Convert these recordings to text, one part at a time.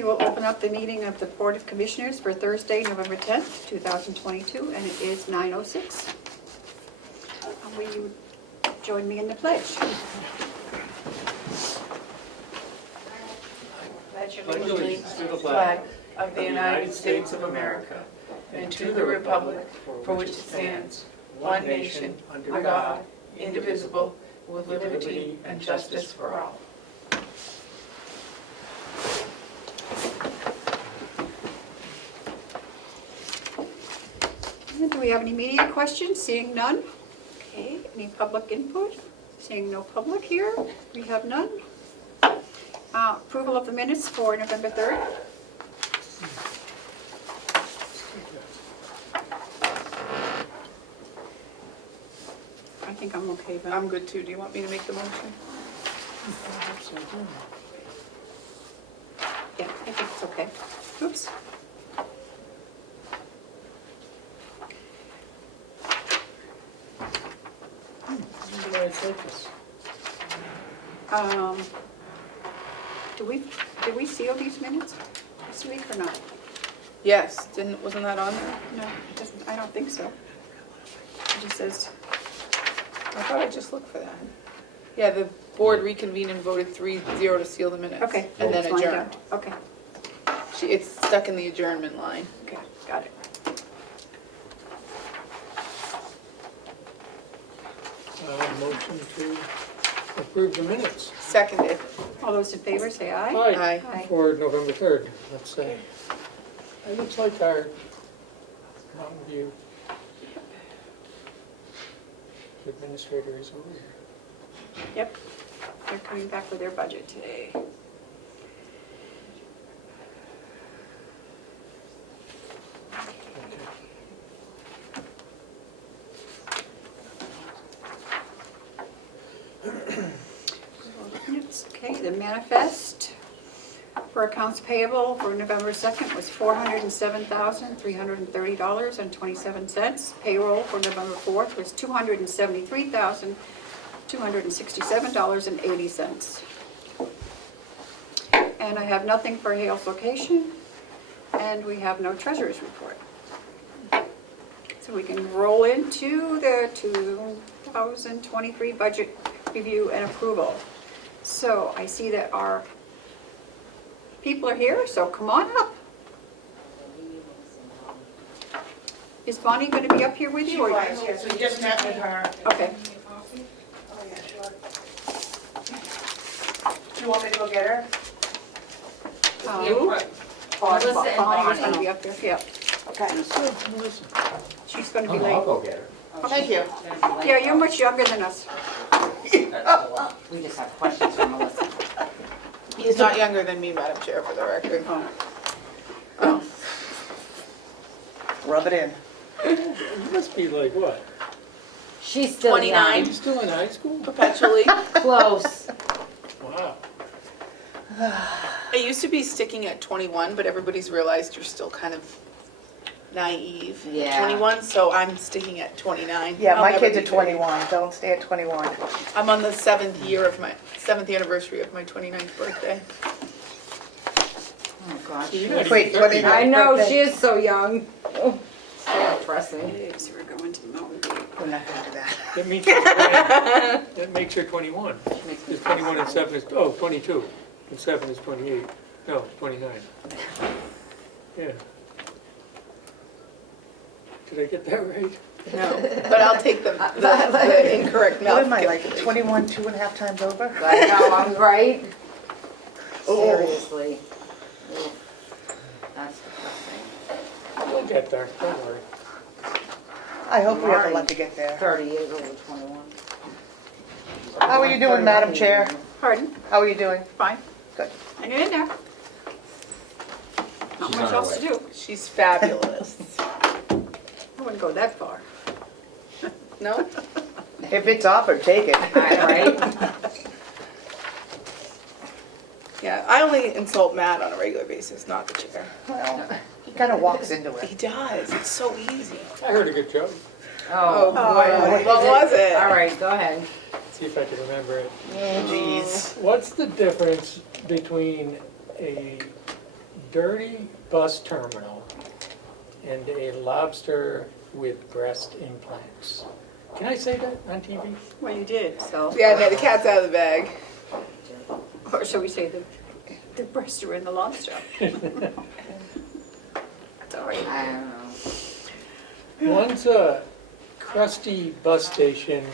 we will open up the meeting of the Board of Commissioners for Thursday, November 10th, 2022, and it is 9:06. Will you join me in the pledge? Pledge allegiance to the flag of the United States of America and to the republic for which it stands, one nation, under God, indivisible, with liberty and justice for all. Do we have any media questions? Seeing none. Okay, any public input? Seeing no public here, we have none. Approval of the minutes for November 3rd. I think I'm okay, but I'm good too. Do you want me to make the motion? yeah, I think it's okay. Oops. Did we seal these minutes this week or not? Yes, wasn't that on there? No, it doesn't, I don't think so. It just says, I thought I just looked for that. Yeah, the board reconvened and voted 3-0 to seal the minutes. okay. And then it's lined adjourned. out. Okay, It's stuck in the adjournment line. okay, got it. Motion to approve the minutes. Seconded. All those in favor say aye. Aye. Aye. For November 3rd, let's say. It looks like our Mountain View administrator is over here. Yep, they're coming back with their budget today. Okay, the manifest for accounts payable for November 2nd was $407,330.27. Payroll for November 4th was $273,267.80. And I have nothing for Hale's location, and we have no treasurer's report. So we can roll into the 2023 budget review and approval. So I see that our people are here, so come on up. Is Bonnie going to be up here with you? She or- was, yes, we just met with her. Okay. Oh, yeah, sure. Do you want me to go get her? Bonnie is going to be up there, yeah. Okay. Melissa. She's going to be I'll late. go get her. Thank you. Yeah, you're much younger than us. We just have questions for Melissa. He's not younger than me, Madam Chair, for the record. Oh. Rub it in. You must be like what? She's still 29. You still in high school? Perpetually. Close. Wow. I used to be sticking at 21, but everybody's realized you're still kind of naive. Yeah. 21, so I'm sticking at 29. Yeah, I'll my never kids are be 21, don't stay at 21. I'm on the 7th anniversary of my 29th birthday. Oh, gosh. You're not Wait, even 29. 30. I know, birthday. she is so young. Oh, so depressing. Okay, so we're going to the Mountain View. We're not gonna do that. That means you're 20. That makes her 21. Makes me Because 21 and 7 is, 22. And 7 is 28. No, 29. Yeah. Did I get that right? No, but I'll take the incorrect What am I, mouth. like 21 2.5 times over? I know, I'm right. Oh. Seriously. Ugh. That's depressing. We'll get there, don't worry. I hope we have the luck to get there. 30 years old, 21. How are you doing, Madam Chair? Pardon? How are you doing? Fine. Good. Hang in there. Not She's much on her else to way. do. She's fabulous. I wouldn't go that far. No? If it's offered, take it. Right? Yeah, I only insult Matt on a regular basis, not the chair. Well, he kind of walks into He it. does, it's so easy. I heard a good joke. Oh, boy. What was it? All right, go ahead. See if I can remember it. Jeez. What's the difference between a dirty bus terminal and a lobster with breast implants. Can I say that on TV? Well, you did, so. Yeah, no, the cat's out of the bag. Or shall we say the breasts are in the lobster? Sorry. I don't know. One's a crusty bus station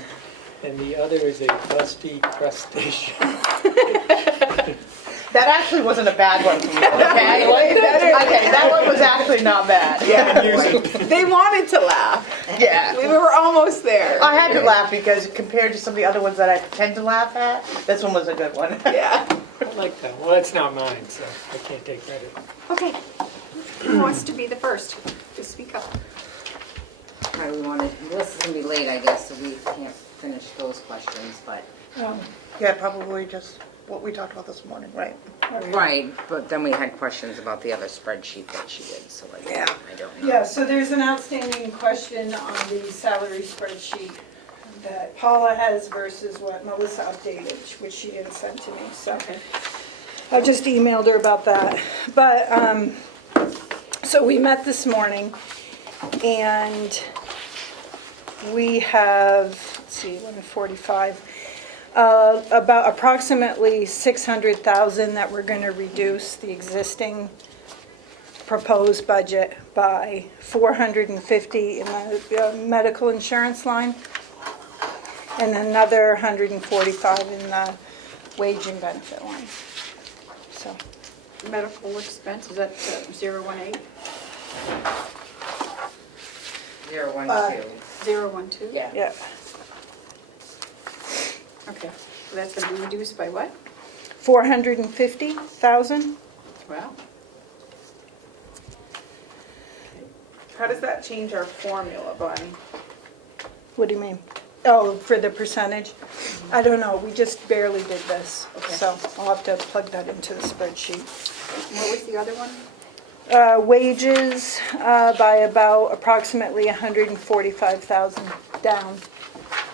and the other is a busty crustacean. That actually wasn't a bad one for me, okay? Way better. Okay, that one was actually not bad. Yeah, they wanted to laugh. Yeah. We were almost there. I had to laugh because compared to some of the other ones that I tend to laugh at, this one was a good one. Yeah. I like that. Well, it's not mine, so I can't take credit. Okay. Who wants to be the first to speak up? All right, we wanted, Melissa's gonna be late, I guess, so we can't finish those questions, but. Yeah, probably just what we talked about this morning, right? Right, but then we had questions about the other spreadsheet that she did, so I Yeah. don't know. Yeah, so there's an outstanding question on the salary spreadsheet that Paula has versus what Melissa updated, which she didn't send to me, so. I just emailed her about that. But, so we met this morning, and we have, let's see, 11:45, about approximately 600,000 that we're going to reduce the existing proposed budget by 450 in the medical insurance line, and another 145 in the wage and benefit line. So, Medical expense, is that 018? 012. 012? Yeah. yeah, Okay, so that's going to be reduced by what? 450,000. Wow. How does that change our formula, Bonnie? What do you mean? Oh, for the percentage? I don't know, we just barely did this, Okay. so I'll have to plug that into the spreadsheet. What was the other one? Wages by about approximately 145,000 down.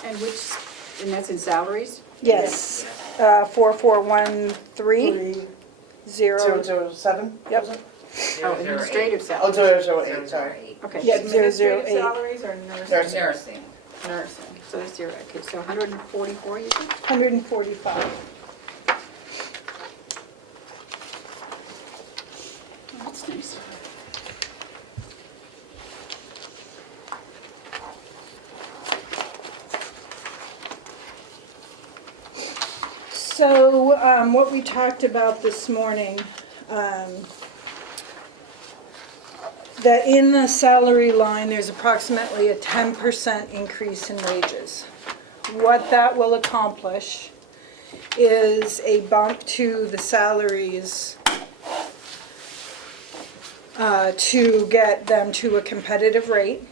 And that's in salaries? Yes, 4413, 007? Yep. Oh, administrative Oh, salaries. 008, sorry. Okay. Yeah, Administrative 008. salaries or nursing? Nursing. Nursing. Nursing, so that's zero, okay, so 144 you said? 145. Oh, that's nice. So what we talked about this morning, that in the salary line, there's approximately a 10% increase in wages. What that will accomplish is a bump to the salaries to get them to a competitive rate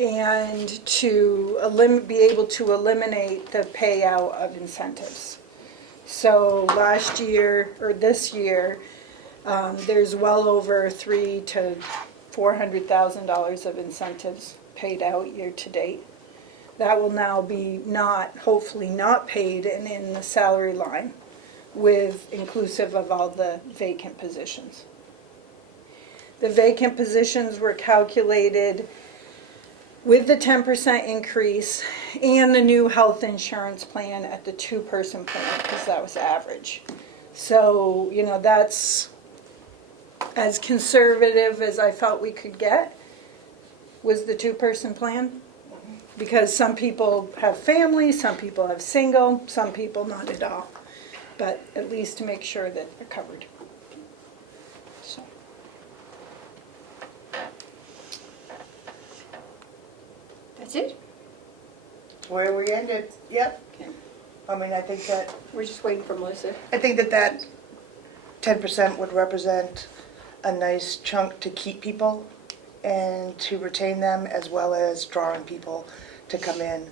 and to be able to eliminate the payout of incentives. So last year, or this year, there's well over $300,000 to $400,000 of incentives paid out year to date. That will now be hopefully not paid and in the salary line, with inclusive of all the vacant positions. The vacant positions were calculated with the 10% increase and the new health insurance plan at the 2-person plan, because that was average. So, that's as conservative as I felt we could get, was the 2-person plan. Because some people have families, some people have single, some people not at all. But at least to make sure that they're covered. So. That's it? Where we ended, yep. Okay. I mean, I think that We're just waiting for Melissa. that 10% would represent a nice chunk to keep people and to retain them, as well as drawing people to come in.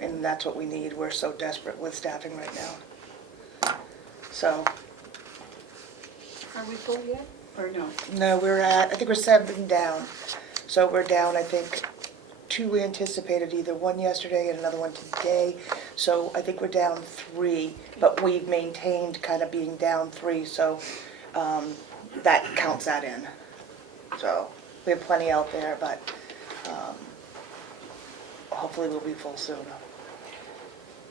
And that's what we need. We're so desperate with staffing right now. So, Are we full yet, or no? no, I think we're 7 down. So we're down, I think, 2 anticipated, either one yesterday and another one today. So I think we're down 3, but we've maintained kind of being down 3. So that counts that in. So we have plenty out there, but hopefully we'll be full soon.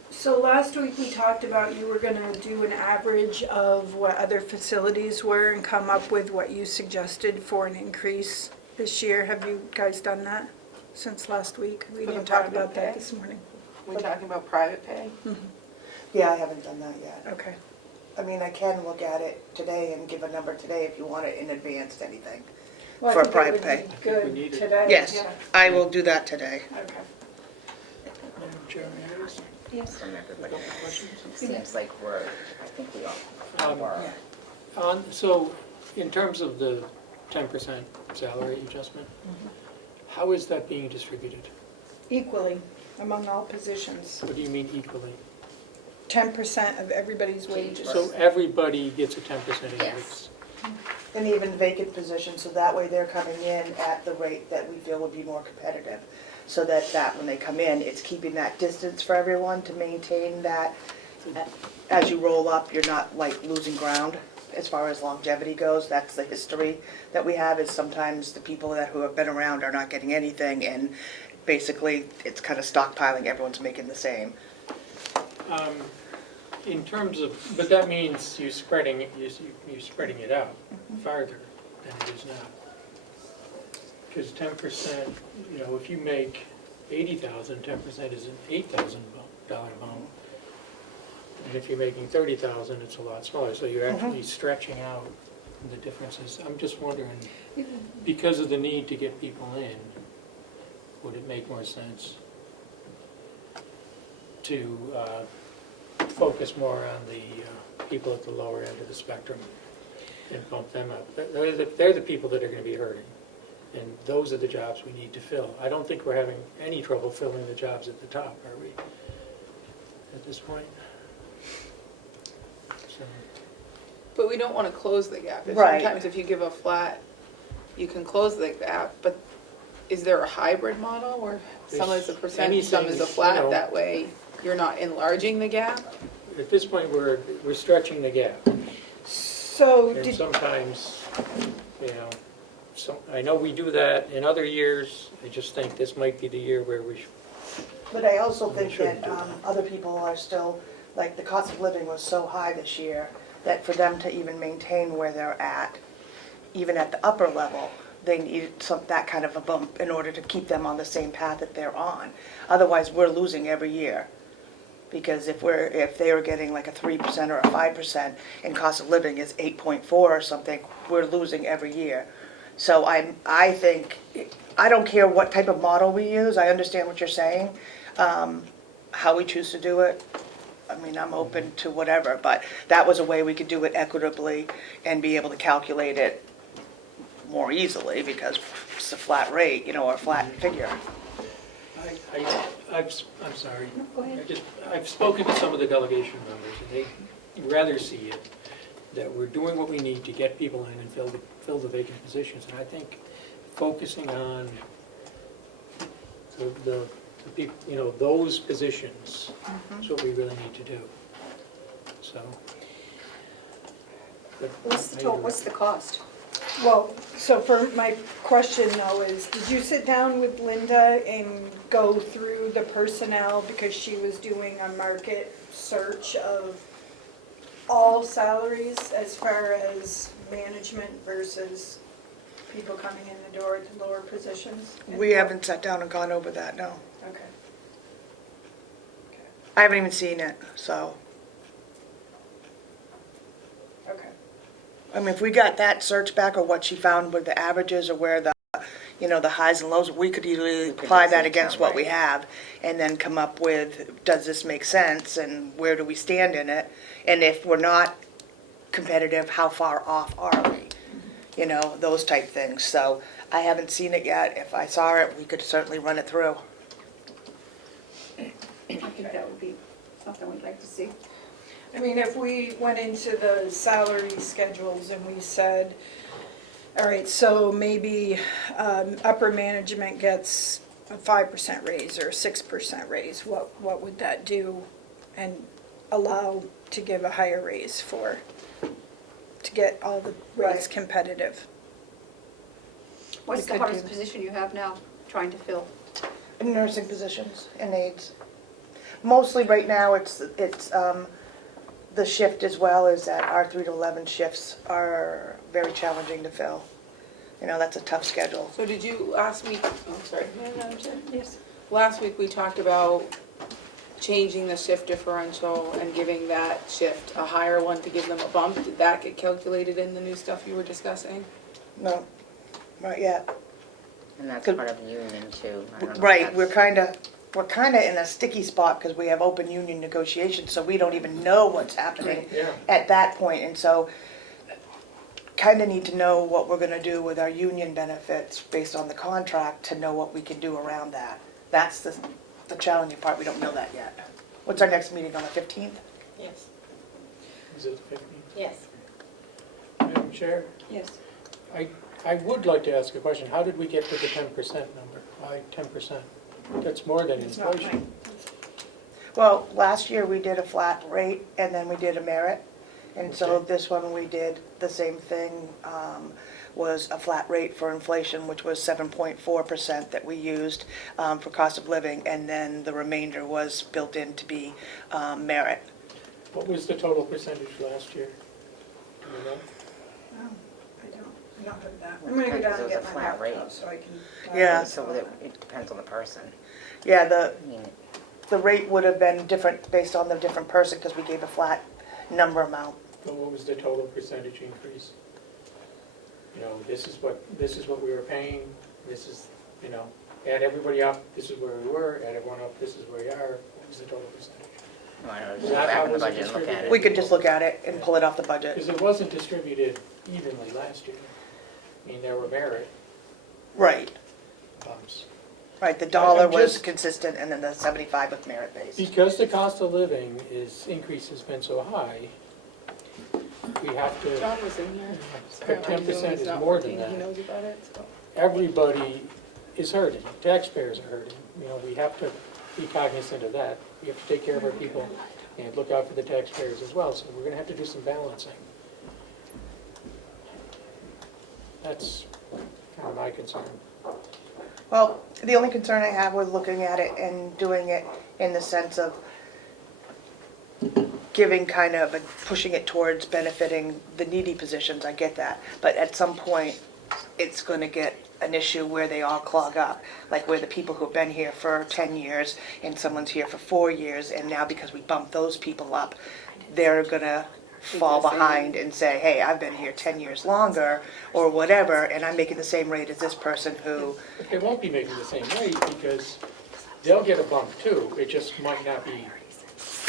So last week we talked about you were gonna do an average of what other facilities were and come up with what you suggested for an increase this year. Have you guys done that since last week? We For the didn't talk private about that pay? this morning. We're talking about private pay? Yeah, I haven't done that yet. Okay. I mean, I can look at it today and give a number today if you want it in advance, anything. Well, I For think it private would pay. be good need it. today. Yes, Yeah. I will do that today. Okay. Madam Chair, may I ask Yes. From everybody. a couple of questions? Seems like I think we all are. So, in terms of the 10% salary adjustment, how is that being distributed? Equally among all positions. What do you mean equally? 10% of everybody's wages. So everybody gets a 10% increase? And even vacant positions, so that way they're coming in at the rate that we feel would be more competitive. So that when they come in, it's keeping that distance for everyone to maintain that. As you roll up, you're not like losing ground as far as longevity goes. That's the history that we have, is sometimes the people who have been around are not getting anything, and basically it's kind of stockpiling, everyone's making the same. In terms of, but that means you're spreading it out farther than it is now. Because 10%, if you make 80,000, 10% is an $8,000 bone. And if you're making 30,000, it's a lot smaller, so you're actually stretching out the differences. I'm just wondering, because of the need to get people in, would it make more sense to focus more on the people at the lower end of the spectrum and bump them up? They're the people that are going to be hurting, and those are the jobs we need to fill. I don't think we're having any trouble filling the jobs at the top, are we, at this point? So, But we don't want to close the gap. Right. Sometimes if you give a flat, you can close the gap, but is there a hybrid model where some is a percentage, some is a anything, flat, that way you're not enlarging the gap? at this point, we're stretching the gap, So and did, sometimes, I know we do that in other years. I just think this might be the year where we should. But I also We think shouldn't that do that. other people are still, like, the cost of living was so high this year that for them to even maintain where they're at, even at the upper level, they need that kind of a bump in order to keep them on the same path that they're on. Otherwise, we're losing every year. Because if they are getting like a 3% or a 5% and cost of living is 8.4 or something, we're losing every year. So I think, I don't care what type of model we use, I understand what you're saying, how we choose to do it. I mean, I'm open to whatever, but that was a way we could do it equitably and be able to calculate it more easily, because it's a flat rate, or a flat figure. I'm sorry. Go ahead. I've spoken to some of the delegation members, and they'd rather see it, that we're doing what we need to get people in and fill the vacant positions. And I think focusing on the people, those positions is what we really need to do. So. but What's the cost? well, so for my question though is, did you sit down with Linda and go through the personnel, because she was doing a market search of all salaries as far as management versus people coming in the door to lower positions? We haven't sat down and gone over that, no. Okay. I haven't even seen it, so. Okay. I mean, if we got that search back, or what she found with the averages, or where the, the highs and lows, we could easily apply that against what we have, and then come up with, does this make sense, and where do we stand in it? And if we're not competitive, how far off are we? Those type things. So I haven't seen it yet. If I saw it, we could certainly run it through. I think that would be something we'd like to see. I mean, if we went into the salary schedules and we said, all right, so maybe upper management gets a 5% raise or a 6% raise, what would that do and allow to give a higher raise to get all the rates Right. competitive. What's We the could hardest do- position you have now, trying to fill? Nursing positions and aides. Mostly right now, it's, the shift as well is that our 3 to 11 shifts are very challenging to fill. You know, that's a tough schedule. So did you, last week, oh, sorry. Yes. Last week, we talked about changing the shift differential and giving that shift a higher one to give them a bump. Did that get calculated in the new stuff you were discussing? No, not yet. And that's Good. part of the union too. I don't know if Right, that's- we're kinda in a sticky spot because we have open union negotiations, so we don't even know what's happening Yeah. at that point, and so kinda need to know what we're gonna do with our union benefits based on the contract to know what we can do around that. That's the challenging part, we don't know that yet. What's our next meeting, on the 15th? Yes. Is it the 15th? Yes. Madam Chair, Yes. I would like to ask a question. How did we get to the 10% number? Why 10%? That's more than It's not inflation. Well, last year we did a flat rate and then we did a merit. And so Okay. this one we did the same thing, was a flat rate for inflation, which was 7.4% that we used for cost of living. And then the remainder was built in to be merit. What was the total percentage last year? Do you know? I don't have that. I'm gonna go down and Because it get was a my flat rate. laptop so I can. Yeah. So it depends on the person. Yeah, I mean, the rate would have been different based on the different person because we gave a flat number amount. But what was the total percentage increase? You know, this is what we were paying, this is, you know, add everybody up, this is where we were, add everyone up, this is where we are, what was the total percentage? I don't know, Is just go that how back in the was it budget and look at distributed? it. We could just look at it and pull it off the budget. Because it wasn't distributed evenly last year. I mean, there were merit Right, bumps. right, the dollar I'm was just- consistent and then the 75 was merit based. Because the cost of living increase has been so high, we have to, John was in here. but 10% is more than He that. knows about it, so. Everybody is hurting, taxpayers are hurting. You know, we have to be cognizant of that. We have to take care of our people and look out for the taxpayers as well, so we're gonna have to do some balancing. That's kind of my concern. Well, the only concern I have with looking at it and doing it in the sense of giving kind of, and pushing it towards benefiting the needy positions, I get that. But at some point, it's gonna get an issue where they all clog up. Like where the people who've been here for 10 years and someone's here for 4 years, and now because we bumped those people up, they're gonna fall behind and say, hey, I've been here 10 years longer, or whatever, and I'm making the same rate as this person who, But they won't be making the same rate because they'll get a bump too. It just might not be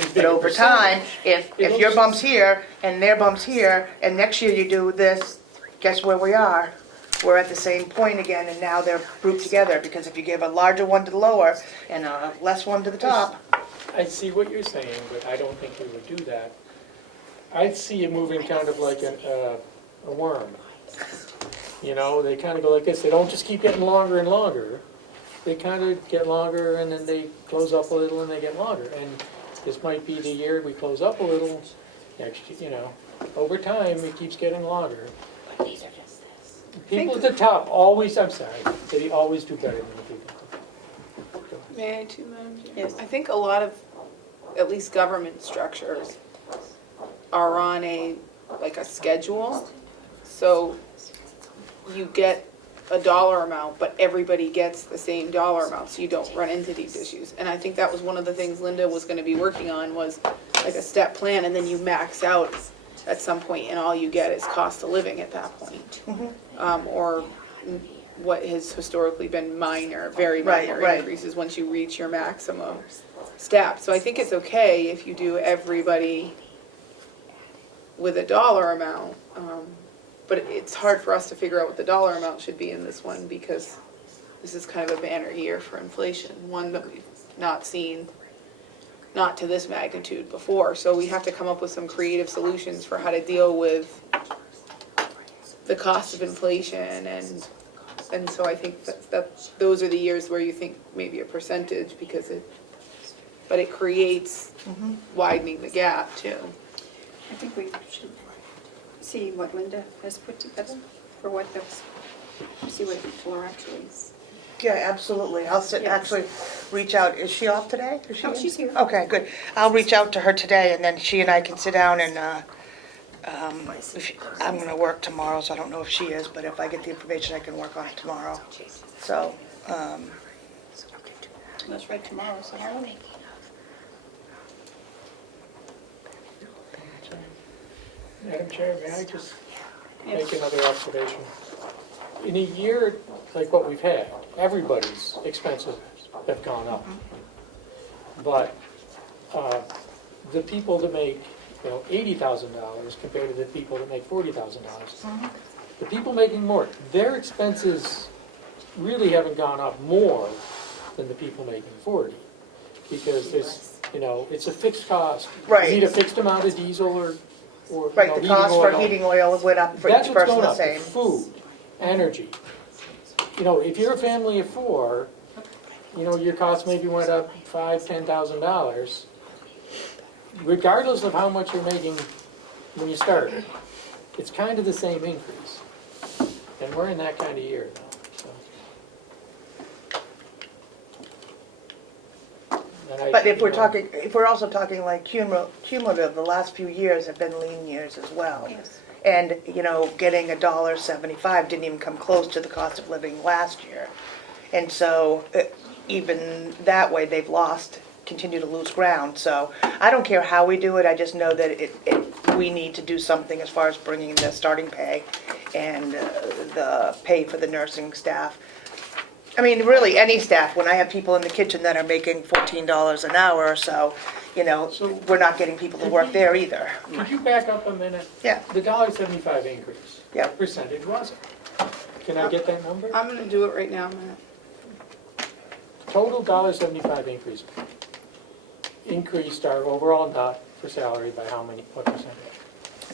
as big but a over time, percentage. if your bump's here, and their bump's here, and next year you do this, guess where we are? We're at the same point again, and now they're grouped together, because if you give a larger one to the lower and a less one to the top, I see what you're saying, but I don't think we would do that. I'd see it moving kind of like a worm. You know, they kind of go like this, they don't just keep getting longer and longer. They kind of get longer and then they close up a little and they get longer. And this might be the year we close up a little, next, you know, over time it keeps getting longer. People at the top always, I'm sorry, they always do better than the people. May I too, Madam Chair? Yes. I think a lot of, at least government structures, are on like a schedule. So you get a dollar amount, but everybody gets the same dollar amount, so you don't run into these issues. And I think that was one of the things Linda was gonna be working on, was like a step plan, and then you max out at some point, and all you get is cost of living at that point. Or what has historically been minor, very minor Right. increases once you reach your maximum step. So I think it's okay if you do everybody with a dollar amount, but it's hard for us to figure out what the dollar amount should be in this one, because this is kind of a banner year for inflation, one that we've not seen, not to this magnitude before. So we have to come up with some creative solutions for how to deal with the cost of inflation, and so I think that those are the years where you think maybe a percentage, because but it creates widening the gap too. I think we should see what Linda has put together for what the, see what people are actually. Yeah, absolutely. I'll actually reach out. Is she off today? Is she Oh, in? she's here. Okay, good. I'll reach out to her today, and then she and I can sit down and, I'm gonna work tomorrow, so I don't know if she is, but if I get the information, I can work on it tomorrow. So, That's right, tomorrow, so how long? Madam Chair, may I just make another observation? In a year like what we've had, everybody's expenses have gone up. But the people that make, $80,000 compared to the people that make $40,000, the people making more, their expenses really haven't gone up more than the people making 40. Because there's, it's a fixed cost. Right. You need a fixed amount of diesel or right, the heating cost for oil. heating oil went up for That's each what's person going the up, same. food, energy. If you're a family of four, your cost maybe went up $5,000, $10,000, regardless of how much you're making when you started. It's kind of the same increase. And we're in that kind of year now, so. And But if we're also talking like cumulative, the last few years have been lean years as well. Yes. And, getting $1.75 didn't even come close to the cost of living last year. And so, even that way, they've continue to lose ground. So, I don't care how we do it, I just know that we need to do something as far as bringing the starting pay and the pay for the nursing staff. I mean, really, any staff, when I have people in the kitchen that are making $14 an hour or so, we're not getting people to work there either. Could you back up a minute? Yeah. The $1.75 increase. Yeah. What percentage was it? Can I get that number? I'm gonna do it right now, Matt. Total $1.75 increase. Increased our overall dot for salary by what percentage?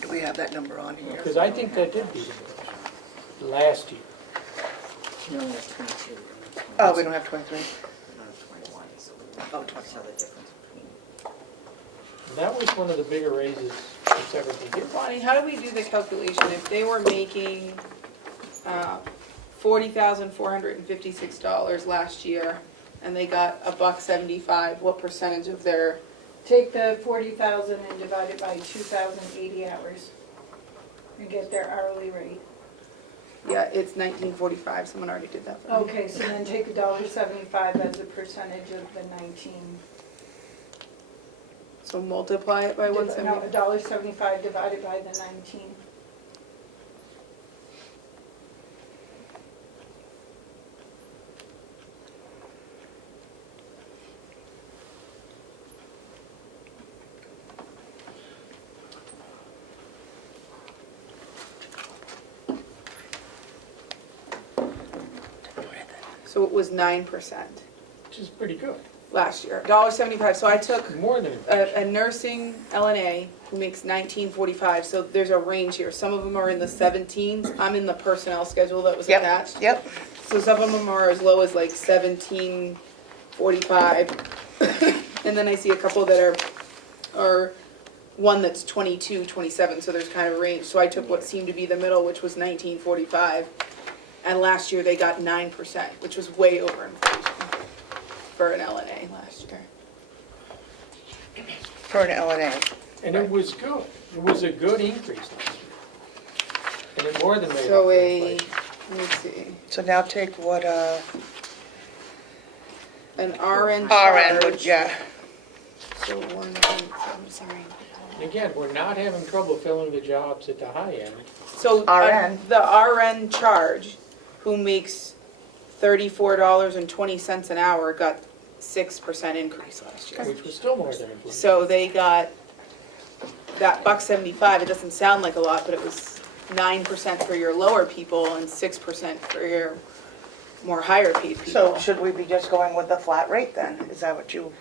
Do we have that number on here? Because I think that did beat inflation last year. No, there's 22. Oh, we don't have 23? No, 21, so Oh, we don't tell the difference between. And that was one of the bigger raises that's ever been given. Bonnie, how do we do the calculation? If they were making $40,456 last year and they got $1.75, what percentage of their, Take the 40,000 and divide it by 2,080 hours and get their hourly rate. yeah, it's 1945, someone already did that for me. Okay, so then take $1.75 as a percentage of the 19. So multiply it by No, 170. $1.75 divided by the 19. So it was 9% Which is pretty good. last year, $1.75. So I took More than a nursing LNA who makes $19.45, so there's a range here. Some of them are in the 17s. I'm in the personnel schedule that was attached. Yep. So some of them are as low as like $17.45. And then I see a couple that are one that's 22, 27, so there's kind of a range. So I took what seemed to be the middle, which was $19.45. And last year they got 9%, which was way over inflation for an LNA last year. For an LNA. And it was good. It was a good increase last year. And it more than made up So for a, inflation. let me see, So now take what, an RN RN charge. would, yeah. So I'm sorry. And again, we're not having trouble filling the jobs at the high end. So RN. the RN charge, who makes $34.20 an hour, got 6% increase last year. Which was still more than inflation. So they got that $1.75. It doesn't sound like a lot, but it was 9% for your lower people and 6% for your more higher paid people. So should we be just going with the flat rate then? Is that what you?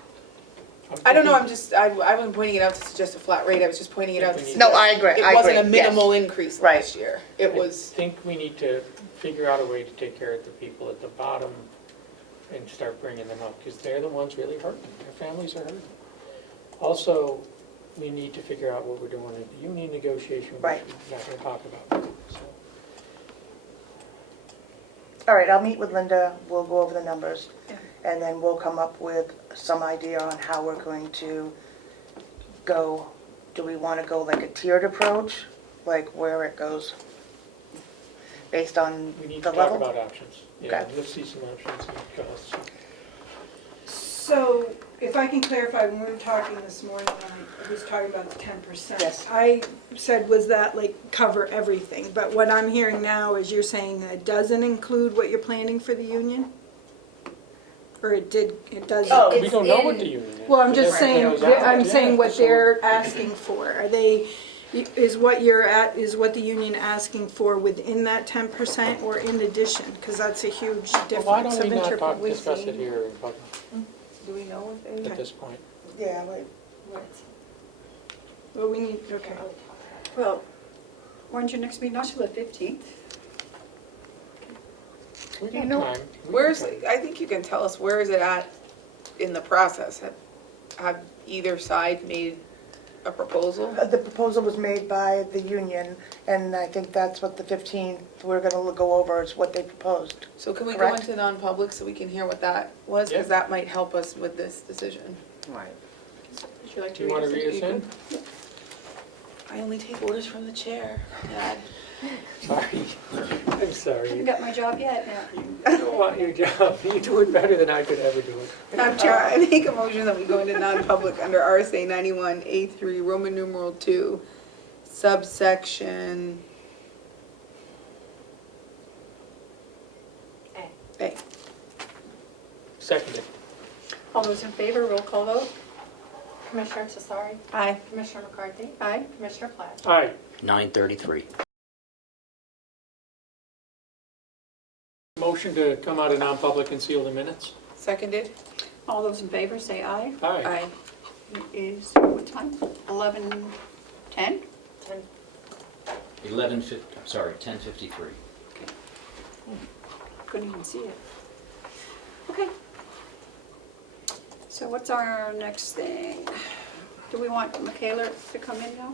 I don't know, I wasn't pointing it out to suggest a flat rate, I was just pointing it out to suggest. No, I agree, It I wasn't a agree, yes. minimal increase Right. last year. It I was, think we need to figure out a way to take care of the people at the bottom and start bringing them up, because they're the ones really hurting. Their families are hurting. Also, we need to figure out what we're doing in the union negotiation, which Right. we're not gonna talk about, so. All right, I'll meet with Linda, we'll go over the numbers, Yeah. and then we'll come up with some idea on how we're going to go. Do we want to go like a tiered approach, like where it goes based on We need the to talk level? about options. Yeah, Okay. let's see some options and costs. So if I can clarify, when we were talking this morning, I was talking about the 10%. Yes. I said, was that like cover everything? But what I'm hearing now is you're saying that it doesn't include what you're planning for the union? Or it doesn't? Oh, We don't know what the union is. Well, I'm We just never saying, knows out. I'm Yeah, saying what so- they're asking for. Are they, is what the union asking for within that 10% or in addition? Because that's a huge Well, why difference don't of we not talk, interpretation. discuss it here in public Do we know if at this point? Yeah, wait. Well, we need, okay. Well, when's your next meeting? Not till the 15th. We Do you got know- time. We Where's, got time. I think you can tell us, where is it at in the process? Have either side made a proposal? The proposal was made by the union, and I think that's what the 15th, we're gonna go over, is what they proposed. So can we go Correct. into non-public so we can hear what that was? Because Yeah. that might help us with this decision. Right. Would you like Do to you want to read read us? us in? I only take orders from the chair, Dad. Sorry. I'm I sorry. haven't got my job yet now. I don't want your job. You do it better than I could ever do it. Madam Chair, I make a motion that we go into non-public under RSA 91A3, Roman numeral 2, subsection A. Seconded. All those in favor, roll call vote. Commissioner Tesari, Aye. Commissioner McCarthy, Aye. Commissioner Platt. Aye. 9:33. Motion to come out of non-public and seal the minutes? Seconded? All those in favor, say aye. Aye. Aye. It is, what time? 11:10? 10:53. Couldn't even see it. Okay. So what's our next thing? Do we want Michaela to come in now?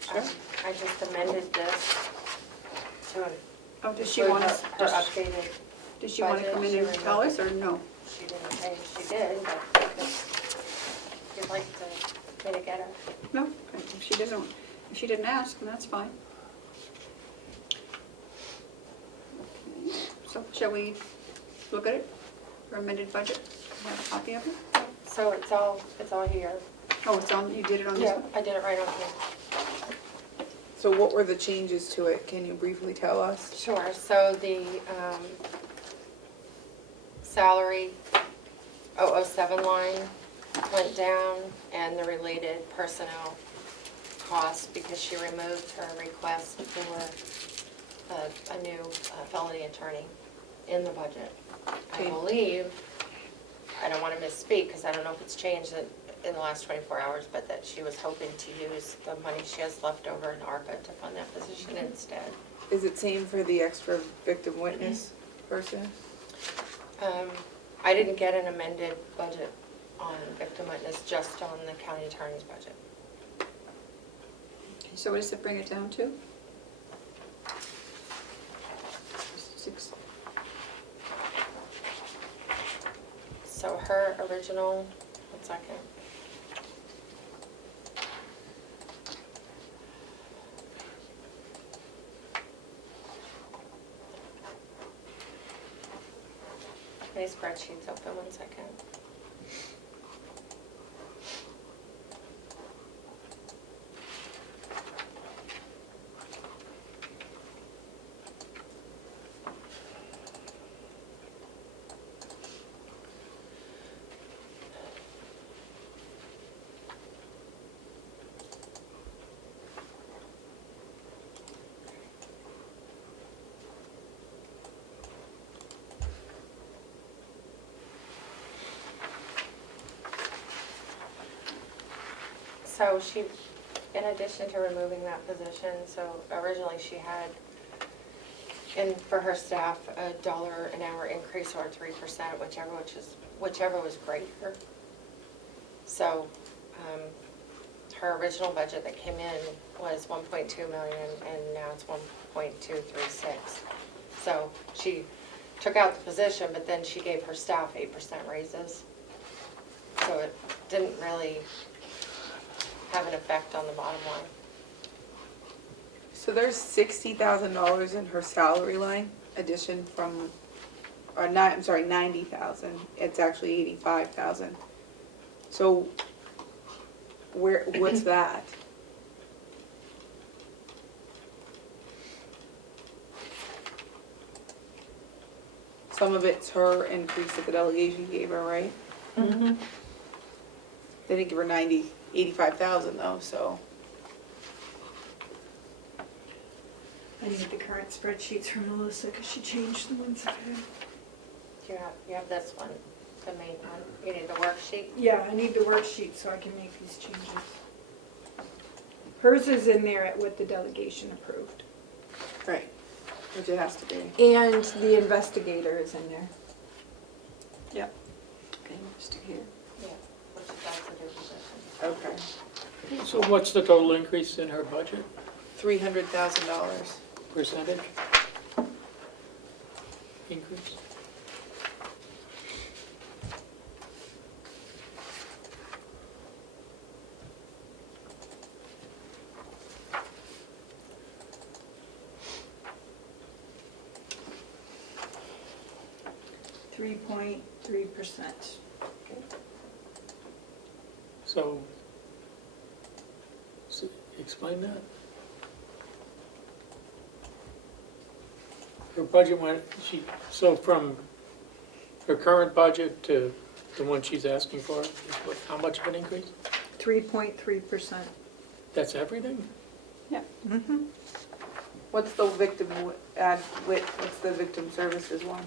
Sure. I just amended this to Oh, does she include want her us, her updated, does she want to budget. come in She and tell us, or no? she didn't say she did, but if you'd like me to get her. No, if she doesn't, if she didn't ask, then that's fine. Okay. So shall we look at it, her amended budget, have a copy of it? So it's all here. Oh, it's on, you did it on this one? I did it right on here. So what were the changes to it? Can you briefly tell us? Sure, so the salary 007 line went down and the related personnel costs because she removed her request for a new felony attorney in the budget. I Okay. believe, I don't want to misspeak because I don't know if it's changed in the last 24 hours, but that she was hoping to use the money she has left over in ARPA to fund that position instead. Is it same for the extra victim witness person? I didn't get an amended budget on victim witness, just on the county attorney's budget. So what does it bring it down to? 6. So her original, 1 second. My spreadsheet's open, 1 second. So she, in addition to removing that position, so originally she had, and for her staff, $1 an hour increase or 3%, whichever was greater. So Her original budget that came in was 1.2 million, and now it's 1.236. So she took out the position, but then she gave her staff 8% raises. So it didn't really have an effect on the bottom line. So there's $60,000 in her salary line addition from, or not, I'm sorry, 90,000. It's actually 85,000. So what's that? Some of it's her increase that the delegation gave her, right? Mm-hmm. They didn't give her 85,000 though, so. I need the current spreadsheets from Melissa because she changed the ones I had. You have this one, the main one. You need the worksheet. Yeah, I need the worksheet so I can make these changes. Hers is in there at what the delegation approved. Right, which it has to be. And the investigator is in there. Yep. Investigator. Yeah, which is that's a new position. Okay. So what's the total increase in her budget, $300,000. percentage increase? .3%. So explain that. Her budget went, so from her current budget to the one she's asking for, is what, how much of an increase? 3.3%. That's everything? Mm-hmm. What's the what's the victim services one?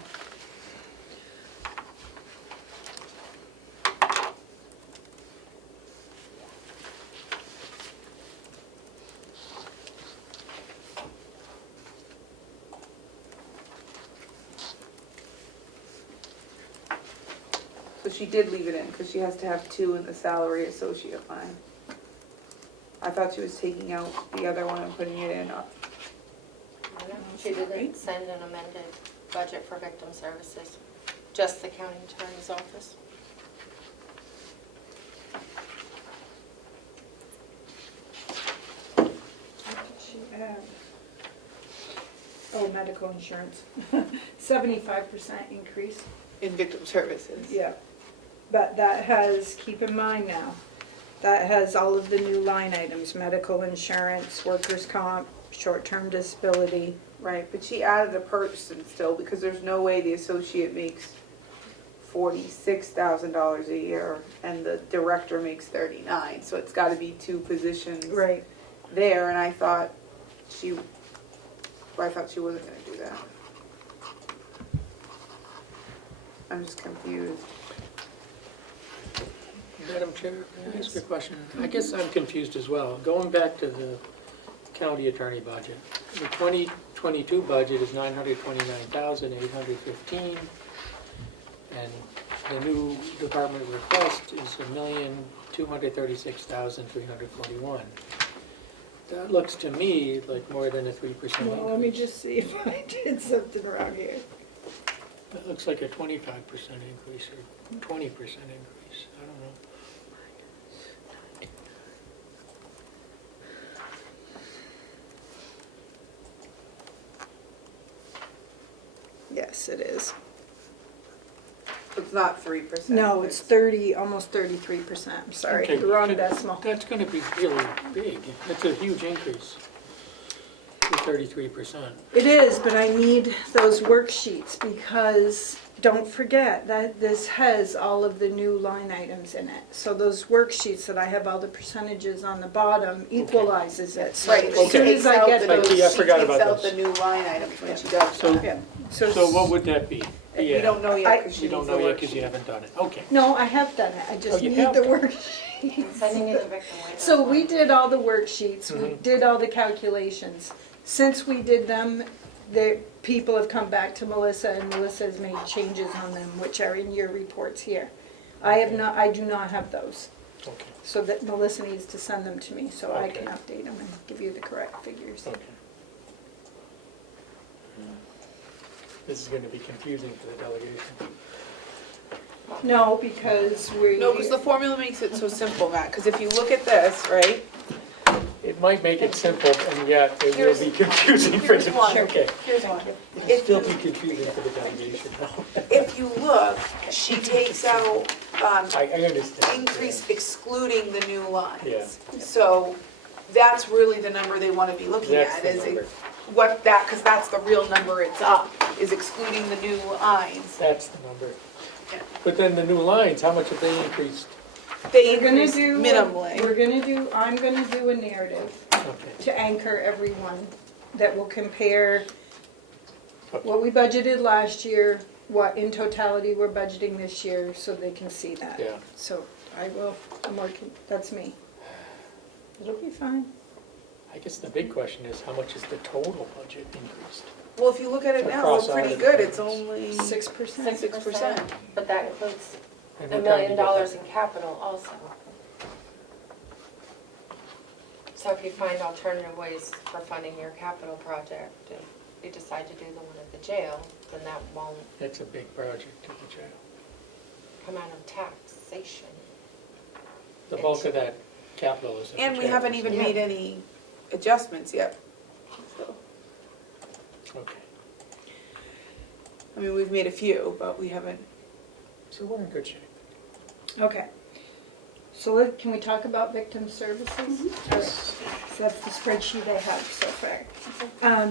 So she did leave it in, because she has to have 2 in the salary associate line. I thought she was taking out the other one and putting it in. She didn't send an amended budget for victim services, just the county attorney's office. She had, oh, medical insurance, 75% increase. In victim services. Yeah, but that has, keep in mind now, that has all of the new line items, medical insurance, workers' comp, short-term disability. Right, but she added a person still, because there's no way the associate makes $46,000 a year and the director makes 39, so it's gotta be 2 positions Right. there, and I thought she wasn't gonna do that. I'm just confused. Madam Chair, can I ask a question? I guess I'm confused as well. Going back to the county attorney budget, the 2022 budget is $929,815, and the new department request is $1,236,341. That looks to me like more than a 3% increase. Well, let me just see if I did something around here. That looks like a 25% increase or 20% increase. I don't know. Yes, it is. It's not 3%. No, it's 30, almost 33%. I'm sorry, Okay, the wrong good. decimal. That's going to be really big. That's a huge increase. To 33%. It is, but I need those worksheets because don't forget that this has all of the new line items in it. So those worksheets that I have all the percentages on the bottom equalizes it. So Right, as she soon Okay. as I get takes out those. I forgot about She takes out those. the new line items when she does So- that. Yeah. So what would that be? You don't know yet, because she You don't needs the know yet because you worksheet. haven't done it. Okay. No, I have done it. I just you need have the done worksheet. I'm sending you the victim waiver. So we did all the worksheets, we Mhm. did all the calculations. Since we did them, the people have come back to Melissa and Melissa has made changes on them, which are in your reports here. I do not have those. Okay, So that Melissa needs to send them to me, so I can Okay. update them and give you the correct figures. okay. This is gonna be confusing for the delegation. No, because we. No, because the formula makes it so simple, Matt, because if you look at this, right? It might make it simple, and yet it will be confusing for Here's the, one. okay. Here's one. It'll If still you, be confusing for the delegation. if you look, she takes out, I understand. increase excluding the new lines. Yeah. So that's really the number they want to be looking That's at, the is number. what that, because that's the real number it's up, is excluding the new lines. That's the number. Yeah. But then the new lines, how much have they increased? They We're gonna increase do, minimally. I'm gonna do a narrative Okay. to anchor everyone that will compare what we budgeted last year, what in totality we're budgeting this year, so they can see that. Yeah. So I'm working, that's me. It'll be fine. I guess the big question is, how much is the total budget increased? Well, if you look at it now, Across it's pretty all the good, it's departments. only 6%. 6%. But that includes And $1 what time do million you get in that? capital also. So if you find alternative ways for funding your capital project, if you decide to do the one at the jail, then that won't It's a big project to the jail. come out of taxation. The bulk of that capital is in the And we jail, haven't isn't even it? made any adjustments yet. So, Okay, I mean, we've made a few, but we haven't. so we're in good shape. Okay. So can we talk about victim services? Yes. So that's the spreadsheet I have so far.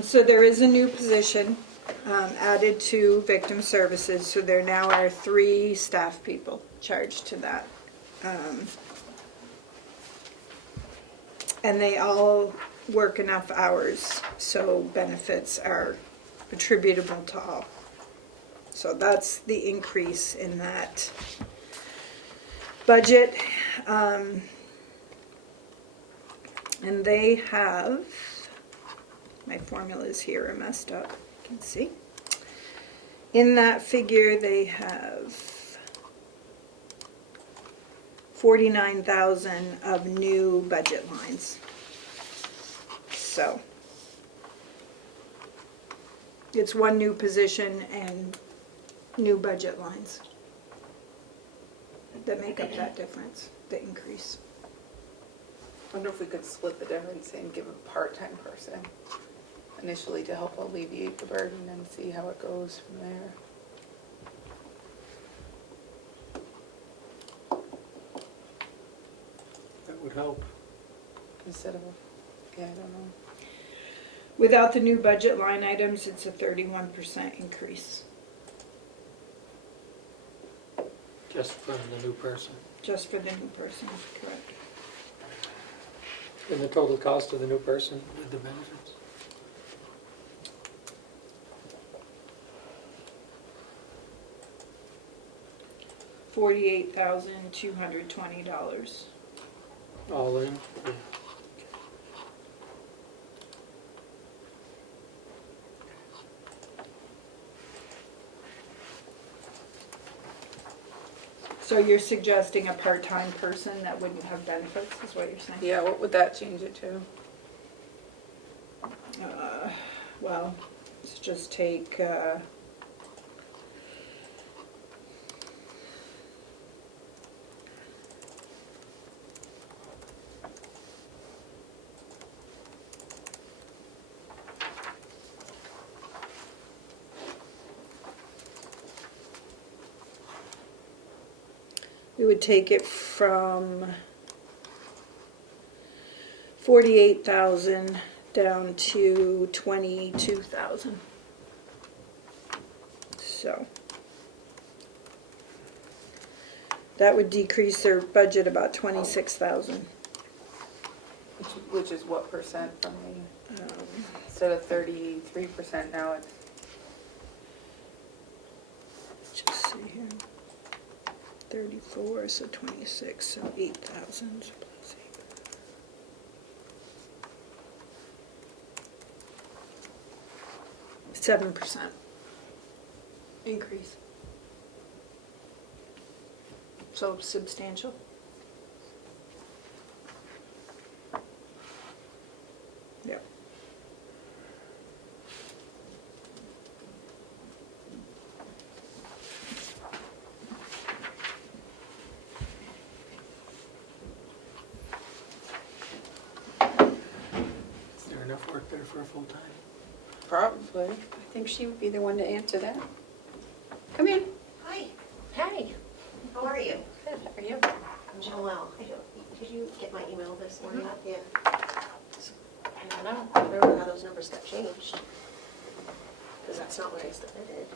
So there is a new position added to victim services, so there now are 3 staff people charged to that. And they all work enough hours, so benefits are attributable to all. So that's the increase in that budget. And they have, my formulas here are messed up, you can see. In that figure, they have 49,000 of new budget lines. So it's one new position and new budget lines that make up that difference, the increase. Wonder if we could split the difference and give a part-time person initially to help alleviate the burden and see how it goes from there. That would help. Instead of, yeah, I don't know. Without the new budget line items, it's a 31% increase, Just from the new person. just for the new person, correct? And the total cost of the new person with the benefits? $48,220. All in? Yeah. So you're suggesting a part-time person that wouldn't have benefits, is what you're saying? Yeah, what would that change it to? Well, let's just take, we would take it from 48,000 down to 22,000. So that would decrease their budget about 26,000. Which is what percent from the, instead of 33% now, it's Just see here. 34, so 26, so 8,000 plus 8. $7% increase. So substantial. enough work there for a full-time? Probably. I think she would be the one to answer that. Come in. Hi, Hey, how are you? good, how are you? I'm Joelle. Did you get my email this morning? Yeah. I don't know. I don't know how those numbers got changed. Because that's not what I submitted.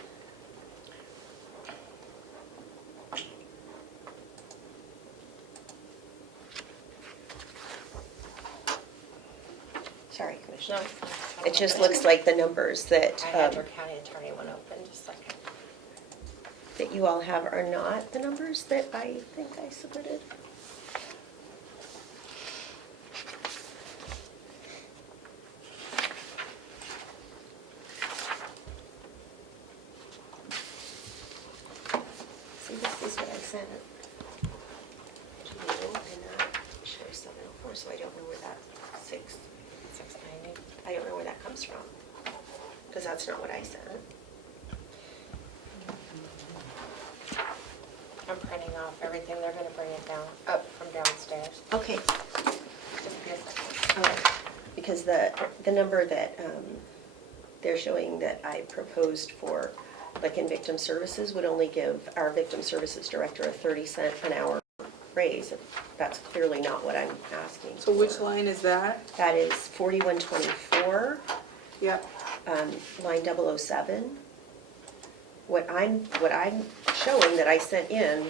Sorry, No, Commissioner. it's fine. It just looks like the numbers that, I had your county attorney one open, just a second. that you all have are not the numbers that I think I submitted. See, this is what I sent to you, and that shows 704, so I don't know where that 690. I don't know where that comes from, because that's not what I sent. I'm printing off everything. They're gonna bring it down, up from downstairs. Okay, Just be a second. all right, because the number that they're showing that I proposed for, like in victim services, would only give our victim services director a 30-cent an hour raise. That's clearly not what I'm asking So which for. line is that? That is 4124, Yep. line 007. What I'm showing that I sent in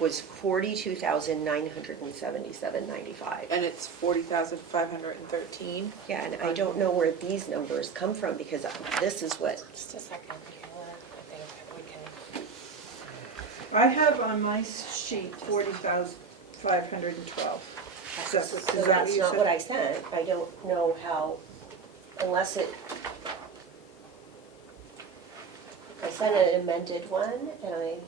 was 42,977.95. And it's 40,513. Yeah, and I don't know where these numbers come from, because this is what, Just a second, Kayla. I think we can, I have on my sheet 40,512. Is that what- is so that that's you not said? what I sent. I don't know how, unless it, I sent an amended one, and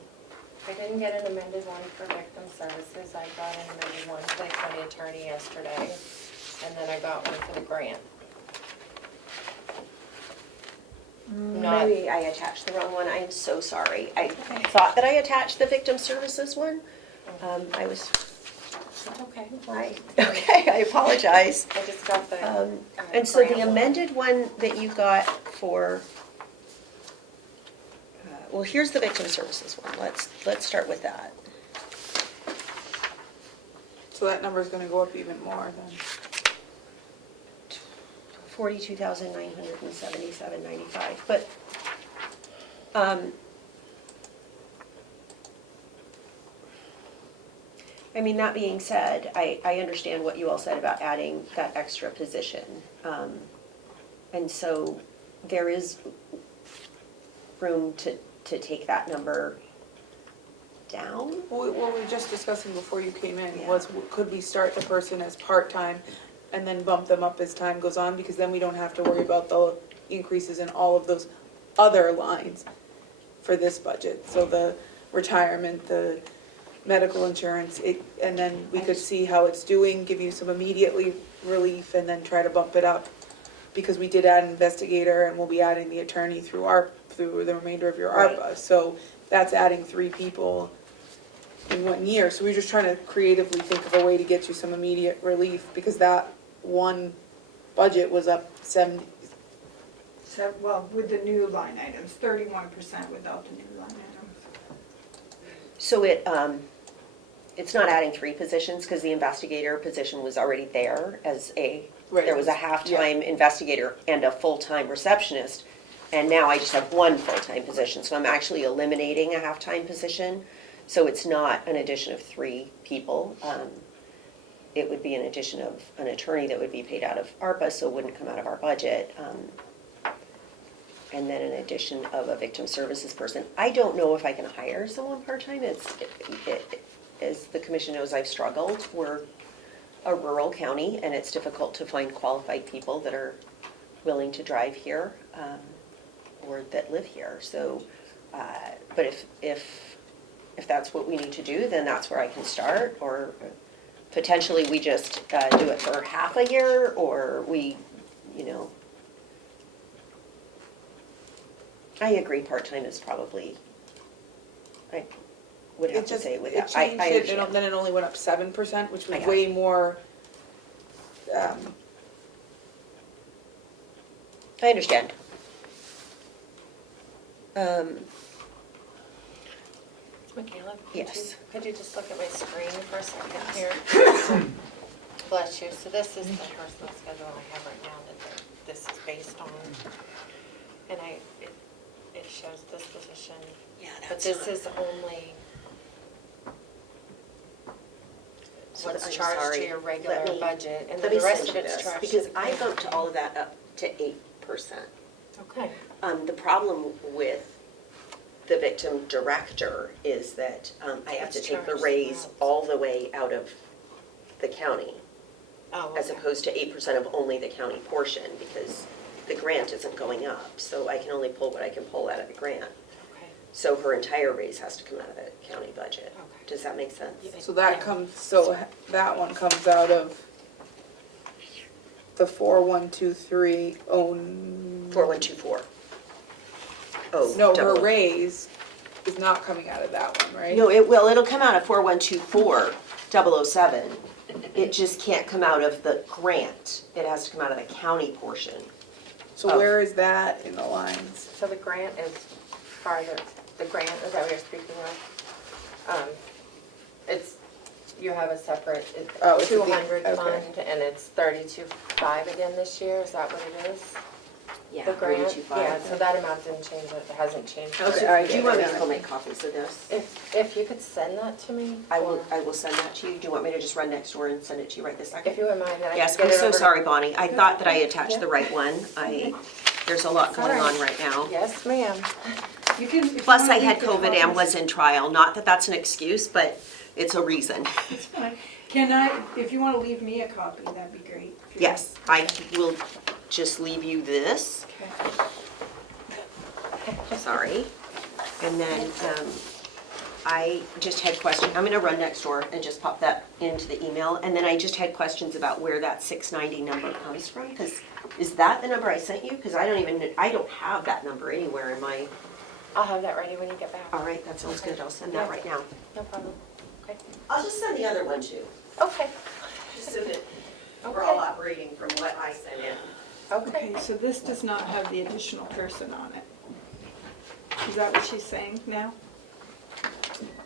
I didn't get an amended one for victim services. I got an amended one for the county attorney yesterday, and then I got one for the grant. Not, maybe I attached the wrong one. I am so sorry. I thought that I attached the victim services one. I was, it's okay. okay, I apologize. I just got the. And so the grant one. amended one that you got for, well, here's the victim services one. Let's start with that. So that number's gonna go up even more then. 42,977.95, but, I mean, that being said, I understand what you all said about adding that extra position. And so there is room to take that number down. What we were just discussing before you came in Yeah. was, could we start the person as part-time and then bump them up as time goes on? Because then we don't have to worry about the increases in all of those other lines for this budget. So the retirement, the medical insurance, and then we could see how it's doing, give you some immediately relief, and then try to bump it up. Because we did add an investigator, and we'll be adding the attorney through the remainder of your Right. ARPA. So that's adding 3 people in 1 year. So we're just trying to creatively think of a way to get you some immediate relief, because that one budget was up 70. So, well, with the new line items, 31% without the new line items. So it's not adding 3 positions, because the investigator position was already there as Right. there was a half-time investigator and a full-time receptionist, and now I just have 1 full-time position, so I'm actually eliminating a half-time position. So it's not an addition of 3 people. It would be an addition of an attorney that would be paid out of ARPA, so it wouldn't come out of our budget. And then an addition of a victim services person. I don't know if I can hire someone part-time. As the commission knows, I've struggled. We're a rural county, and it's difficult to find qualified people that are willing to drive here, or that live here. So, but if that's what we need to do, then that's where I can start. Or potentially we just do it for half a year, or we, I agree, part-time is probably, I would have to say with that. It I changed it, understand. and then it only went up 7%, which I was know. way more, I understand. Michaela, Yes. could you just look at my screen for a second here? Bless you. So this is the personal schedule I have right now that this is based on. And it shows this position. Yeah, But this is only what's I'm charged to sorry. your regular Let me- budget, and Let then me the rest send of you it's this, charged. because to the I payroll. bumped all of that up to 8%. Okay. The problem with the victim director is that I have to It's take the charged raise out. all the way out of the county, Oh, as okay. opposed to 8% of only the county portion, because the grant isn't going up. So I can only pull what I can pull out of the grant. Okay. So her entire raise has to come out of the county budget. Okay. Does that make sense? Yeah. So that comes, so that one comes out of the 4123 own. 4124. Oh, No, her double. raise is not coming out of that one, right? No, it'll come out of 4124 007. It just can't come out of the grant. It has to come out of the county portion. So where is that in the lines? So the grant is farther, the grant, is that what you're speaking of? It's, you have a separate, Oh, it's at the- 200 okay. fund, and it's 32.5 again this year, is that what it is? Yeah, The grant, 32.5. yeah, so that amount didn't change, it hasn't changed. Okay, I Do you want me get to it. go make copies of this? If you could send that to me? I or- will send that to you. Do you want me to just run next door and send it to you right this second? If you wouldn't mind, then I Yes, can I'm get it so over. sorry, Bonnie. I thought that I attached Yeah. the right one. There's a lot It's all going on right. right now. Yes, ma'am. You can, if you Plus, wanna I had leave the COVID and copies- was in trial. Not that that's an excuse, but it's a reason. It's fine. Can I, if you wanna leave me a copy, that'd be great. If you Yes, I will just leave you this. want. Okay. Sorry. And then I just had questions. I'm going to run next door and just pop that into the email. And then I just had questions about where that 690 number comes from. Because is that the number I sent you? Because I don't have that number anywhere in my, I'll have that ready when you get back. all right, that sounds good. I'll send that right now. No problem. Okay. I'll just send the other one too, Okay. just so that we're Okay. all operating from what I sent in. Okay. Okay, so this does not have the additional person on it. Is that what she's saying now?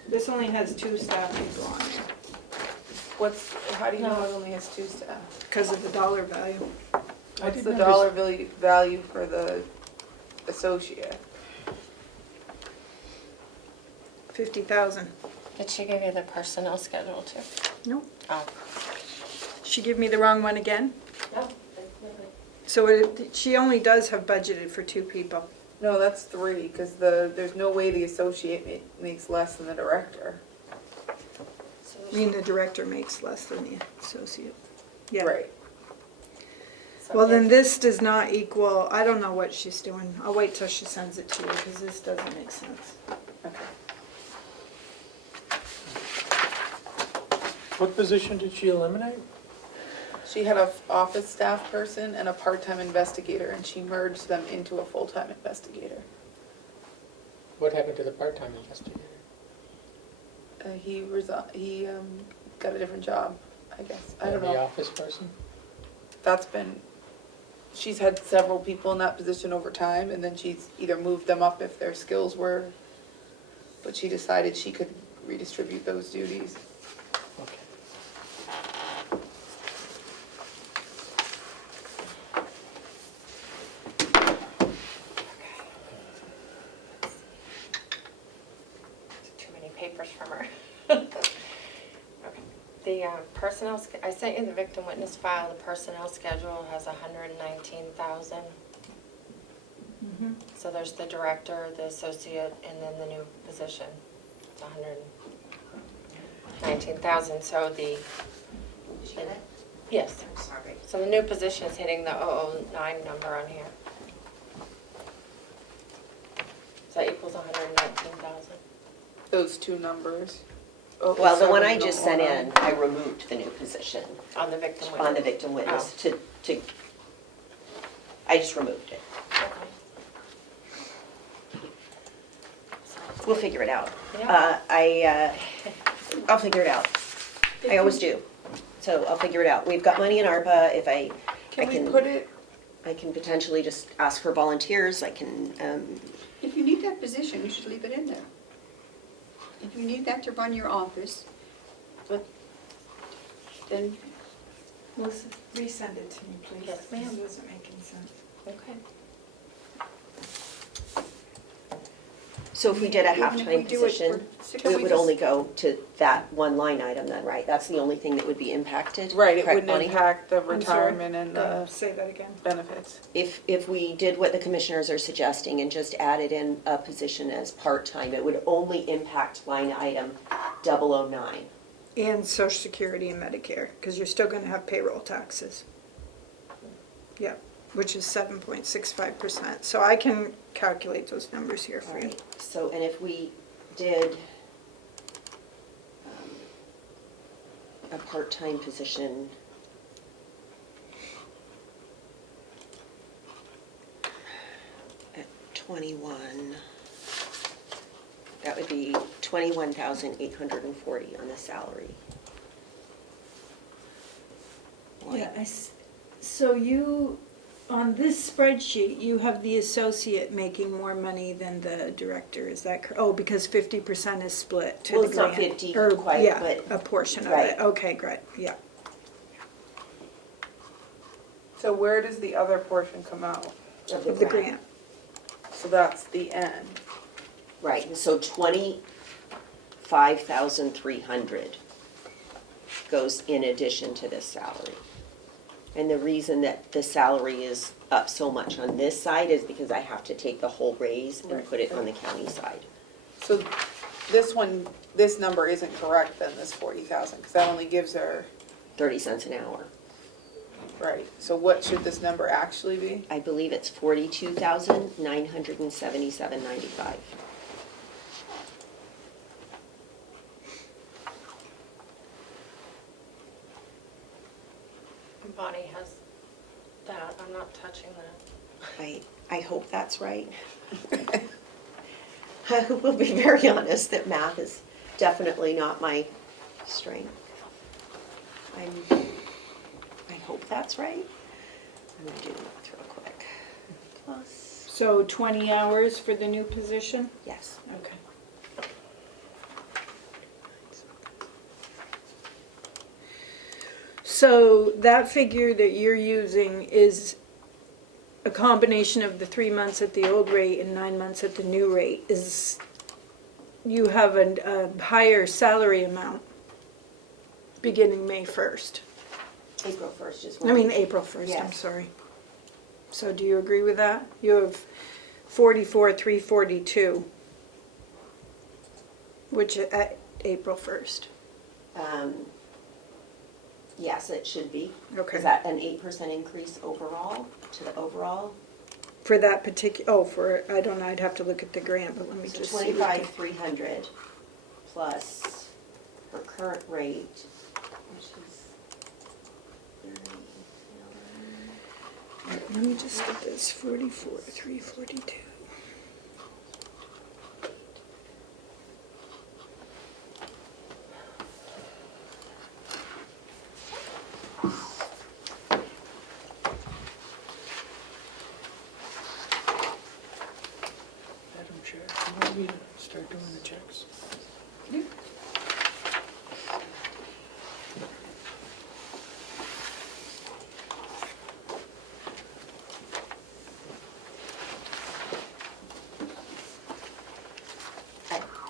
This only has 2 staff people on it, How do you know it only has 2 staff? because of the dollar value. What's did the notice- dollar value for the associate? 50,000. Did she give you the personnel schedule too? Nope. Oh. She give me the wrong one again? No. So she only does have budgeted for 2 people. No, that's 3, because there's no way the associate makes less than the director. I mean, the director makes less than the associate. Yeah. Right. Well, then this does not equal, I don't know what she's doing. I'll wait till she sends it to you, because this doesn't make sense. Okay. What position did she eliminate? She had an office staff person and a part-time investigator, and she merged them into a full-time investigator. What happened to the part-time investigator? He got a different job, I guess. I don't The know. office person? She's had several people in that position over time, and then she's either moved them up if their skills were, but she decided she could redistribute those duties. Okay. Too many papers from her. Okay. The personnel, I sent you the victim witness file. The personnel schedule has 119,000. Mm-hmm. So there's the director, the associate, and then the new position. It's 119,000. So Did you get it? yes. I'm sorry. So the new position is hitting the 009 number on here. So that equals 119,000. Those 2 numbers. Oh, Well, the one I 7 just don't sent lie. in, I removed the new position On the victim witness. on the victim witness to, I just removed it. Okay. We'll figure it out. Yeah. I'll figure it out. I always do. So I'll figure it out. We've got money in ARPA if I Can we can. put it I can potentially just ask for volunteers, I can, If you need that position, you should leave it in there. If you need that to run your office, but then, Melissa, resend it to me, please. Yes, ma'am. This isn't making sense. Okay. so if we did a Even if we half-time do it position, for 6 it would weeks. only go to that one line item then, right? That's the only thing that would be impacted? Right, it Correct, wouldn't Bonnie? impact the I'm sorry. retirement and the Say that again. benefits. If we did what the commissioners are suggesting and just added in a position as part-time, it would only impact line item 009. And Social Security and Medicare, because you're still gonna have payroll taxes. Yep, which is 7.65%. So I can calculate those numbers here for you. Alright, so, and if we did a part-time position, at 21, that would be 21,840 on the salary. Yeah, so you, on this spreadsheet, you have the associate making more money than the director, is that correct? Oh, because 50% is split to Well, the it's not grant. 50 Or, quite, yeah, but- a portion of right. it, okay, great, yeah. So where does the other portion come out? Of the grant. So that's the end. Right, so 25,300 goes in addition to this salary. And the reason that the salary is up so much on this side is because I have to take the whole raise and Right. put it on the county side. So this one, this number isn't correct then, this 40,000, because that only gives her, 30 cents an hour. right, so what should this number actually be? I believe it's 42,977.95. Bonnie has that, I'm not touching that. I hope that's right. I will be very honest that math is definitely not my strength. I hope that's right. I'm gonna do math real quick. Plus, So 20 hours for the new position? yes. Okay. So that figure that you're using is a combination of the 3 months at the old rate and 9 months at the new rate. Is, you have a higher salary amount beginning May 1st. April 1st is I when. mean, April 1st, I'm Yes. sorry. So do you agree with that? You have 44,342, which at April 1st. Yes, it should be. Okay. Is that an 8% increase overall, to the overall? For that particular, oh, for, I don't know, I'd have to look at the grant, but let me So just see. what the- 25,300 plus her current rate, which is 30. Let me just get this, 44,342. Madam Chair, you want me to start doing the checks?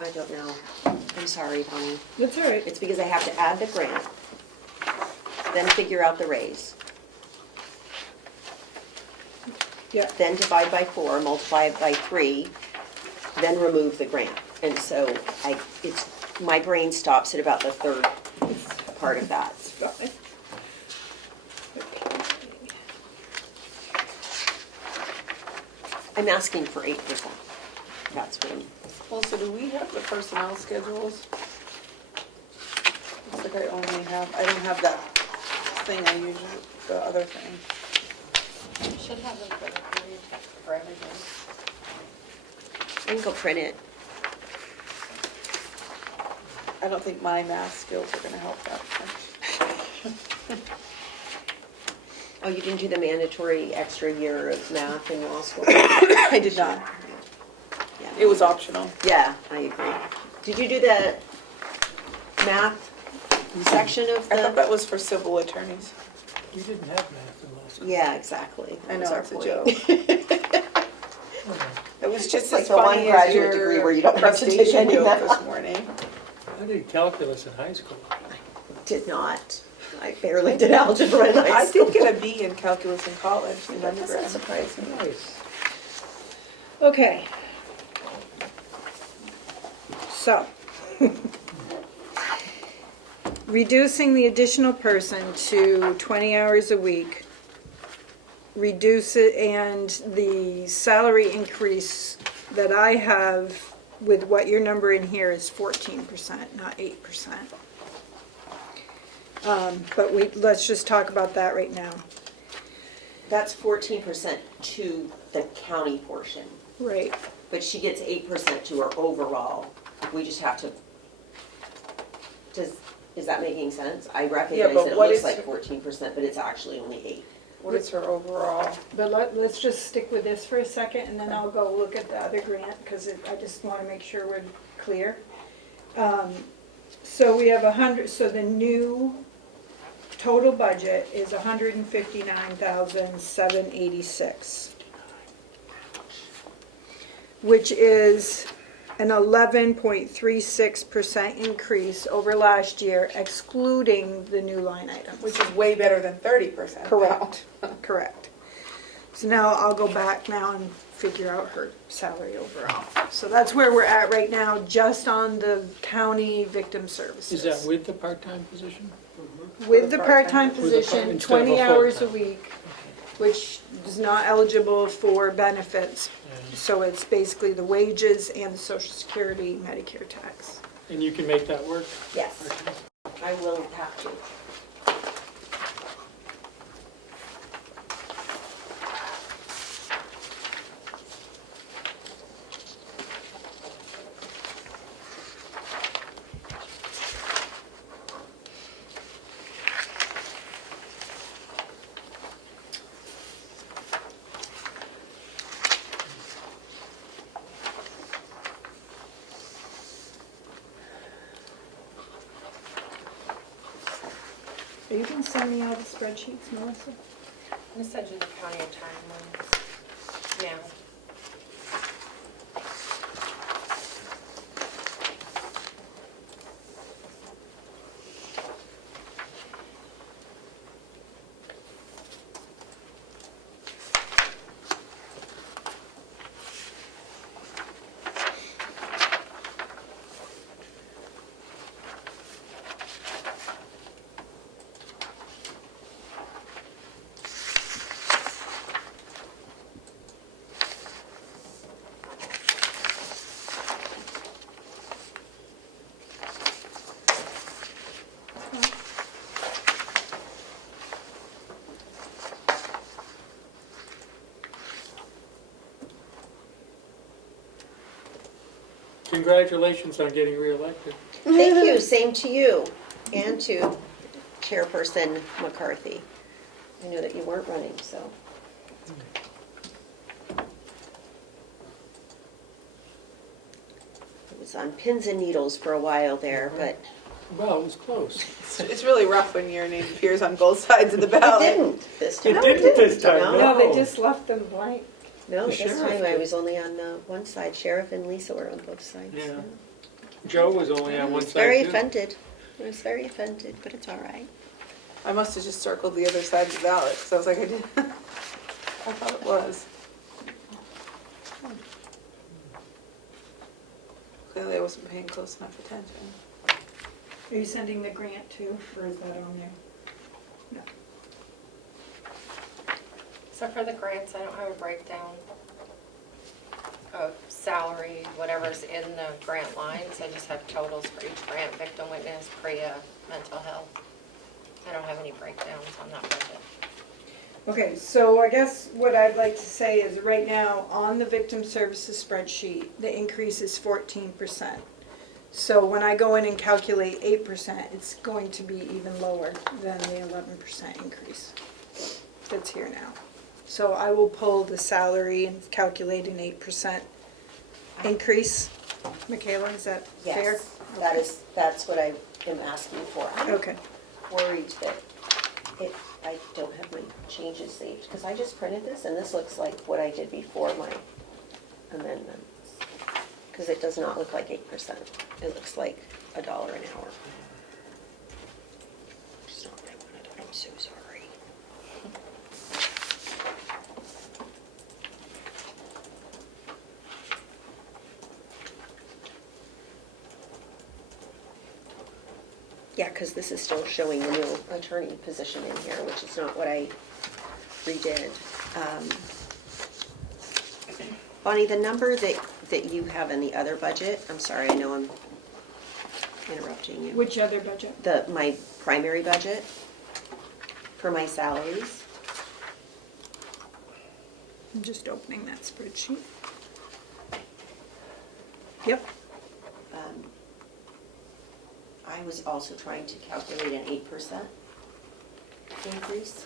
I don't know. I'm sorry, Bonnie. That's all right. It's because I have to add the grant, then figure out the raise, Yeah, then divide by 4, multiply it by 3, then remove the grant. And so my brain stops at about the third part of that. it's fine. I'm asking for 8%. That's what I'm, Well, so do we have the personnel schedules? Looks like I don't have that thing I usually, the other thing. You should have them for the period for everything. I can go print it. I don't think my math skills are gonna help that much. Oh, you didn't do the mandatory extra year of math in law school? I did not. Yeah. It was optional. Yeah, I agree. Did you do the math section of I thought the? that was for civil attorneys. You didn't have math in law school. Yeah, exactly. I That was know, our it's a point. joke. Okay. It was just It's like as the one funny as graduate degree where you don't your have to take crustacean any joke math. this morning. I did calculus in high school. Did not. I barely did algebra in high I school. did get a B in calculus in college, in That doesn't undergrad. surprise me. Nice. Okay. So, reducing the additional person to 20 hours a week, reduce it, and the salary increase that I have with what your number in here is 14%, not 8%. But let's just talk about that right now. That's 14% to the county portion, Right. but she gets 8% to her overall. We just have to, is that making sense? I recognize but that it what looks is like her- 14%, but it's actually only 8. What is her overall? But let's just stick with this for a second, and then I'll go look at the other grant, because I just want to make sure we're clear. So we have 100, so the new total budget is 159,786, which is an 11.36% increase over last year, excluding the new line items. Which is way better than 30%. Correct, correct. So now I'll go back now and figure out her salary overall. So that's where we're at right now, just on the county victim services. Is that with the part-time position? With the part-time With the part- position, instead of a 20 hours a full-time. week, which is not eligible for benefits. Yeah. So it's basically the wages and the Social Security, Medicare tax. And you can make that work? Yes, I will have to. Are you gonna send me all the spreadsheets, Melissa? I'm gonna send you the county of time ones now. Congratulations on getting reelected. Thank you, same to you, and to Chairperson McCarthy. I knew that you weren't running, so. It was on pins and needles for a while there, but Well, it was close. It's really rough when your name appears on both sides of the it ballot. didn't this time. It didn't this time, No. No, they No. just left them blank. No, The this sheriff time I did. was only on one side. Sheriff and Lisa were on both sides. Yeah. Joe was only on I one was side very too. offended. I was very offended, but it's all right. I must have just circled the other side of the ballot, because I was like, I did. I thought it was. Clearly I wasn't paying close enough attention. Are you sending the grant too, or is that on there? No. So for the grants, I don't have a breakdown of salary, whatever's in the grant lines. I just have totals for each grant, victim witness, PREA, mental health. I don't have any breakdowns on that budget. Okay, so I guess what I'd like to say is right now, on the victim services spreadsheet, the increase is 14%. So when I go in and calculate 8%, it's going to be even lower than the 11% increase. that's here now. So I will pull the salary and calculate an 8% increase. Michaela, is that fair? Yes, that's what I am asking for. I'm Okay. worried that I don't have my changes saved, because I just printed this, and this looks like what I did before my amendments. Because it does not look like 8%. It looks like $1 an hour. It's not what I wanted. I'm so sorry. Yeah, because this is still showing the new attorney position in here, which is not what I redid. Bonnie, the number that you have in the other budget, I'm sorry, I know I'm interrupting you. Which other budget? My primary budget for my salaries. I'm just opening that spreadsheet. Yep. I was also trying to calculate an 8% increase.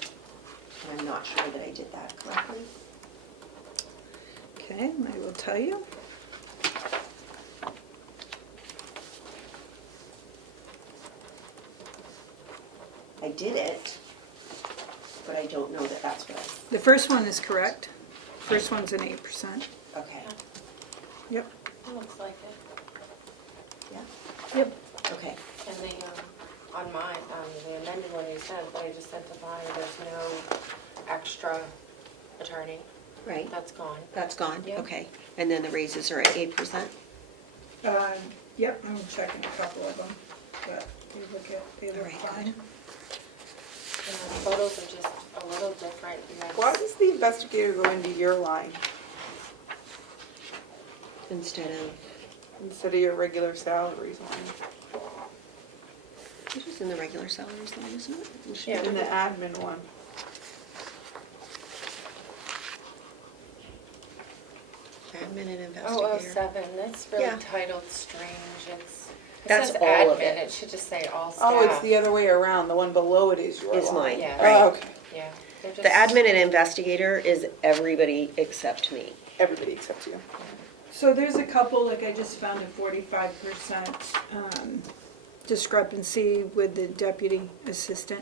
And I'm not sure that I did that correctly. Okay, I will tell you. I did it, but I don't know that that's what The first one is correct. First one's an 8%. okay. Yep. It looks like it. Yeah, Yep. okay. And on mine, the amended one you sent, that I just sent to Bonnie, there's no extra attorney. Right, That's gone. that's gone, Yeah. okay. And then the raises are at 8%? Yep, I'm checking a couple of them, but they look All right, fine. good. And the photos are just a little different. You guys- Why does the investigator go into your line Instead instead of your regular salaries line? it is in the regular salaries line, isn't it? It should be Yeah. In the admin one. Admin and Oh, investigator. 07, that's really Yeah. titled strange. It That's says all of admin, it. it should just say all staff. Oh, it's the other way around. The one below it is your Is line. mine, Yeah. right. Oh, okay. Yeah. they're The just- admin and investigator is everybody except me. Everybody except you. So there's a couple, like I just found a 45% discrepancy with the deputy assistant.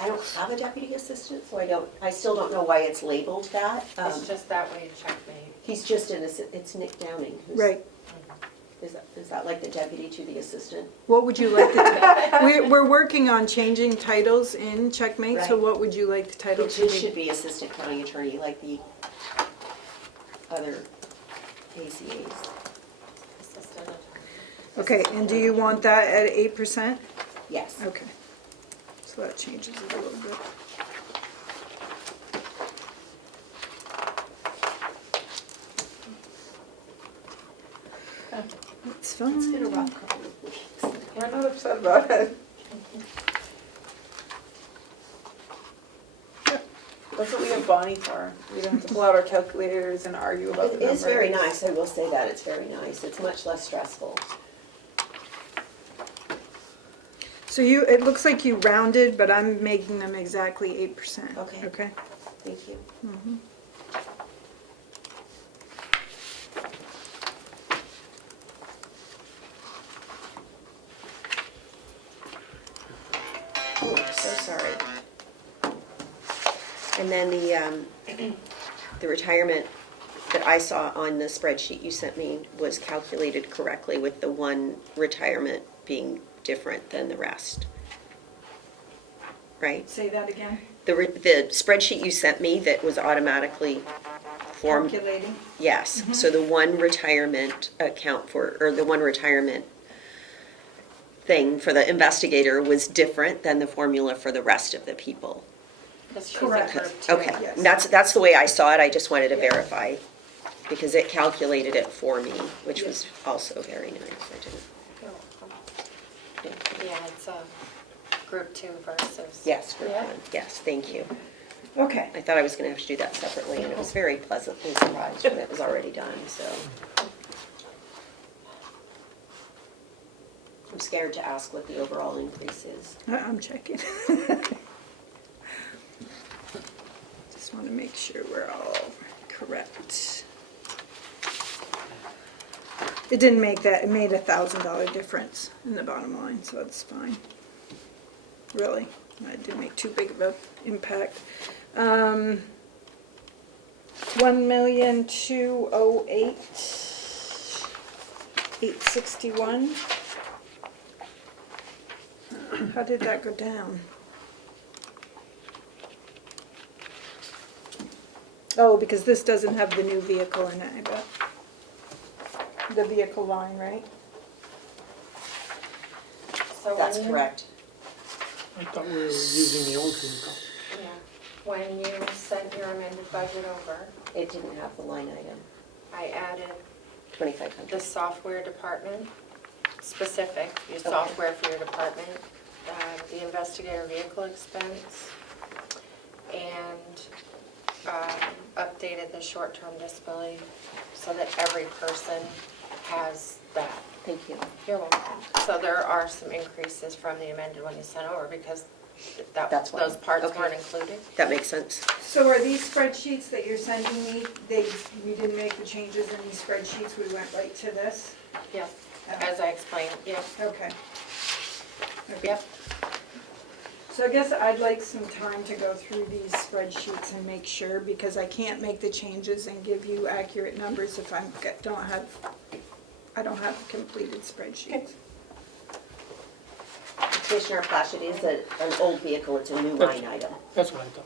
I don't have a deputy assistant, so I still don't know why it's labeled that. It's just that way to checkmate. He's just it's Nick Downing. Right. Is that like the deputy to the assistant? What would you like we're working on changing titles in Checkmate, so Right. what would you like the title It to just should be? be assistant county attorney like the other ACAs. Assistant attorney. Okay, and do you want that at 8%? Yes. Okay. So that changes it a little bit. It's fine. It's been a rough couple of weeks. We're not upset about it. That's what we have Bonnie for. We don't have to pull out our calculators and argue about the It numbers. is very nice, I will say that, it's very nice. It's much less stressful. So it looks like you rounded, but I'm making them exactly 8%. Okay. Okay? Thank you. Oh, so sorry. And then the retirement that I saw on the spreadsheet you sent me was calculated correctly with the one retirement being different than the rest. Right? Say that again. The spreadsheet you sent me that was automatically formed. Calculating. Yes, so the one retirement account for, or the one retirement thing for the investigator was different than the formula for the rest of the people. Because she's a Correct. group two. Okay, Yes. that's the way I saw it, I just wanted to Yeah. verify, because it calculated it for me, which Yeah. was also very nice, I didn't. You're welcome. Yeah. Yeah, it's a group two versus. Yes, group Yeah. one, yes, thank you. Okay. I thought I was gonna have to do that separately, and it was very pleasantly surprised when it was already done, so. I'm scared to ask what the overall increase is. I'm checking. Just want to make sure we're all correct. It didn't make that, it made $1,000 difference in the bottom line, so it's fine. Really, it didn't make too big of an impact. 1,208,861. How did that go down? Oh, because this doesn't have the new vehicle in it, I bet. The vehicle line, right? So That's when you- correct. I thought we were using the old vehicle. Yeah, when you sent your amended budget over, It didn't have the line item, I added the 2,500. software department, specific, your Okay. software for your department, the investigator vehicle expense, and updated the short-term disability so that every person has that. Thank you. You're welcome. So there are some increases from the amended one you sent over because That's why. those parts Okay. weren't included. That makes sense. So are these spreadsheets that you're sending me, we didn't make the changes in these spreadsheets, we went right to this? Yeah, as I explained, yeah. Okay. Yep. So I guess I'd like some time to go through these spreadsheets and make sure, because I can't make the changes and give you accurate numbers if I don't have completed spreadsheets. Commissioner Plash, it is an old vehicle, it's a new line item. That's what I thought.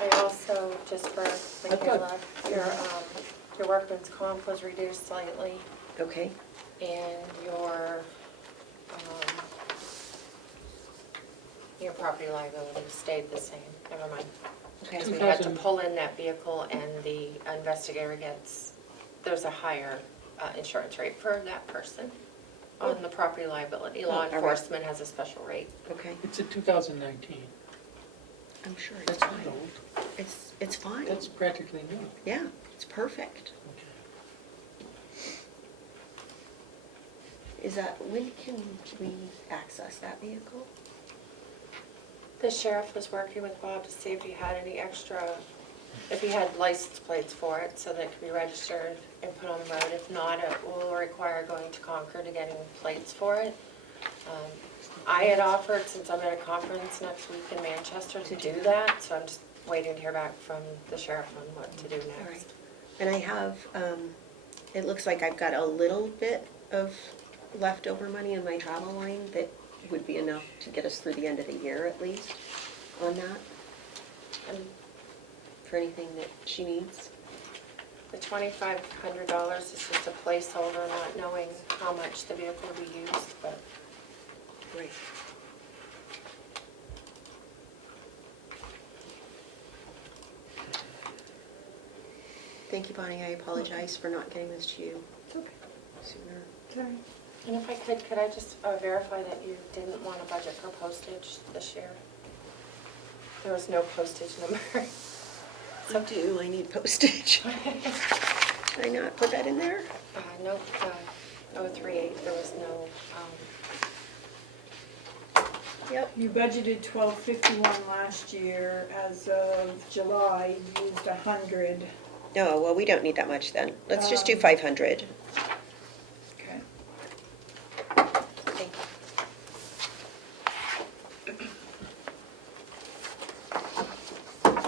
I also, just for Michaela, your workman's comp was reduced slightly Okay, and your property liability stayed the same, never mind. okay. So we had to pull in that vehicle and the investigator there's a higher insurance rate for that person on the property liability. Law all right. enforcement has a special rate. Okay, It's a 2019. I'm sure it's That's not fine. old. It's fine. That's practically new. Yeah, it's perfect. Okay. Is that, when can we access that vehicle? The sheriff was working with Bob to see if he had any extra, if he had license plates for it so that it could be registered and put on the road. If not, it will require going to Concord to getting plates for it. I had offered, since I'm at a conference next week in Manchester, to do that, so I'm just waiting to hear back from the sheriff on what to do All right. next. And I have, it looks like I've got a little bit of leftover money in my travel line that would be enough to get us through the end of the year at least on that, And for anything that she needs. the $2,500 is just a placeholder, not knowing how much the vehicle will be used, but Great. Thank you, Bonnie. I apologize for not getting this to you It's okay. sooner. Sorry. And if I could I just verify that you didn't want a budget for postage this year? There was no postage number. I do, I need postage. Did I not put that in there? Nope, 038, there was no, Yep. You budgeted $1,251 last year. As of July, you used 100. No, well, we don't need that much then. Let's just do 500. Okay. thank you.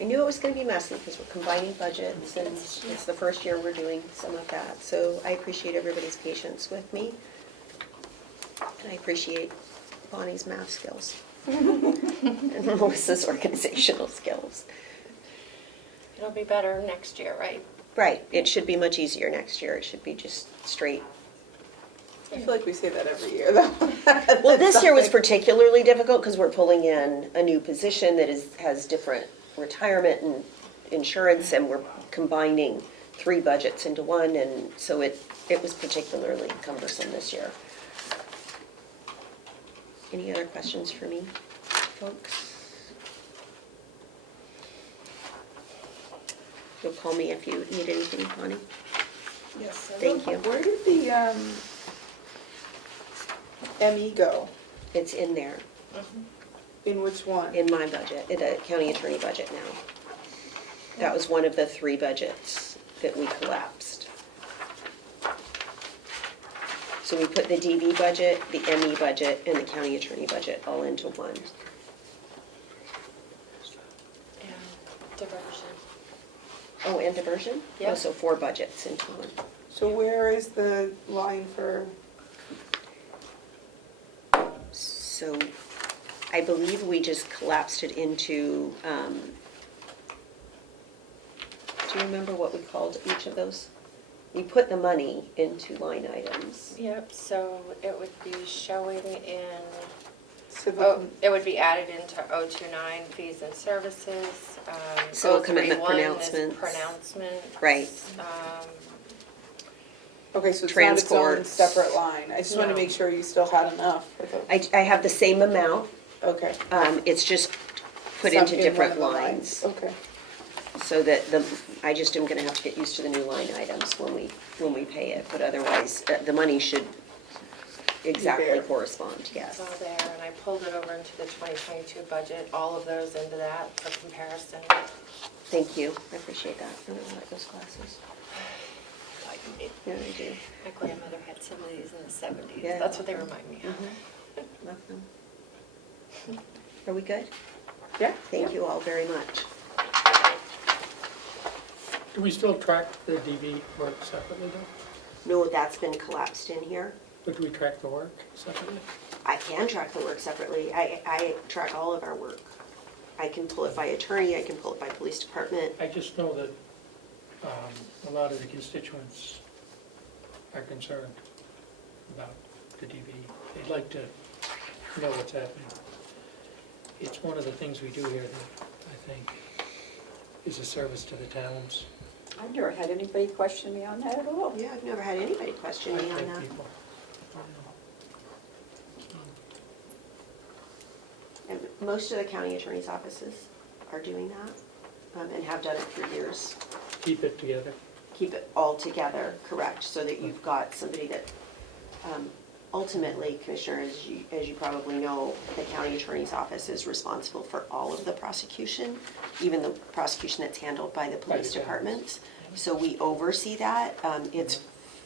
I knew it was gonna be messy because we're combining budgets and it's the first year we're doing some of that. So I appreciate everybody's patience with me. And I appreciate Bonnie's math skills. And Melissa's organizational skills. It'll be better next year, right? Right, it should be much easier next year. It should be just straight. I feel like we say that every year, though. Well, this year was particularly difficult because we're pulling in a new position that has different retirement and insurance, and we're combining 3 budgets into one, and so it was particularly cumbersome this year. Any other questions for me, folks? You'll call me if you need anything, Bonnie. Yes. Thank you. Where did the ME go? It's in there. In which one? in my budget, in the county attorney budget now. That was one of the 3 budgets that we collapsed. So we put the DV budget, the ME budget, and the county attorney budget all into one. And diversion. Oh, and diversion? Yeah. Oh, so 4 budgets into one. So where is the line for, So I believe we just collapsed it into, do you remember what we called each of those? We put the money into line items. Yep, so it would be showing in, civil? it would be added into 029 fees and services. Civil commitment 031 is pronouncements. pronouncements. Right. Okay, so it's not its own Transports. separate line. I just wanted to No. make sure you still had enough. I have the same amount, Okay. it's just put Some into in one different of the lines. Okay. So that I just am gonna have to get used to the new line items when we pay it, but otherwise, the money should exactly there. correspond, yes. It's all there, and I pulled it over into the 2022 budget, all of those into that for comparison. Thank you, I appreciate that. I really like those glasses. Yeah, I do. My grandmother had some of these in the 70s. Yeah. That's what they remind me of. Love them. Are we good? Yeah. Thank you all very much. Do we still track the DV work separately though? No, that's been collapsed in here. But do we track the work separately? I can track the work separately. I track all of our work. I can pull it by attorney, I can pull it by police department. I just know that a lot of the constituents are concerned about the DV. They'd like to know what's happening. It's one of the things we do here that I think is a service to the towns. I've never had anybody question me on that at all. Yeah, I've never had anybody question I me on think that. people. And most of the county attorney's offices are doing that, and have done it for years. Keep it together. Keep it all together, correct, so that you've got somebody that, ultimately, Commissioner, as you probably know, the county attorney's office is responsible for all of the prosecution, even the prosecution that's handled by the police the towns. department. So we oversee that. It's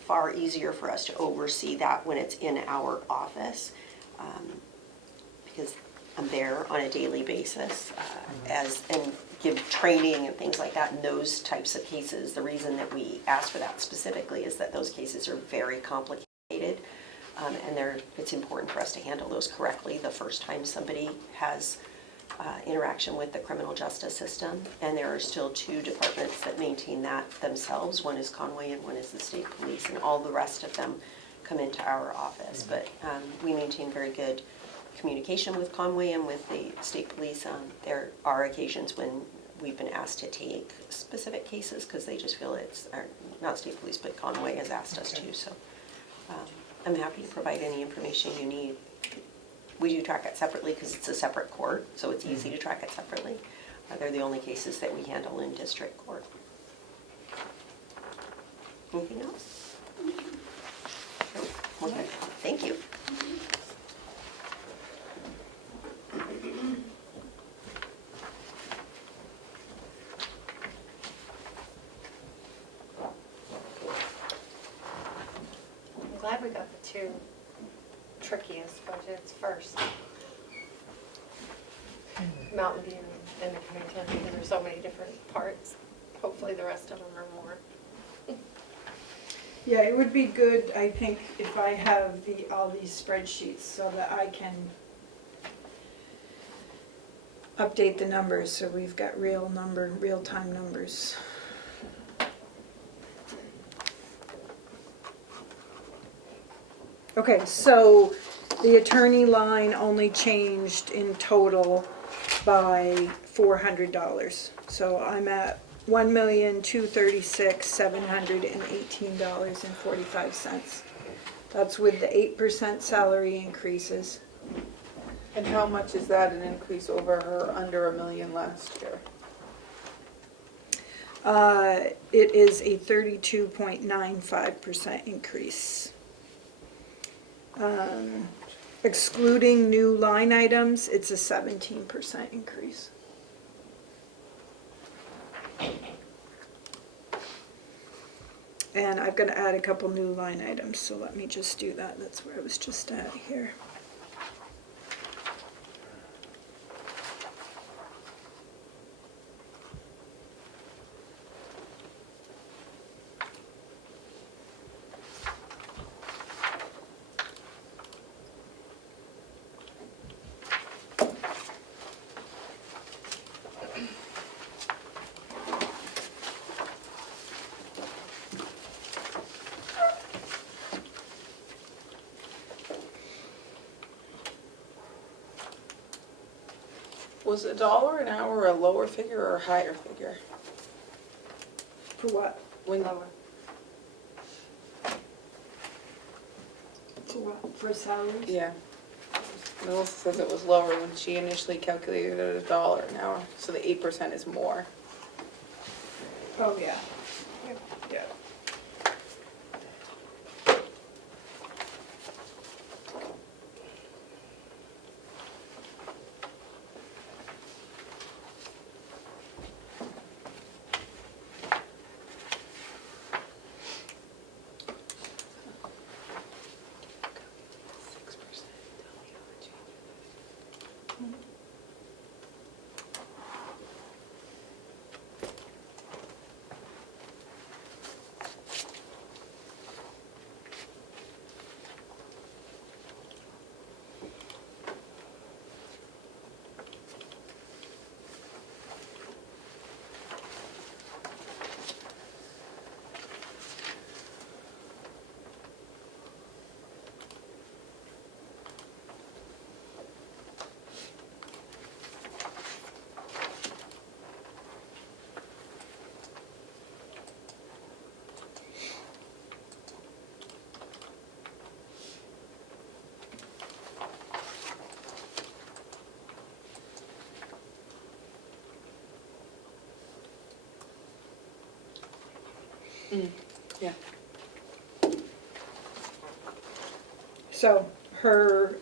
far easier for us to oversee that when it's in our office, because I'm there on a daily basis, and give training and things like that in those types of cases. The reason that we ask for that specifically is that those cases are very complicated, and it's important for us to handle those correctly the first time somebody has interaction with the criminal justice system. And there are still 2 departments that maintain that themselves. One is Conway and one is the state police, and all the rest of them come into our office. But we maintain very good communication with Conway and with the state police. There are occasions when we've been asked to take specific cases because they just feel not state police, but Conway has asked us to. So I'm happy to provide any information you need. We do track it separately because it's a separate court, so it's easy to track it separately. They're the only cases that we handle in district court. Anything else? Okay, thank you. I'm glad we got the 2 trickiest budgets first. Mountain View and the Pennington, because there's so many different parts. Hopefully the rest of them are more. Yeah, it would be good, I think, if I have all these spreadsheets so that I can update the numbers, so we've got real-time numbers. Okay, so the attorney line only changed in total by $400. So I'm at $1,236,718.45. That's with the 8% salary increases. And how much is that an increase over her under $1 million last year? It is a 32.95% increase. Excluding new line items, it's a 17% increase. And I've got to add a couple new line items, so let me just do that. That's where I was just at here. Was $1 an hour a lower figure or a higher figure? For what? When, For what? For salaries? yeah. Melissa says it was lower when she initially calculated it $1 an hour, so the 8% is more. Oh, yeah. Yeah. Yeah. So her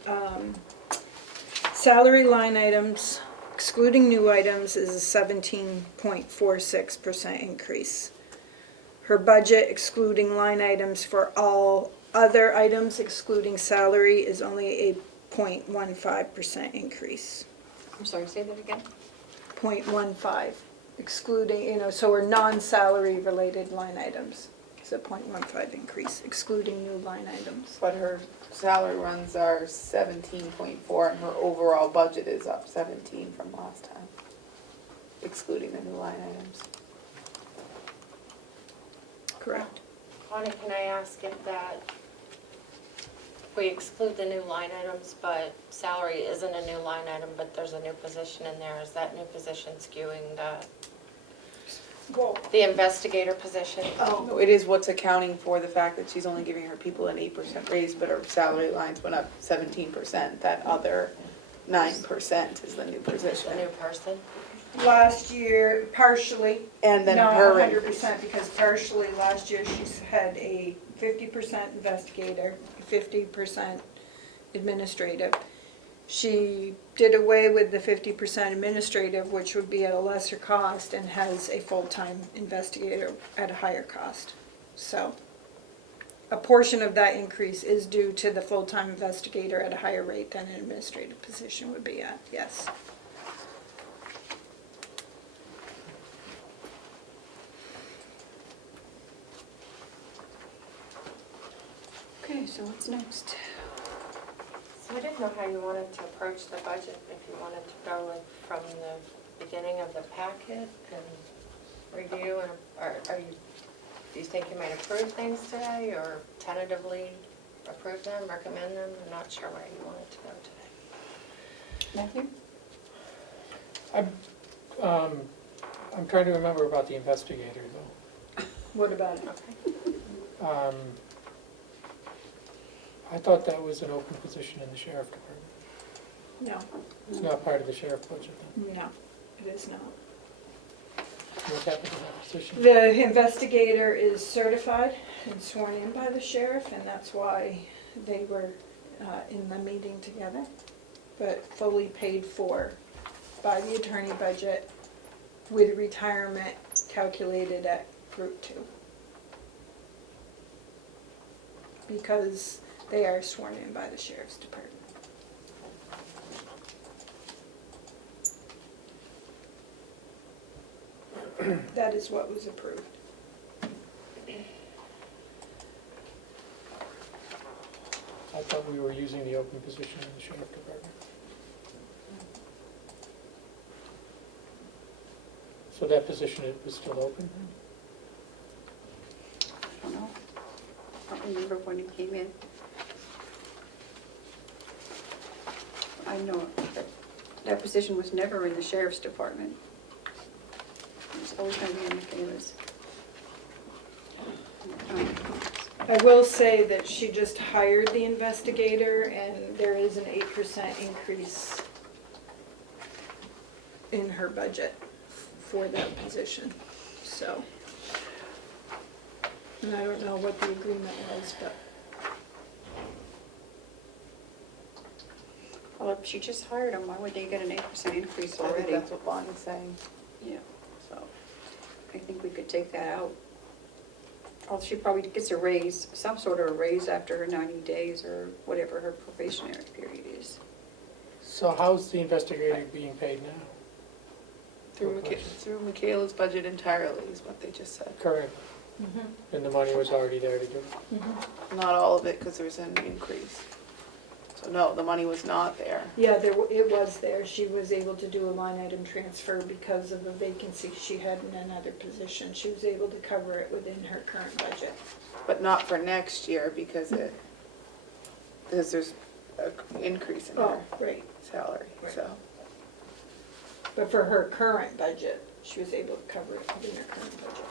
salary line items, excluding new items, is a 17.46% increase. Her budget, excluding line items for all other items, excluding salary, is only a 0.15% increase. I'm sorry, say that again? 0.15, excluding, so her non-salary related line items. It's a 0.15 increase, excluding new line items. But her salary runs are 17.4 and her overall budget is up 17 from last time, excluding the new line items. Correct. Connie, can I ask if we exclude the new line items, but salary isn't a new line item, but there's a new position in there, is that new position skewing the investigator position? No, it is what's accounting for the fact that she's only giving her people an 8% raise, but her salary lines went up 17%. That other 9% is the new position. A new person? Last year, partially, And then not her 100%, because partially last year she's had a 50% investigator, 50% administrative. She did away with the 50% administrative, which would be at a lesser cost, and has a full-time investigator at a higher cost. So a portion of that increase is due to the full-time investigator at a higher rate than an administrative position would be at, yes. Okay, so what's next? So I didn't know how you wanted to approach the budget, if you wanted to go like from the beginning of the packet and review, and, or do you think you might approve things today, or tentatively approve them, recommend them? I'm not sure where you wanted to go today. Matthew? I'm trying to remember about the investigator though. What about it? Okay. I thought that was an open position in the sheriff department. No, It's not part of the sheriff budget then. no, it is not. What happened to that position? The investigator is certified and sworn in by the sheriff, and that's why they were in the meeting together, but fully paid for by the attorney budget with retirement calculated at Group 2. Because they are sworn in by the Sheriff's Department. That is what was approved. I thought we were using the open position in the sheriff department. So that position was still open? I don't know. I don't remember when it came in. I know that position was never in the sheriff's department. It was always going to be in Michaela's. I will say that she just hired the investigator and there is an 8% increase in her budget for that position, so. And I don't know what the agreement was, but. Well, if she just hired him, why would they get an 8% increase I think already? that's what Bonnie's saying. Yeah, so I think we could take that out. Or she probably gets a raise, some sort of a raise after her 90 days or whatever her probationary period is. So how's the investigator being paid now? Through Michaela's budget entirely is what they just said. Correct. And the money was already there to do it? Not all of it, because there was an increase. So no, the money was not there. Yeah, it was there. She was able to do a line item transfer because of a vacancy she had in another position. She was able to cover it within her current budget. But not for next year, because there's an increase in her Right. salary, so. But for her current budget, she was able to cover it within her current budget.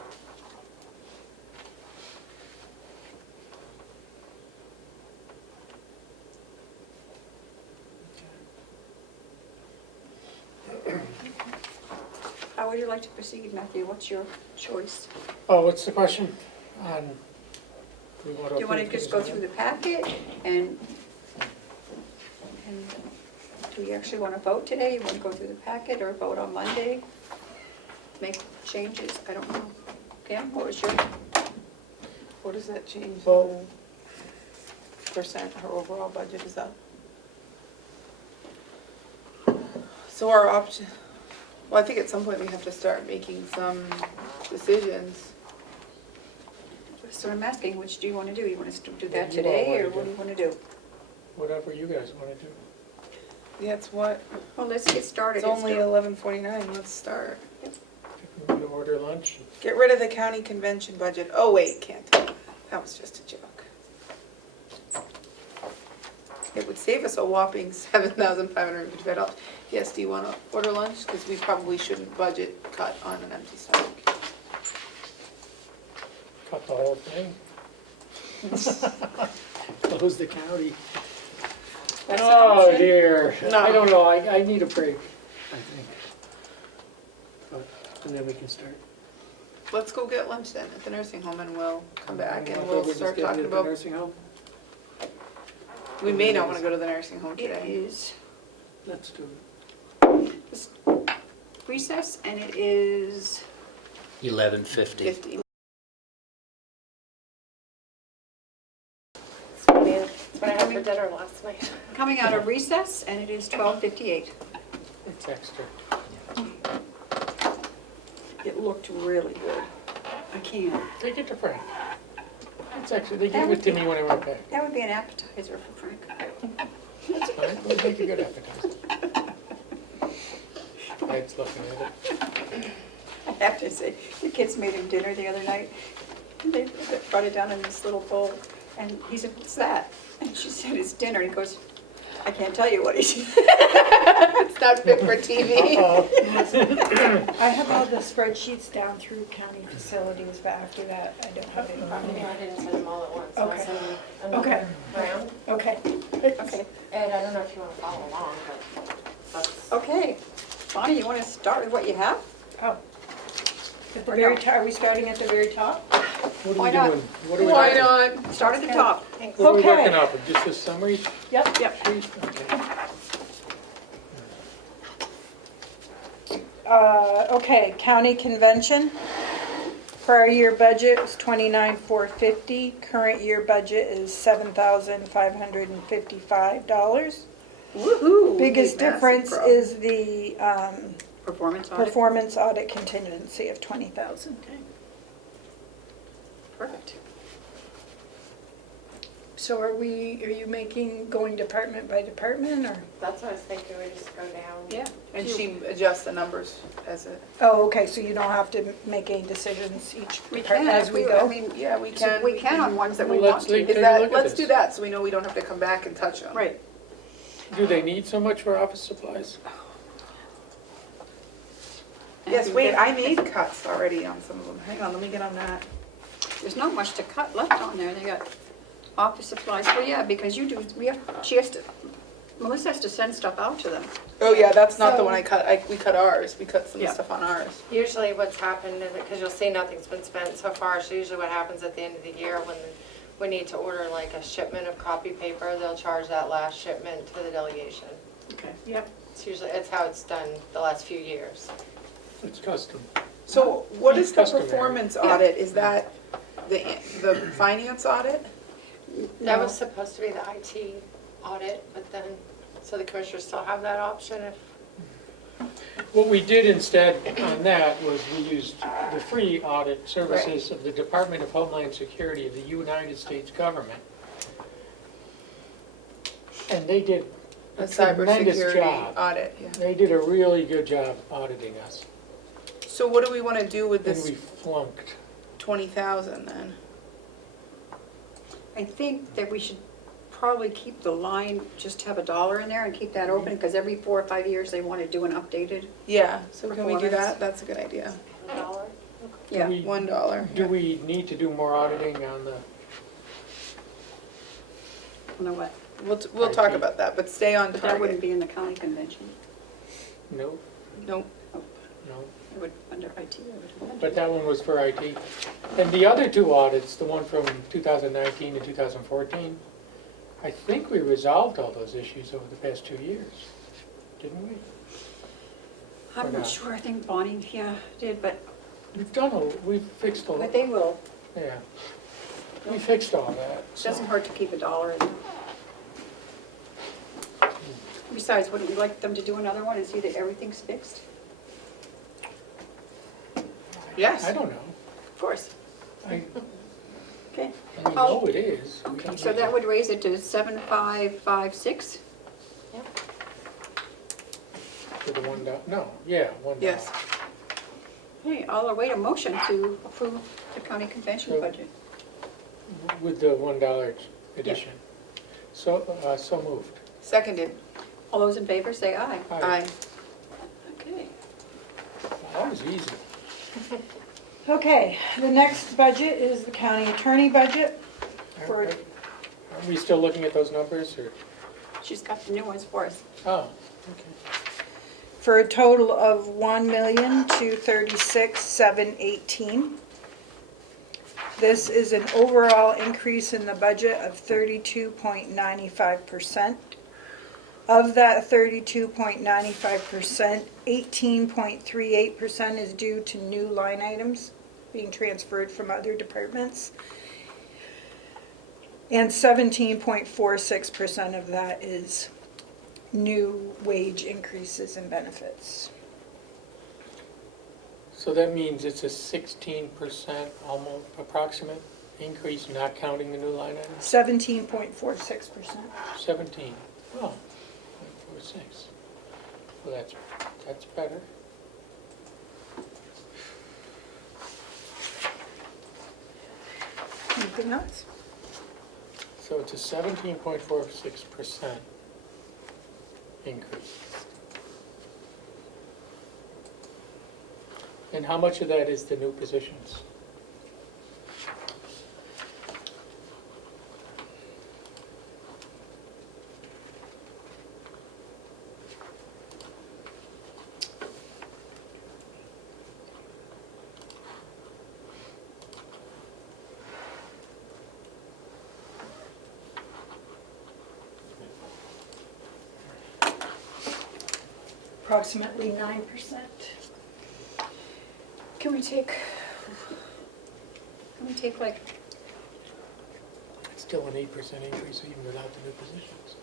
How would you like to proceed, Matthew? What's your choice? Oh, what's the question on? Do you want to just go through the packet and do we actually want to vote today? You want to go through the packet or vote on Monday? Make changes? I don't know. Kim, what was your? What does that change? Well- Percent, her overall budget is up. So our option, well, I think at some point we have to start making some decisions. So I'm asking, which do you want to do? You want us to do What that do you today all or wanna what do you want to do? Whatever you guys want to do. Yeah, it's what? Well, let's get started. It's only 11:49, let's start. If we want to order lunch, Get rid of the county convention budget. Oh wait, can't do that. That was just a joke. It would save us a whopping $7,555. Yes, do you want to order lunch? Because we probably shouldn't budget cut on an empty stomach. cut the whole thing. Close the county. That's an Oh option. dear. No. I don't know, I need a break, I think. And then we can start. Let's go get lunch then at the nursing home and we'll come back and Wanna we'll go start just get talking into the about, nursing home? we may not want to go to the nursing home It today. is Let's do it. recess and it is 11:50. 50. That's what I had for dinner last night. coming out of recess and it is 12:58. Text her. It looked really good. I can't. Take it to Frank. It's actually, they gave it to me when I went back. That would be an appetizer for Frank. That's fine, we'll make a good appetizer. Ed's looking at it. I have to say, the kids made him dinner the other night. They brought it down in this little bowl, and he said, "What's that?" And she said, "It's dinner." And he goes, "I can't tell you what he said." It's not fit for TV. Uh-oh. I have all the spreadsheets down through county facilities, but after that, I don't have any. I didn't send them all at once, so I'll Okay. send them Okay. another round. Okay. Okay, Ed, I don't know if you want to follow along, but that's. okay. Bonnie, you want to start with what you have? Oh. At the Or very no? top, are we starting at the very top? What are Why we not? doing? What are we Why working- not? Start at the top. What are we Okay. working off of? Just a summary Yep. Yep. sheet? Okay. Okay, county convention. Prior year budget was 29,450. Current year budget is $7,555. Woo-hoo. Biggest Big, massive difference problem. is the Performance audit. performance audit contingency of 20,000. Perfect. So are you going department by department, or? That's what I was thinking, we just go down. Yeah. And she adjusts the numbers as it. Oh, okay, so you don't have to make any decisions each We department can, as if we I go? mean, Yeah, we can. we can on ones that we Well, want let's leave- to. Is Take a that, look at let's this. do that, so we know we don't have to come back and touch them. Right. Do they need so much for office supplies? Yes, wait, I made cuts already on some of them. Hang on, let me get on that. There's not much to cut left on there. They got office supplies. Well, yeah, because Melissa has to send stuff out to them. Oh, yeah, that's not the So- one I cut. We cut ours. We cut some Yeah. stuff on ours. Usually what's happened is, because you'll see nothing's been spent so far, so usually what happens at the end of the year when we need to order like a shipment of copy paper, they'll charge that last shipment to the delegation. Okay. Yep. It's how it's done the last few years. It's custom. So what is the Customary. performance audit? Is that the finance audit? That was supposed to be the IT audit, but then, so the commissioners still have that option if, What we did instead on that was we used the free audit services of the Department of Homeland Security of the United States government. And they did A a tremendous cybersecurity job. audit, yeah. They did a really good job auditing us. So what do we want to do with And this we flunked. 20,000 then? I think that we should probably keep the line, just have $1 in there and keep that open, because every 4 or 5 years they want to do an updated. Yeah, so can we do Performance. that? That's a good idea. $1. Do Yeah. we- $1. Do we need to do more auditing on the, You know what? We'll talk IT. about that, but stay on But that wouldn't target. be in the county convention. no, Nope. no? It would, under IT, I would imagine. But that one was for IT. And the other two audits, the one from 2019 and 2014, I think we resolved all those issues over the past 2 years, didn't we? I'm Or not not. sure, I think Bonnie, did, but We've fixed a lot, they will. yeah. We fixed all that. It so- doesn't hurt to keep $1 in there. Besides, wouldn't we like them to do another one and see that everything's fixed? Yes. I don't know. Of course. I Okay. know it is. We Okay, can so make that it- would raise it to 7,556. For the $1, no, yeah, $1. Yes. Hey, I'll await a motion to approve the county convention So- budget. With the $1 addition. So moved. Seconded. All those in favor, say aye. Aye. Okay. That was easy. Okay, the next budget is the county attorney budget. For- Are we still looking at those numbers, or? She's got the new ones for us. Oh, okay. For a total of $1,236,718. This is an overall increase in the budget of 32.95%. Of that 32.95%, 18.38% is due to new line items being transferred from other departments. And 17.46% of that is new wage increases and benefits. So that means it's a 16% almost approximate increase, not counting the new line items? 17.46%. 17. Oh, 0.46. Well, that's better. Anything else? So it's a 17.46% increase. And how much of that is the new positions? approximately 9%. Can we take like, It's still an 8% increase even without the new positions.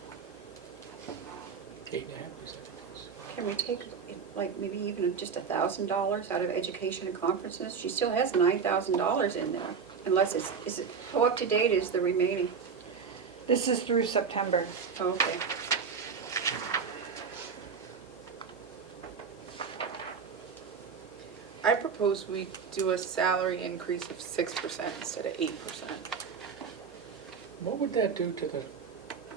8.5% increase. can we take like maybe even just $1,000 out of education and conferences? She still has $9,000 in there, unless is it, how up to date is the remaining? This is through September. Oh, okay. I propose we do a salary increase of 6% instead of 8%. What would that do to the?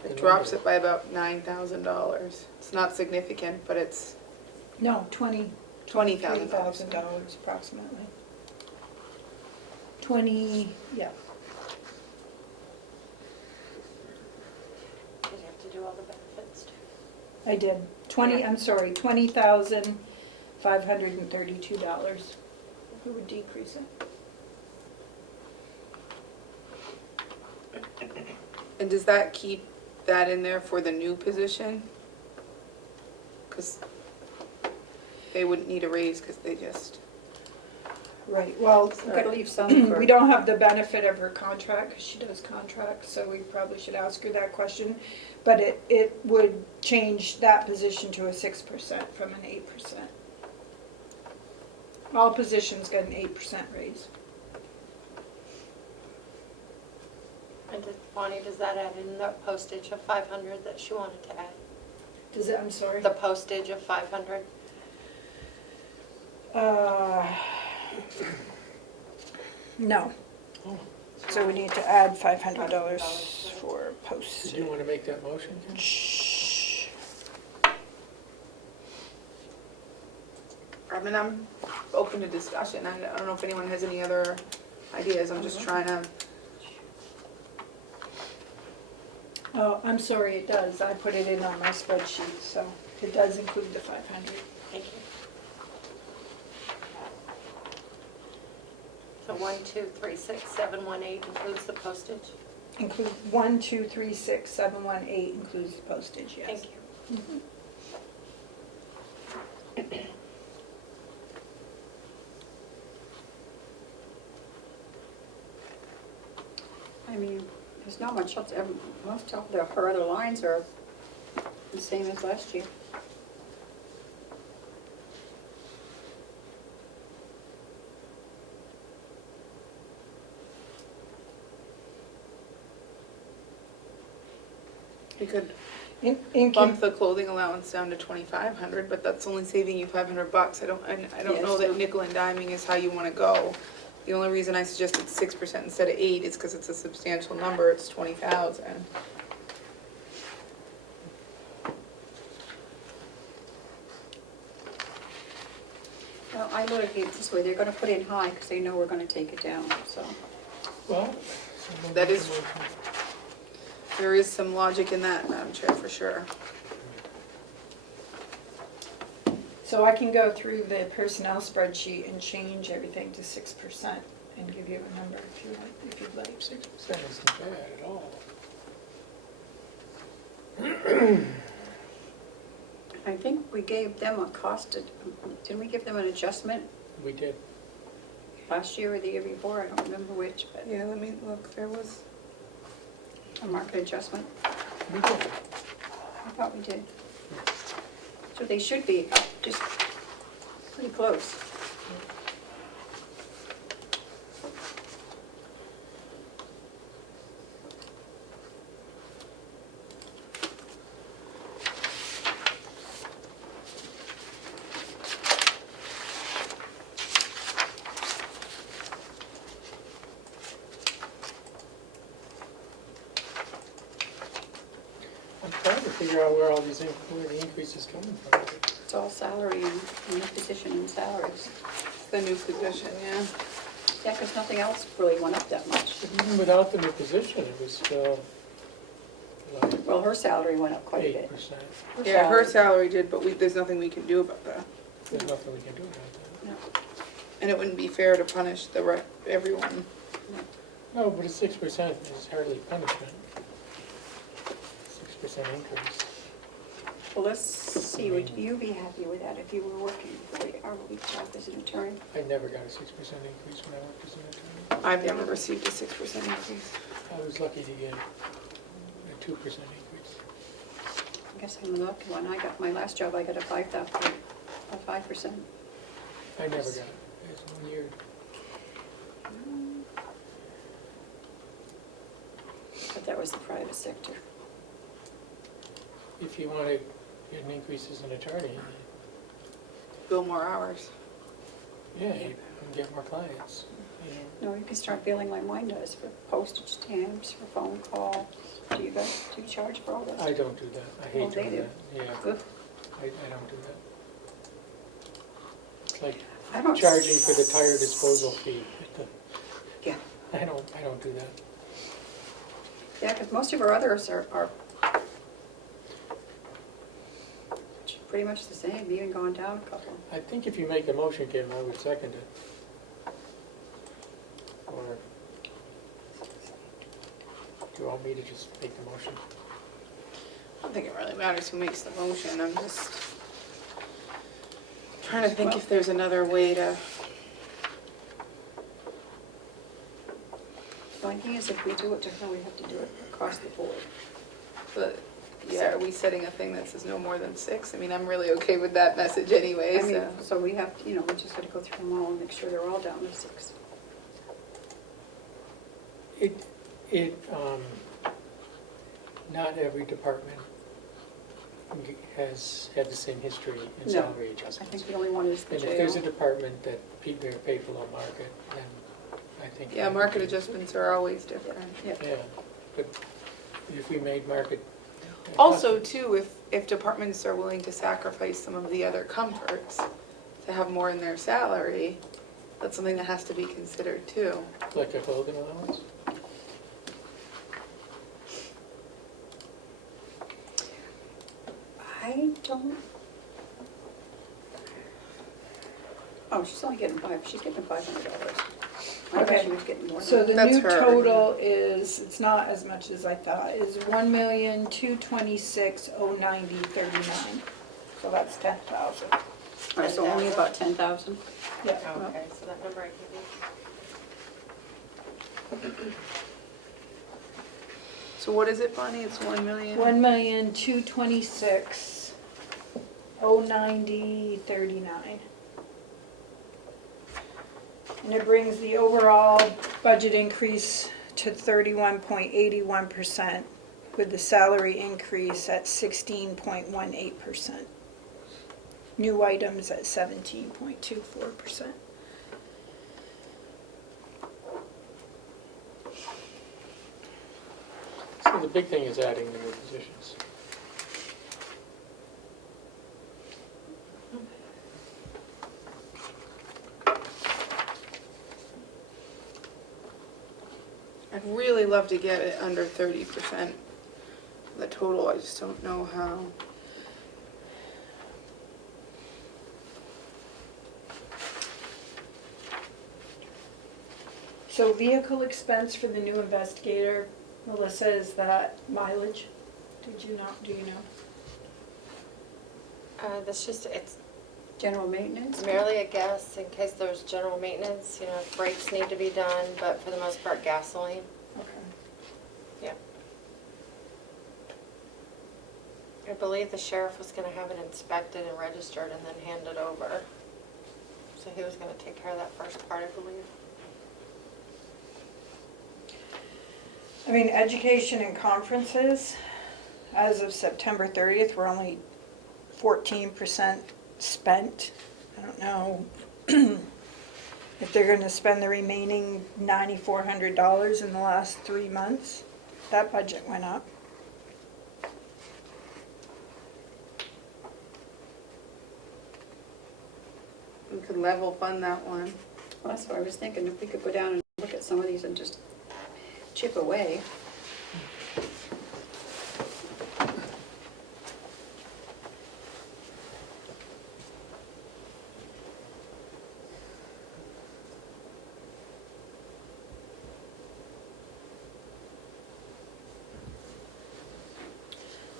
It drops it by about $9,000. It's not significant, but it's No, $20,000 $20,000. approximately. 20, yeah. Did you have to do all the benefits too? I did. $20,532. Who would decrease it? And does that keep that in there for the new position? Because they wouldn't need a raise because they just, Right, well, We gotta leave some for. we don't have the benefit of her contract, because she does contracts, so we probably should ask her that question. But it would change that position to a 6% from an 8%. All positions get an 8% raise. And Bonnie, does that add in the postage of 500 that she wanted to add? Does it, I'm sorry? The postage of 500? No. Oh, So we need to add $500 for postage. did you want to make that motion, Ken? Shh. I mean, I'm open to discussion. I don't know if anyone has any other ideas. I'm just trying to, Oh, I'm sorry, it does. I put it in on my spreadsheet, so it does include the 500. Thank you. So 1236718 includes the postage? Include 1236718 includes the postage, yes. Thank you. I mean, there's not much else, most of her other lines are the same as last year. we could In bump the clothing allowance down to 2,500, but that's only saving you $500. I don't know that nickel and diming is how you want to go. The only reason I suggested 6% instead of 8 is because it's a substantial number. It's 20,000. Well, I look at it this way, they're gonna put in high because they know we're gonna take it down, so. Well. That is- There is some logic in that, Madam Chair, for sure. So I can go through the personnel spreadsheet and change everything to 6% and give you a number if you want, if you'd like. 6% isn't bad at all. I think we gave them a cost, didn't we give them an adjustment We did. last year or the year before? I don't remember which, but Yeah, let me look. There was, a market adjustment. We did. I thought we did. So they should be just pretty close. I'm trying to figure out where all these where the increases coming from. It's all salary and new position and salaries. the new position, yeah. Yeah, because nothing else really went up that much. But even without the new position, it was still like Well, her salary went up quite a bit. 8%. Yeah, her salary did, but there's nothing we can do about that. There's nothing we can do about that. No. And it wouldn't be fair to punish everyone. No, but a 6% is hardly punishment. 6% increase. Well, let's see, would you be happy with that if you were working for the hourly job as an attorney? I never got a 6% increase when I worked as an attorney. I've never received a 6% increase. I was lucky to get a 2% increase. I guess I'm the lucky one. I got, my last job, I got a 5%. I never got it. It was 1 year. But that was the private sector. If you want to get an increase as an attorney, Bill more hours. yeah, you can get more clients. You know. No, you can start billing like mine does for postage stamps, for phone calls. Do you guys, do you charge for all this? I don't do that. I Well, hate they doing do. that. Yeah, Ugh, I don't do that. It's like I don't charging for the tire disposal fee. Yeah, I don't do that. yeah, because most of our others are pretty much the same, even gone down a couple. I think if you make a motion, Kim, I would second it. Or do you want me to just make the motion? I don't think it really matters who makes the motion. I'm just trying to think if there's another way to. The only thing is if we do it to her, we have to do it across the board. But yeah, are we setting a thing that says no more than 6? I mean, I'm really okay with that message anyway. I mean, So so we have, we just gotta go through them all and make sure they're all down to 6. Not every department has had the same history in No. salary I adjustments. think the only one is the And if there's a jail. department that they're paid below market, then I think. yeah, market adjustments are always different. Yeah, Yeah, but if we made market. Also, too, if departments are willing to sacrifice some of the other comforts to have more in their salary, that's something that has to be considered too. Like a clothing allowance? I don't. Oh, she's only getting she's getting $500. I thought Okay. she was getting more. So the That's new her. total is, it's not as much as I thought, is 1,226,090.39. So that's 10,000. All right, so only about 10,000. Yeah. Okay, so that number I gave you. So what is it, Bonnie? It's 1 million? 1,226,090.39. And it brings the overall budget increase to 31.81%, with the salary increase at 16.18%. New items at 17.24%. So the big thing is adding the new positions. I'd really love to get it under 30% of the total. I just don't know how. So vehicle expense for the new investigator, Melissa, is that mileage? Do you know? That's just, it's General maintenance? merely a guess in case there's general maintenance, if brakes need to be done, but for the most part, gasoline. Okay. Yeah. I believe the sheriff was gonna have it inspected and registered and then handed over. So he was gonna take care of that first part, I believe. I mean, education and conferences, as of September 30th, we're only 14% spent. I don't know if they're going to spend the remaining $9,400 in the last 3 months. That budget went up. We could level fund that one. Well, that's what I was thinking, if we could go down and look at some of these and just chip away.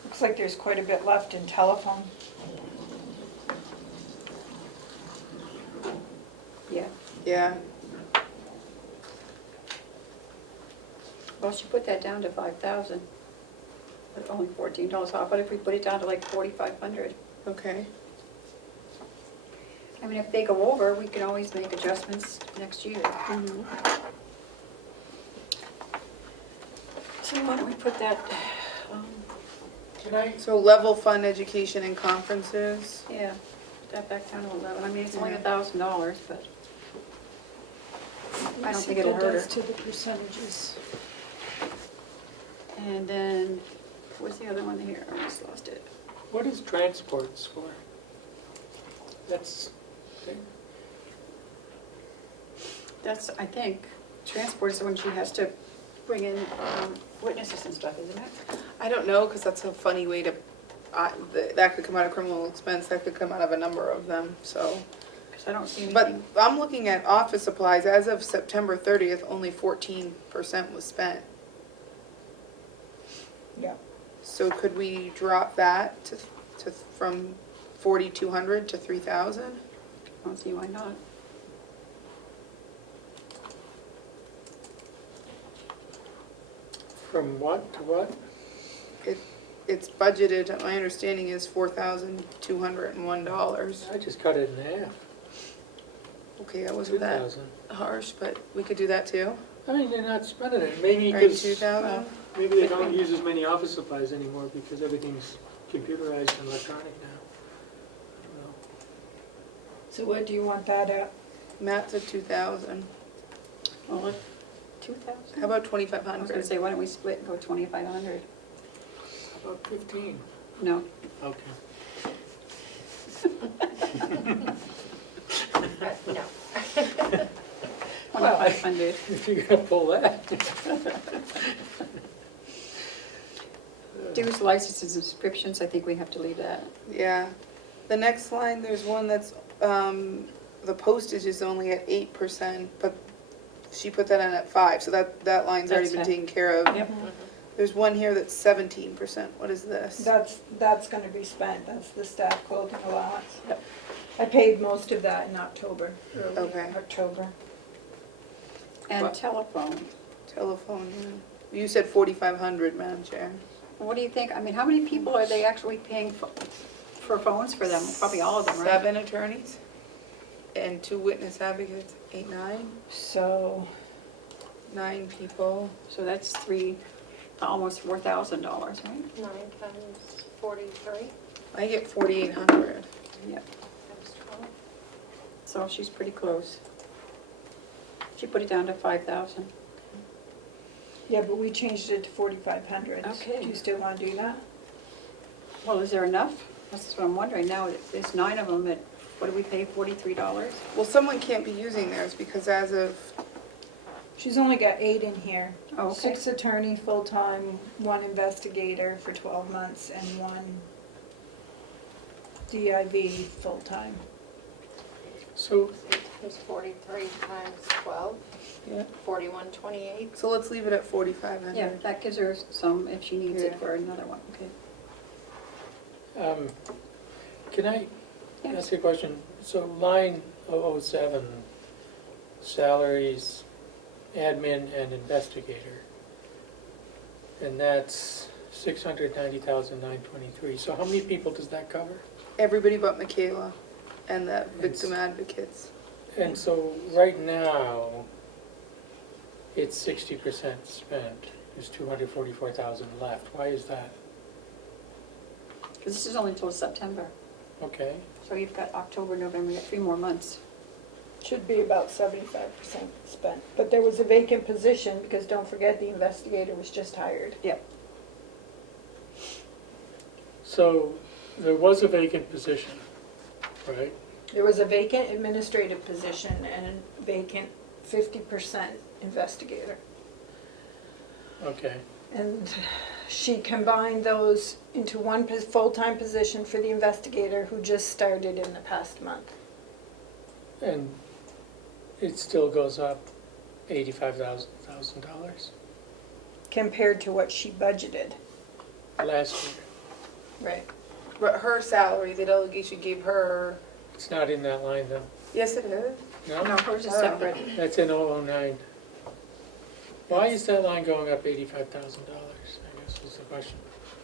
Looks Looks like there's quite a bit left in telephone. Yeah, Yeah, well, she put that down to 5,000, but only $14 off, but if we put it down to like 4,500, okay. I mean, if they go over, we can always make adjustments next year. So why don't we put that, Can I, So level fund education and conferences. yeah, put that back down to 11, I mean, it's only $1,000, but I don't think it'll hurt her. To the percentages. And then, what's the other one here? I almost lost it. what is transports for? That's, I think, transport is when she has to bring in witnesses and stuff, isn't it? I don't know, because that's a funny way to, that could come out of criminal expense, that could come out of a number of them, so. Because I don't see anything. But I'm looking at office supplies, as of September 30th, only 14% was spent. Yeah. So could we drop that to from 4,200 to 3,000? I don't see why not. From what to what? It's budgeted, my understanding is $4,201. I just cut it in half, Okay, that wasn't that 2,000. harsh, but we could do that too. I mean, they're not spending it, maybe Right, because, 2,000? maybe they don't use as many office supplies anymore because everything's computerized and electronic now. I don't know. So what do you want that at? Matt said 2,000. Well, what, 2,000? How about I was gonna 2,500? say, why don't we split and go 2,500? How about 15? No. Okay. No. 2,500. If you're gonna pull that. Dues, licenses, and subscriptions, I think we have to leave that. Yeah. The next line, there's one that's, the postage is only at 8%, but she put that in at 5, so that line's already That's been fine. taken care of. Yep. There's one here that's 17%. What is this? That's gonna be spent, that's the staff clothing allowance. Yep. I paid most of that in October, early Okay. October. And What? telephone. Telephone, yeah. You said 4,500, Madam Chair. What do you think? I mean, how many people are they actually paying for phones for them? Probably all of them, right? 7 attorneys and 2 witness advocates, 8, 9, So, 9 people. So that's almost $4,000, right? 9 times 43 I get 4,800. Yep. times 12. So she's pretty close. She put it down to 5,000. yeah, but we changed it to 4,500. Okay. Do you still wanna do that? Well, is there enough? That's what I'm wondering now. There's 9 of them at, what do we pay, $43? Well, someone can't be using theirs because as of, She's only got 8 in here. Oh, okay. 6 attorney full-time, 1 investigator for 12 months, and 1 DIV full-time. So, It was 43 times 12, yeah. 4128. So let's leave it at 4,500. Yeah, that gives her some if she needs it Yeah. for another one, okay? can I Yes. ask a question? So line 007, salaries, admin and investigator. And that's 690,923. So how many people does that cover? Everybody but Michaela and the victim advocates. And so right now, it's 60% spent. There's 244,000 left. Why is that? Because this is only until September. Okay. So you've got October, November, you got 3 more months. Should be about 75% spent. But there was a vacant position, because don't forget, the investigator was just hired. Yep. So there was a vacant position, right? There was a vacant administrative position and a vacant 50% investigator. Okay. And she combined those into one full-time position for the investigator who just started in the past month. And it still goes up $85,000 Compared to what she budgeted. last year. Right. But her salary, the delegation gave her, It's not in that line though. yes it is. No, No? hers is separate. That's in 009. Why is that line going up $85,000, I guess is the question.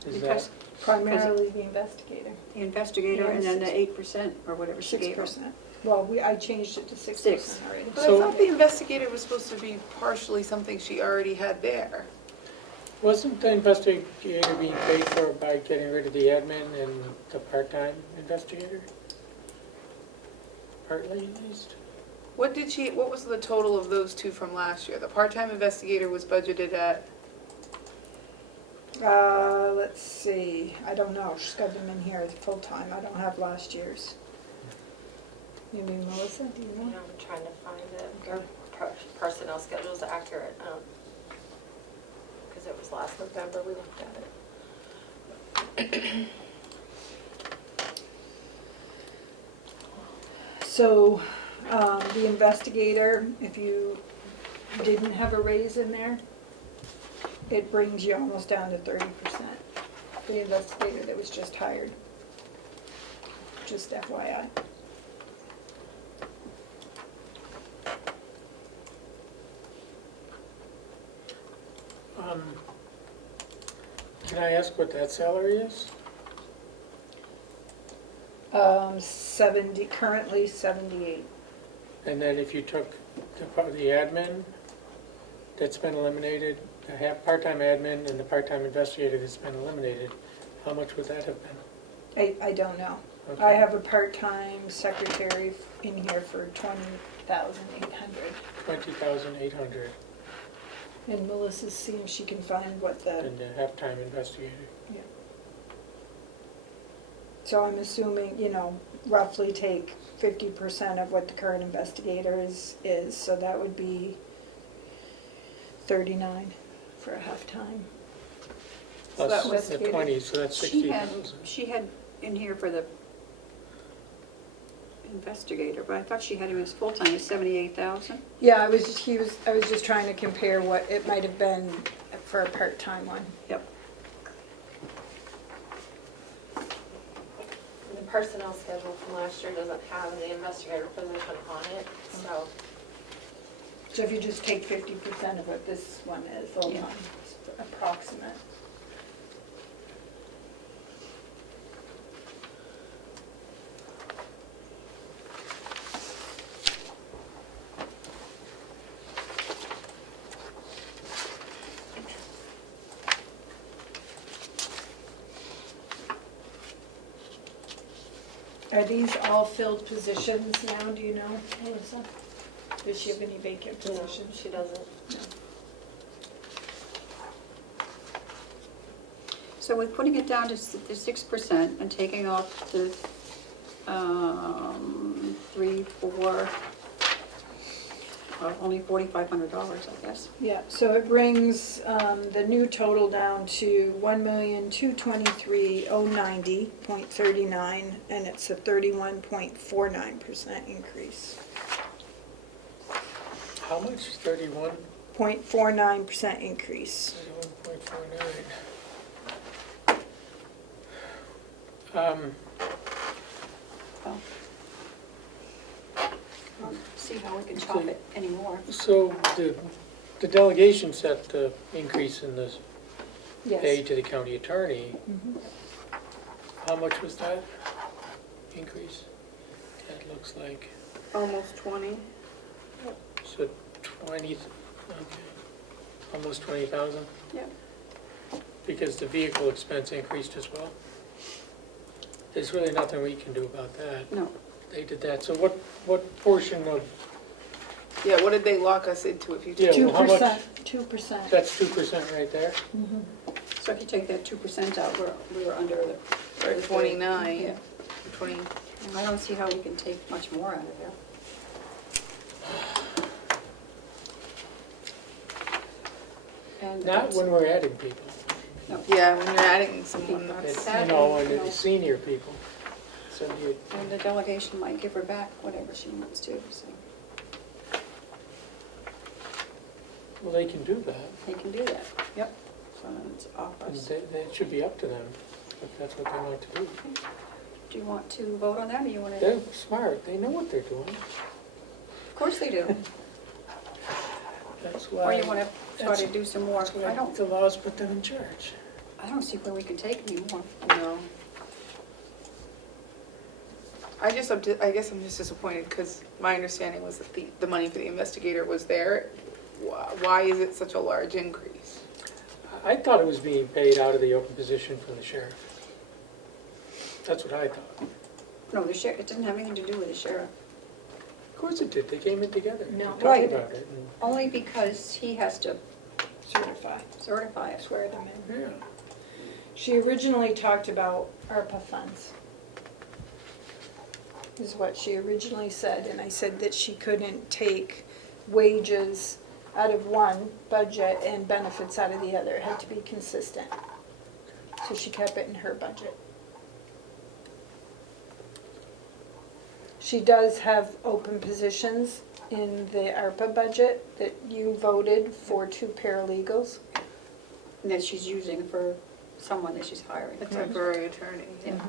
Is Because that, Primarily the investigator, the investigator and then the 8% or whatever she gave her. 6%. Well, I changed it to 6% already. But So- I thought the investigator was supposed to be partially something she already had there. wasn't the investigator being paid for by getting rid of the admin and the part-time investigator? Partly at least? What was the total of those two from last year? The part-time investigator was budgeted at, Let's see, I don't know, she's got them in here full-time, I don't have last year's. You mean Melissa, do you You know? know, I'm trying to find it, their personnel schedule is accurate, because it was last November we looked at it. So, the investigator, if you didn't have a raise in there, it brings you almost down to 30%. The investigator that was just hired. Just FYI. Can I ask what that salary is? 70, currently 78. And then if you took the admin that's been eliminated, the part-time admin and the part-time investigator that's been eliminated, how much would that have been? I don't know. Okay. I have a part-time secretary in here for 20,800. 20,800, And Melissa's seeing if she can find what the, and the half-time investigator. so I'm assuming, roughly take 50% of what the current investigator is, so that would be 39 for a half-time. So that Plus was the 20, so that's 60,000. She had in here for the investigator, but I thought she had him as full-time, as 78,000. Yeah, I was just trying to compare what it might have been for a part-time one. Yep. The personnel schedule from last year doesn't have the investigator position on it, so. So if you just take 50% of what this one is, full-time, Yeah. it's approximate. Are these all filled positions now, do you know, Melissa? Does she have any vacant No, positions? she doesn't. So with putting it down to the 6% and taking off the 3, 4, only $4,500, I guess. Yeah, so it brings the new total down to 1,223,090.39, and it's a 31.49% increase. How much? 31? 0.49% increase. 31.49. See how we can chop it anymore. So the delegation set the increase in the pay Yes. to the county attorney. Mhm. How much was that increase? That looks like, Almost 20. so 20, okay, almost 20,000? Yep. Because the vehicle expense increased as well? There's really nothing we can do about that. No. They did that, so what portion of, yeah, what did they lock us into if you Yeah, take? well, how much- 2%. that's 2% right there? Mhm. So if you take that 2% out, we were under the. Or 29, Yeah. 20, And I don't see how we can take much more out of there. And Not when we're adding people. No. yeah, when you're adding someone, It's, that's, and the senior people. So you, And the delegation might give her back whatever she wants to, so well, they can do that. they can do that. Yep. So it's off And us. it should be up to them. if that's what they want to do. Do you want to vote on that, or you want to? They're smart, they know what they're doing. Of course they do. That's why. Or you want to try to do some more? That's why I don't, the laws put them in charge. I don't see where we can take any more. No. I guess I'm just disappointed because my understanding was that the money for the investigator was there. Why is it such a large increase? I thought it was being paid out of the open position from the sheriff. That's what I thought. No, the sheriff, it doesn't have anything to do with the sheriff. Of course it did, they came in together. No. They talked Right. about it. and- Only because he has to Certify, certify it. swear them in. Yeah. She originally talked about ARPA funds, is what she originally said, and I said that she couldn't take wages out of one budget and benefits out of the other, it had to be consistent. So she kept it in her budget. She does have open positions in the ARPA budget that you voted for 2 paralegals. And that she's using for someone that she's hiring. A temporary attorney. Yeah.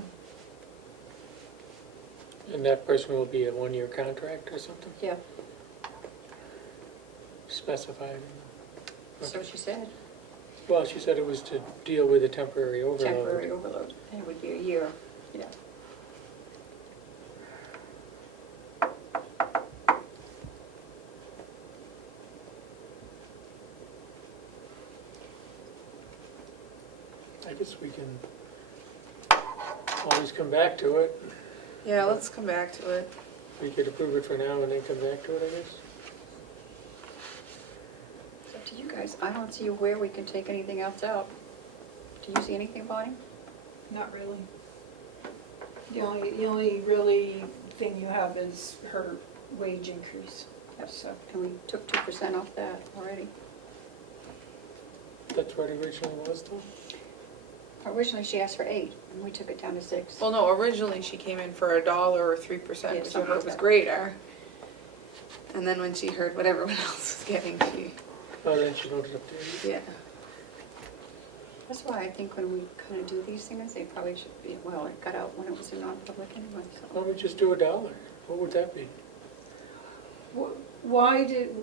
And that person will be a one-year contract or something Yeah, specified. so she said, Well, she said it was to deal with a temporary overload. temporary overload, and it would be a year, yeah. I guess we can always come back to it. Yeah, let's come back to it. We could approve it for now and then come back to it, I guess. It's up to you guys. I don't see where we can take anything else out. Do you see anything, Bonnie? Not really. The only really thing you have is her wage increase, Yep. so. And we took 2% off that already. That's what it originally was, though? Originally, she asked for 8, and we took it down to 6. Well, no, originally she came in for $1 or 3%, Yeah, something whichever like was that. greater. And then when she heard what everyone else was getting, she, Oh, then she voted up there. yeah. That's why I think when we kind of do these things, they probably should be, well, it got out when it was a non-public anyway, Why so. don't we just do $1? What would that be? Why did,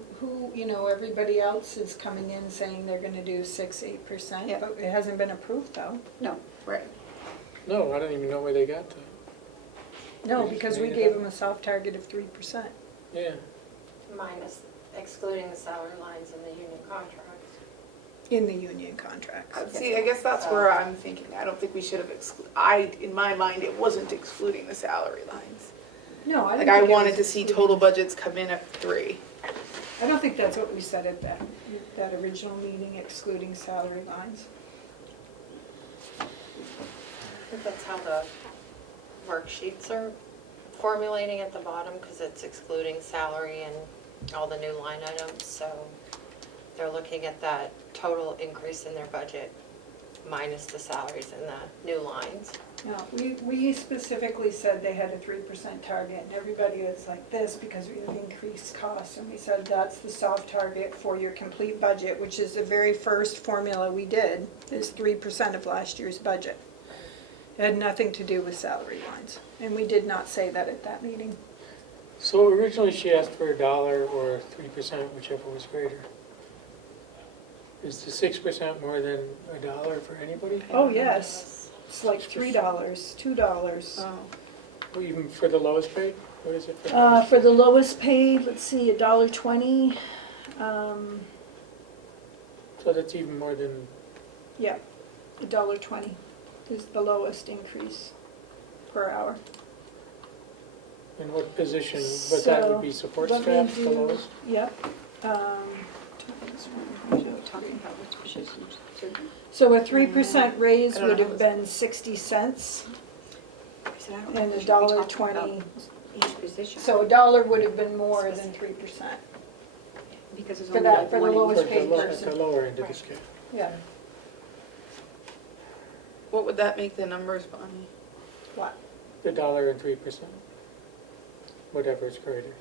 everybody else is coming in saying they're gonna do 6-8%, Yeah. but it hasn't been approved though. No, Right. No, I don't even know where they got that. No, We just because we made it gave up. them a soft target of 3%. Yeah. Minus excluding the salary lines in the union contracts. In the union contracts. See, I guess that's where I'm thinking, I don't think we should have in my mind, it wasn't excluding the salary lines. No, I Like, don't I think it wanted was to see excluded. total budgets come in at 3. I don't think that's what we said at that original meeting, excluding salary lines. I think that's how the worksheets are formulating at the bottom, because it's excluding salary and all the new line items, so they're looking at that total increase in their budget minus the salaries and the new lines. No, we specifically said they had a 3% target, and everybody was like this because we have increased costs, and we said that's the soft target for your complete budget, which is the very first formula we did, is 3% of last year's budget. It had nothing to do with salary lines, and we did not say that at that meeting. So originally she asked for $1 or 3%, whichever was greater. Is the 6% more than $1 for anybody? Oh, yes, it's like $3, $2. oh, Or even for the lowest paid? What is it for? For the lowest paid, let's see, $1.20. So that's even more than, Yeah, $1.20 is the lowest increase per hour. in what position? But that would be support staff, the lowest? Yep. we're talking about which positions. So a 3% raise I don't would know. have been 60 cents, I said, I don't and know, we should be talking about $1.20. each position. So $1 would have been more than 3%. Because there's for only that- like for the one in- lowest For paid the person. At the lower end of the scale. Yeah. What would that make the numbers, Bonnie? What? $1 and 3%. Whatever is greater.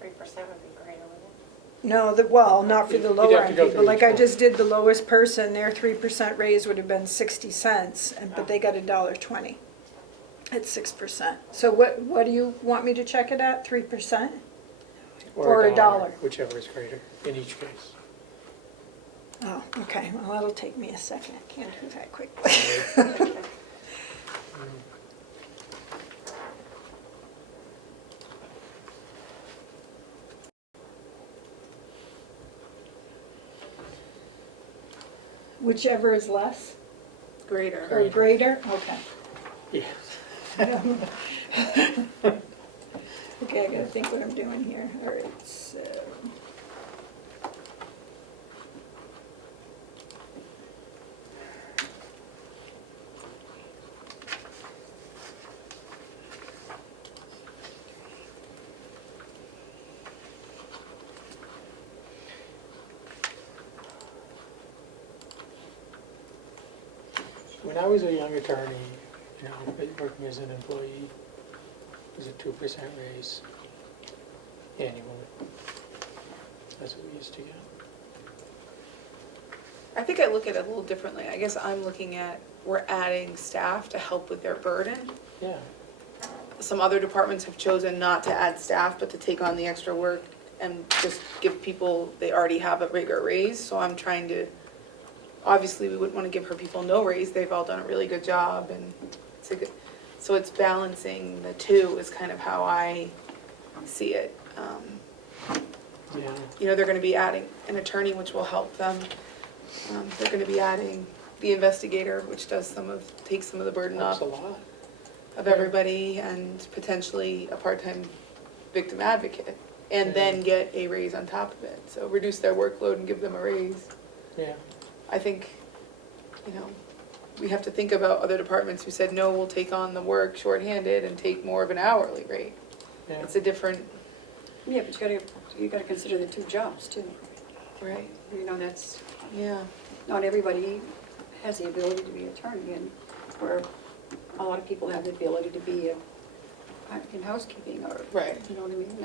3% would be greater, wouldn't No, well, not for the You'd lower have to end go people, through like each I one. just did the lowest person, their 3% raise would have been 60 cents, but they got $1.20 at 6%. So what do you want me to check it at, 3%? Or a dollar. Whichever is greater in each case. Oh, okay, well, that'll take me a second, I can't do that quickly. Whichever is less Greater. or greater, okay. Yeah. Okay, I gotta think what I'm doing here, all right, so. When I was a young attorney, working as an employee, it was a 2% raise annually. That's what we used to get. I think I look at it a little differently. I guess I'm looking at, we're adding staff to help with their burden. Yeah, Some other departments have chosen not to add staff, but to take on the extra work and just give people, they already have a bigger raise. So I'm trying to, obviously, we wouldn't want to give her people no raise. They've all done a really good job, and it's a good, so it's balancing the two is kind of how I see it. yeah. They're gonna be adding an attorney, which will help them. They're gonna be adding the investigator, which takes some of the burden Helps off a lot. of everybody, and potentially a part-time victim advocate, and then get a raise on top of it. So reduce their workload and give them a raise. Yeah. I think, we have to think about other departments who said, no, we'll take on the work shorthanded and take more of an hourly rate. Yeah. It's a different, Yeah, but you gotta consider the two jobs too. right, That's, yeah. not everybody has the ability to be an attorney, and where a lot of people have the ability to be in housekeeping, or, Right. you know what I mean?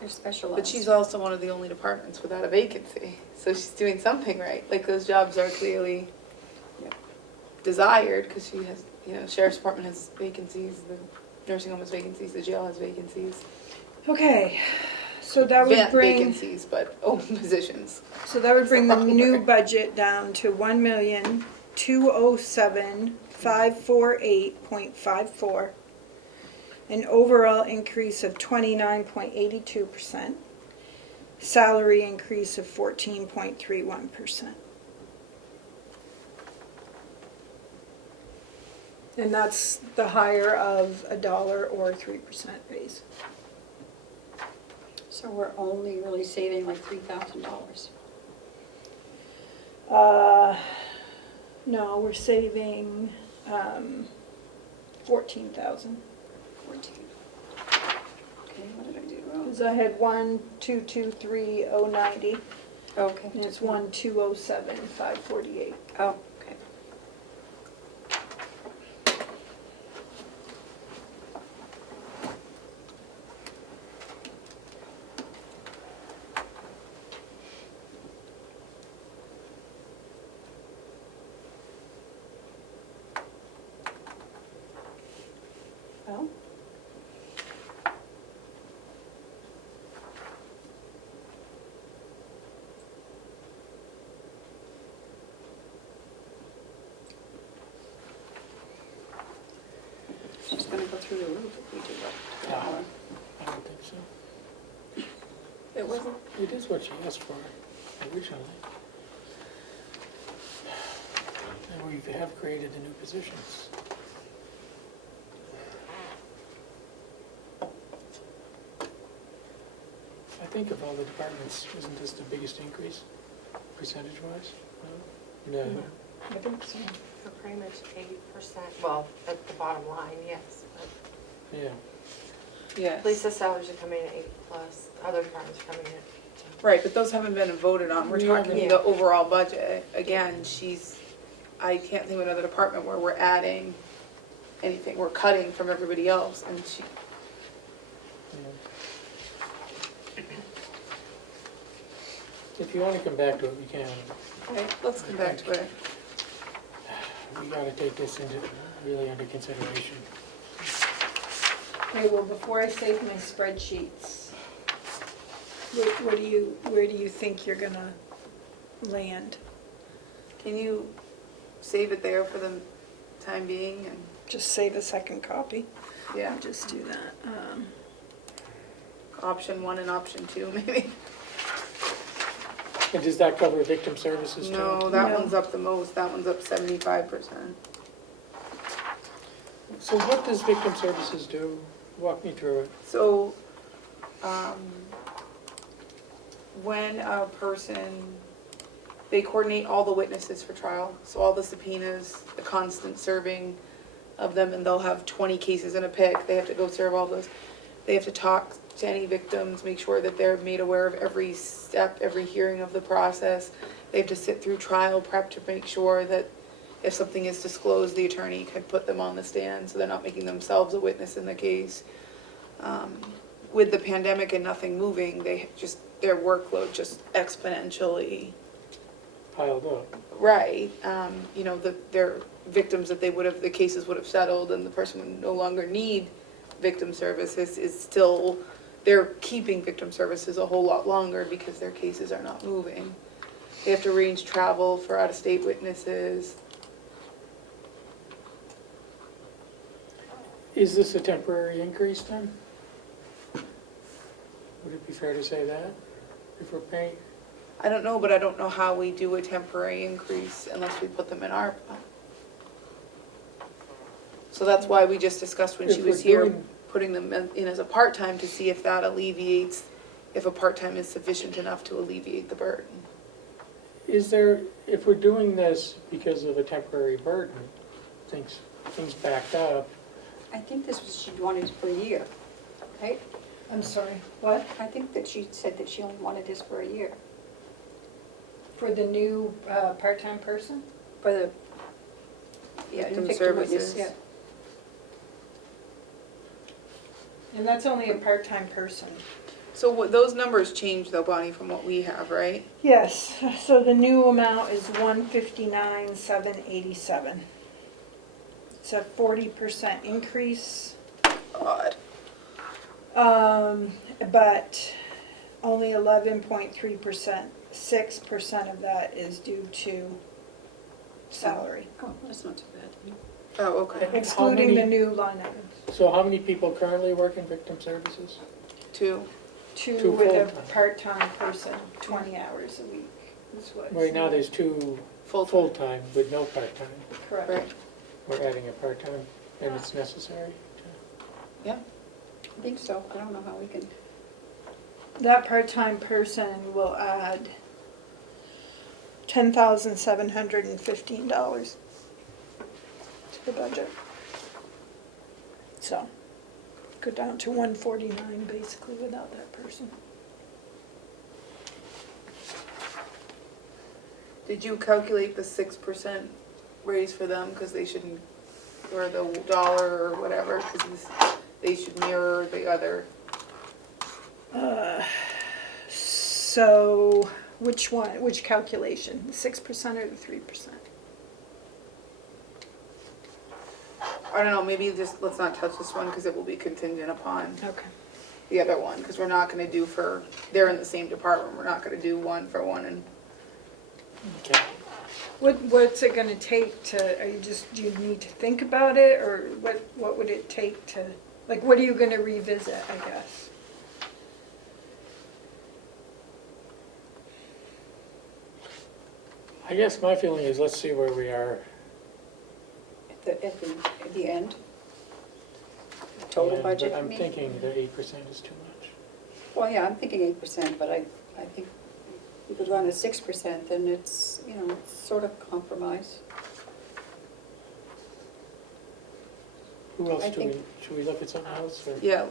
They're specialized. But she's also one of the only departments without a vacancy, so she's doing something right. Like, those jobs are clearly Yep. desired, because she has, sheriff's department has vacancies, the nursing home has vacancies, the jail has vacancies. Okay, so that would bring, Vacancies, but open positions. so that would bring the new budget down to 1,207,548.54. An overall increase of 29.82%. Salary increase of 14.31%. And that's the higher of $1 or 3% raise. So we're only really saving like $3,000. No, we're saving 14,000. 14. Okay, what did I do wrong? Because I had 1,223,090, Okay. and it's 1,207,548. Oh, okay. Well, it's just gonna go through the roof if we do that. No. I don't think so. It wasn't. It is what she asked for originally. And we have created the new positions. I think of all the departments, isn't this the biggest increase, percentage-wise? No? No. I think so. For pretty much 80%, well, at the bottom line, yes. But Yeah. Yeah. at least the salaries are coming at 80 plus, other departments are coming in. Right, but those haven't been voted on. We're Yeah, talking yeah. the overall budget. Again, I can't think of another department where we're adding anything. We're cutting from everybody else, and Yeah. If you want to come back to it, we can. Okay, let's come back to it. We gotta take this really under consideration. Okay, well, before I save my spreadsheets, where do you think you're gonna land? Can you save it there for the time being and, Just save a second copy. yeah, Just do that. option 1 and option 2 maybe? And does that cover victim services too? No, that No. one's up the most, that one's up 75%. So what does victim services do? Walk me through it. So, when a person, they coordinate all the witnesses for trial, so all the subpoenas, the constant serving of them, and they'll have 20 cases in a pick, they have to go serve all those. They have to talk to any victims, make sure that they're made aware of every step, every hearing of the process. They have to sit through trial prep to make sure that if something is disclosed, the attorney can put them on the stand, so they're not making themselves a witness in the case. With the pandemic and nothing moving, their workload just exponentially, Piled up. right. Their victims that the cases would have settled and the person would no longer need victim services is still, they're keeping victim services a whole lot longer because their cases are not moving. They have to arrange travel for out-of-state witnesses. Is this a temporary increase then? Would it be fair to say that? If we're paying, I don't know, but I don't know how we do a temporary increase unless we put them in ARPA. So that's why we just discussed when she If was we're here, doing- putting them in as a part-time to see if that alleviates, if a part-time is sufficient enough to alleviate the burden. is there, if we're doing this because of a temporary burden, things backed up, I think this was, she wanted it for a year, right? I'm sorry, what? I think that she said that she only wanted this for a year. For the new part-time person? For the, Victim victim witness, services. yeah. And that's only a part-time person. So those numbers change though, Bonnie, from what we have, right? Yes, so the new amount is 159,787. It's a 40% increase, Odd. but only 11.3%, 6% of that is due to salary, Oh, that's not too bad. Oh, okay. excluding the many- new line items. so how many people currently work in victim services? 2. Two Two with a full-time. part-time person, 20 hours a week is what. Right now, there's 2 Full-time. full-time with no part-time. Correct. Right. We're adding a part-time, and it's necessary. Yeah. I think so. I don't know how we can, That part-time person will add $10,715 to the budget. So, go down to 149 basically without that person. Did you calculate the 6% raise for them, because they shouldn't, or the dollar or whatever, because they should mirror the other? So, which one, which calculation, the 6% or the 3%? I don't know, maybe just, let's not touch this one, because it will be contingent upon Okay. the other one, because we're not gonna do they're in the same department, we're not gonna do one for one and, Okay. What's it gonna take to, do you need to think about it, or what would it take to, like, what are you gonna revisit, I guess? I guess my feeling is, let's see where we are. at the end. Total and budget, I'm you mean? thinking that 8% is too much. Well, yeah, I'm thinking 8%, but I think if we could run at 6%, then it's, it's sort of compromise. Who else I do we, think- should we look at something else, or? yeah,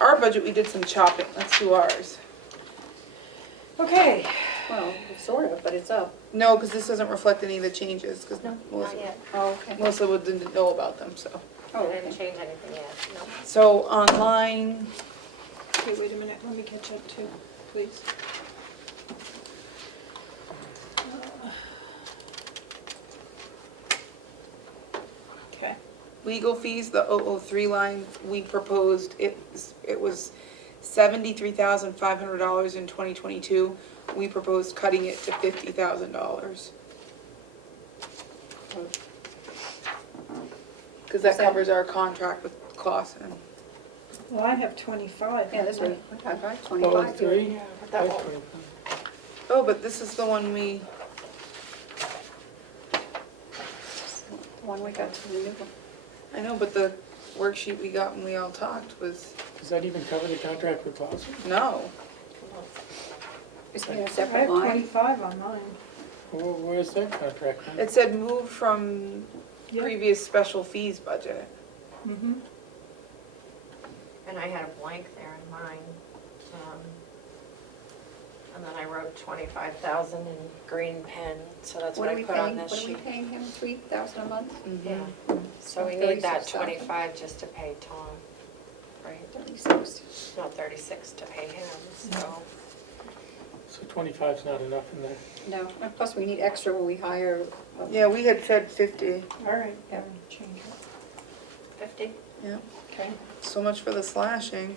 our budget, we did some chopping, let's do ours. Okay, Well, sort of, but it's up. No, because this doesn't reflect any of the changes, because No, not yet. Oh, okay. Melissa didn't know about them, so. Oh, I didn't okay. change anything yet, no. So on line Okay, wait a minute, let me catch up too, please. Okay. Legal fees, the 003 line, we proposed, it was $73,500 in 2022. We proposed cutting it to $50,000. Because that covers our contract with Clausen. Well, I have 25. Yeah, this one, I've got Oh, 25. three? Yeah, but that Five won't- 25. Oh, but this is the one we, One we got to the new one. I know, but the worksheet we got when we all talked was, Does that even cover the contract with Clausen? no. Is there a I separate have line? 25 on mine. Where's that contract then? It said move from Yeah. previous special fees budget. Mm-hmm. And I had a blank there in mine. And then I wrote 25,000 in green pen, so that's what What are I we put on paying, this what are we sheet. paying him, 3,000 a month? Yeah, so we So need that 36,000. 25 just to pay Tom, right? 36. Not 36 to pay him, so. So 25's not enough in there. No, and plus we need extra when we hire. Yeah, we had said 50. All right, Yeah. change it. 50? Yeah, Okay. so much for the slashing.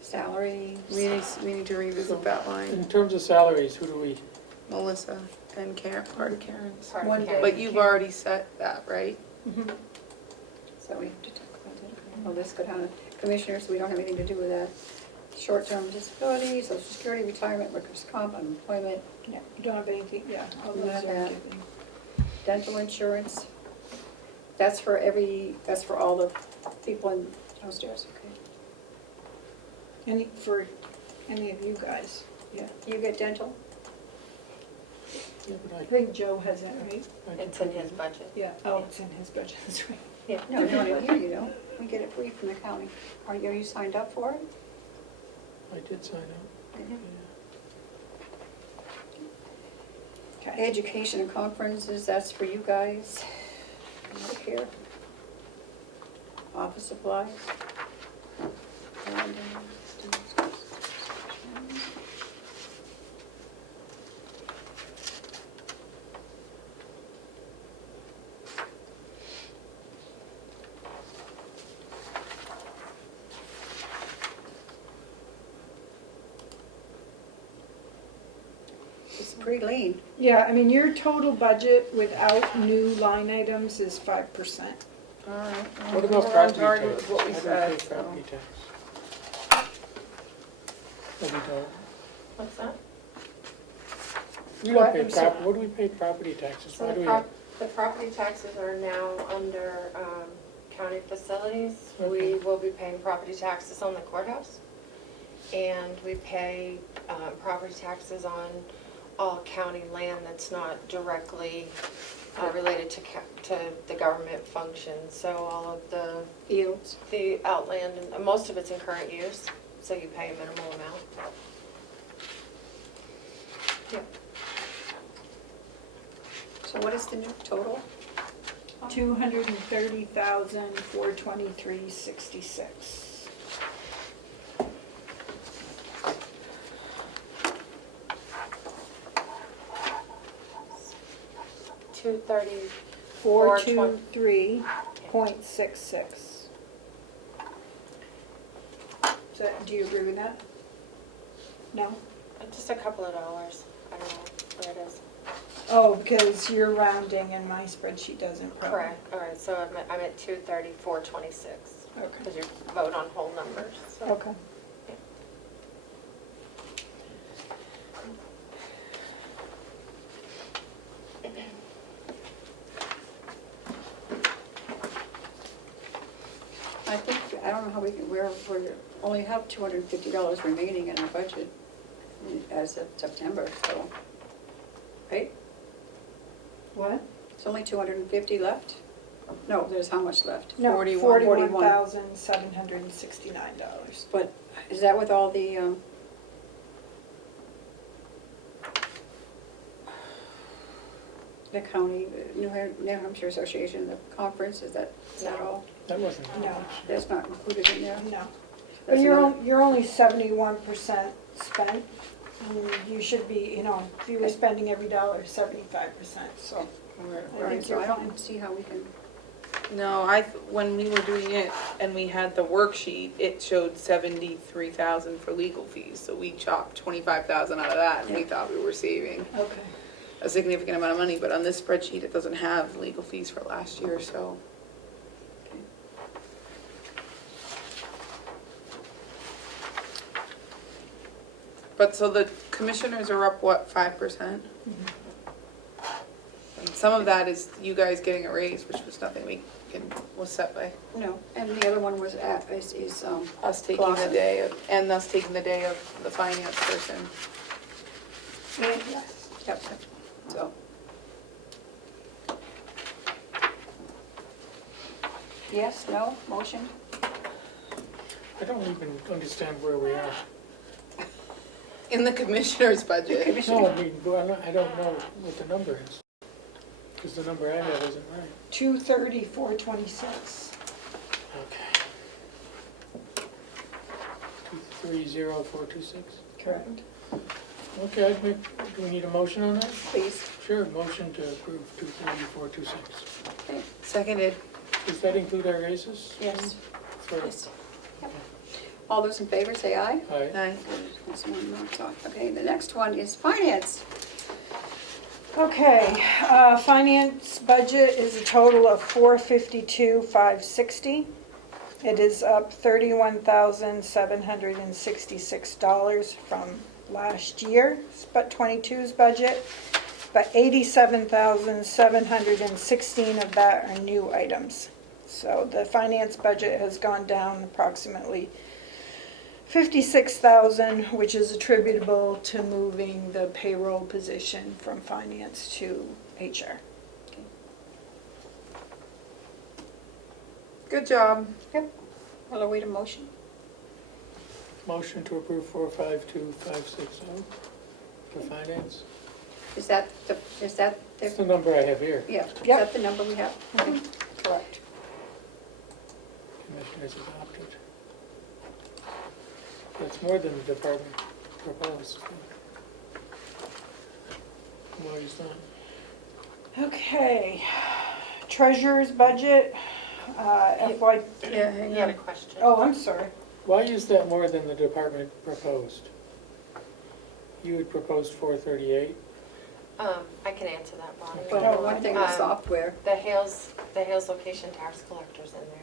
Salaries. We need to revisit that In line. terms of salaries, who do we, Melissa and Karen, part of Karen's. Part of One it. day. But you've already set that, right? Mhm. So we have to talk about that. Well, this go down to commissioners, we don't have anything to do with that. Short-term disability, social security, retirement, workers' comp, unemployment, Yeah, you don't have anything, yeah, all those Not are that. given. dental insurance. That's for all the people in downstairs, okay? For any of you guys. Yeah. You get dental? yeah, but I think Joe has it, right? It's in his budget. Yeah, oh, it's in his budget, that's right. Yeah. No, no, in here you don't. We get it free from the county. Are you signed up for it? I did sign up. Mhm. Yeah. Okay. Education and conferences, that's for you guys. Medicare. Office supplies. And, It's pretty lean. Yeah, I mean, your total budget without new line items is 5%. All right. What about We're on property target tax? with what we How do said, pay so. property tax? Oh, we don't. What's that? We What? don't pay I'm sorry. what do we pay property taxes? So Why do the we? the property taxes are now under county facilities. Okay. We will be paying property taxes on the courthouse. And we pay property taxes on all county land that's not directly related to the government functions. So all of Fields. the outland, and most of it's in current use, so you pay a minimal amount. Yeah. So what is the new total? 230,423.66. $230. 423.66. So, do you agree with that? No? Just a couple of dollars. I don't know where it is. Oh, because you're rounding and my spreadsheet doesn't. probably. Correct, all right, so I'm at 234.26, Okay. because you vote on whole numbers, so. Okay. I think, I don't know how we can, we only have $250 remaining in our budget as of September, so, right? What? It's only 250 left? No, there's how much left? No, 41. $41,769. But is that with all the, the county, New Hampshire Association, the conference, is that all? That wasn't. No. That's not included in there? No. That's You're, another- you're only 71% spent. And you should be, you know, if you were spending every dollar, 75%, so. I Right, think so you're I fine. don't see how we can, No, when we were doing it and we had the worksheet, it showed 73,000 for legal fees. So we chopped 25,000 out of that and we thought we were saving Okay. a significant amount of money. But on this spreadsheet, it doesn't have legal fees for last year, so. But so the commissioners are up, what, 5%? And some of that is you guys getting a raise, which was nothing was set by no, and the other one was us taking the Blossom. day of, and us taking the day of the finance person. And yes. yep, so. Yes, no, motion? I don't even understand where we are. In the commissioner's budget. No, I mean, I don't know what the number is. Because the number I have isn't right. 230, 426. Okay. 230426. Correct. Okay, I'd make, do we need a motion on that? Please. Sure, motion to approve 230426. Okay. Seconded. Does that include our raises? Yes. For- Yes. Yep. All those in favor, say aye. Aye. Aye. There's one more talk. Okay, the next one is finance. Okay, finance budget is a total of 452,560. It is up $31,766 from last year, but 22's budget. But 87,716 of that are new items. So the finance budget has gone down approximately 56,000, which is attributable to moving the payroll position from finance to HR. Good job. Yep. Will await a motion. Motion to approve 452560 for finance. Is that That's the number I have here. yeah, is Yep. that the number we have? Okay, correct. Commissioners adopted. That's more than the department proposed. Why is that? Okay, treasurer's budget, FY, Yeah, hang You had a on. question? oh, I'm sorry. Why is that more than the department proposed? You had proposed 438. I can answer that, Bonnie. Well, one thing, the Um, software. The Hales location tax collector's in there.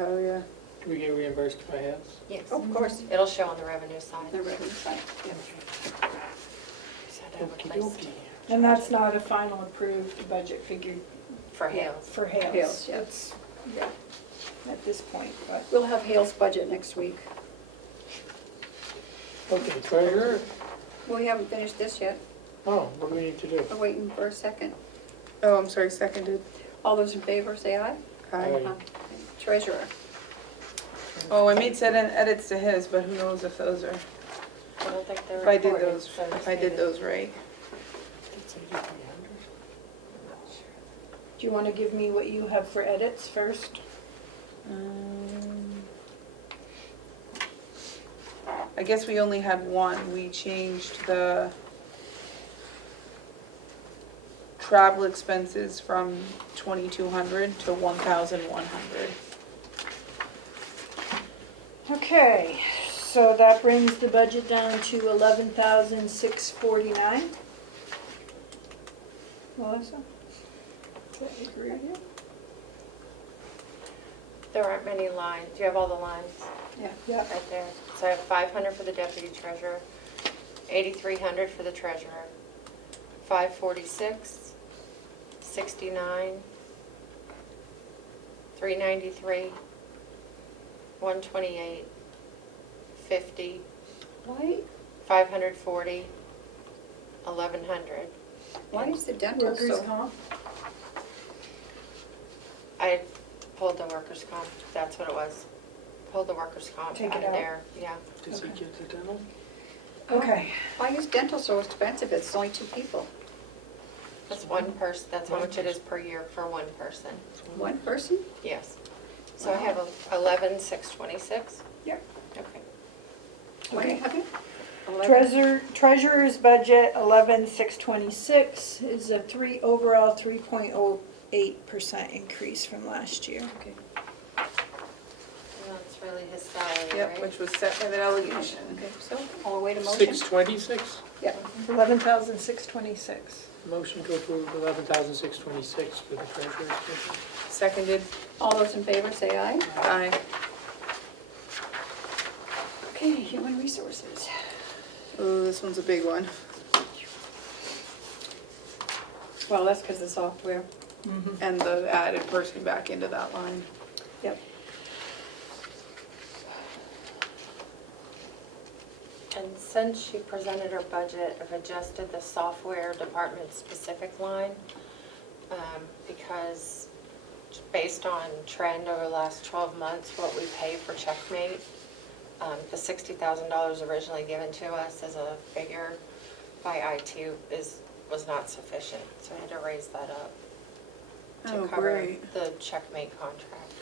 Oh, yeah. Do we get reimbursed by halves? Yes. Oh, of course, It'll show on the revenue side. the revenue side. Yeah. Just had to have a Okey place dokey. And that's not a final approved budget figure For Hales. for Hales. Hales, yeah. It's, yeah, at this point, but. We'll have Hale's budget next week. Okay, treasurer? We haven't finished this yet. Oh, what do we need to do? We're waiting for a second. Oh, I'm sorry, seconded. All those in favor, say aye. Aye. Treasurer. Oh, I made set edits to his, but who knows if those are, I don't think they're if I did recorded, those, so if I did maybe- those right. It's 8,300. Do you want to give me what you have for edits first? I guess we only had one. We changed the travel expenses from 2,200 to 1,100. Okay, so that brings the budget down to 11,649. Melissa? Does that agree with you? There aren't many lines. Do you have all the lines Yeah. Yeah. right there? So I have 500 for the deputy treasurer, 8,300 for the treasurer, 546, 69, 393, 128, 50, Why, 540, 1,100. why is the dental Workers' so? comp? I pulled the workers' comp, that's what it was. Pulled the workers' comp Take out it of out. there, yeah. Does he get the dental? Okay. Why is dental so expensive? It's only two people. That's one person, that's how much it is per year for one person. One person? Yes. So I have 11,626. Yep. Okay. What do you have here? Treasurer's budget, 11,626, is a overall 3.08% increase from last year. Okay. And that's really his salary, Yep, right? which was set by the delegation. Okay, so I'll await a motion. 626? Yeah. 11,626. Motion to approve 11,626 for the treasurer's budget. Seconded. All those in favor, say aye. Aye. Okay, human resources. Oh, this one's a big one. Well, that's because the software. And the added person back into that line. Yep. And since she presented her budget, I've adjusted the software department specific line, because based on trend over the last 12 months, what we pay for Checkmate, the $60,000 originally given to us as a figure by IT was not sufficient, so I had to raise that up Oh, to cover great. the Checkmate contract.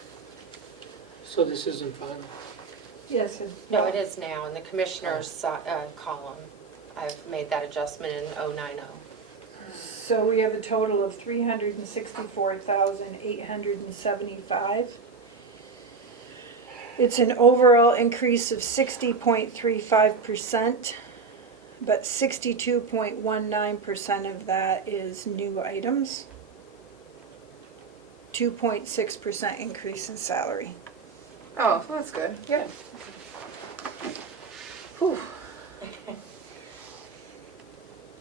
So this isn't final? Yes. No, it is now, in the commissioner's column. I've made that adjustment in 090. So we have a total of 364,875. It's an overall increase of 60.35%, but 62.19% of that is new items. 2.6% increase in salary. Oh, well, that's good. Yeah. Whew.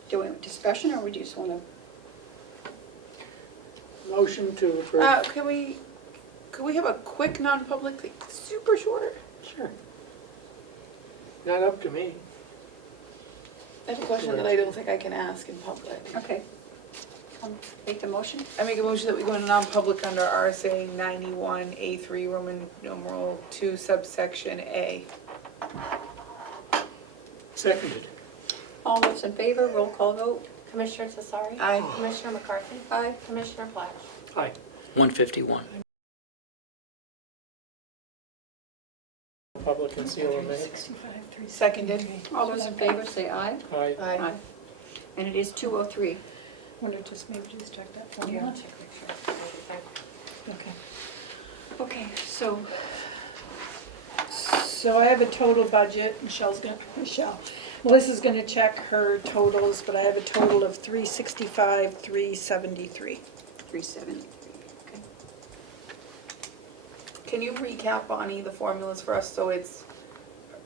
Do we have discussion or we just want to? Motion to approve. Could we have a quick non-public, like, super short? Sure. Not up to me. I have a question that I don't think I can ask in public. Okay. Make the motion. I make a motion that we go into non-public under RSA 91A3 Roman numeral 2 subsection A. Seconded. All those in favor, roll call vote. Commissioner Tesari? Aye. Commissioner McCarthy? Aye. Commissioner Flash? Aye. 151. Public and seal a minute. Seconded. All those in favor, say aye. Aye. Aye. And it is 2:03. Wonder just maybe just check that for me. I'll check, make sure. Okay. Okay, so So I have a total budget, Melissa's gonna check her totals, but I have a total of 365,373. 370. Okay. Can you recap, Bonnie, the formulas for us? So it's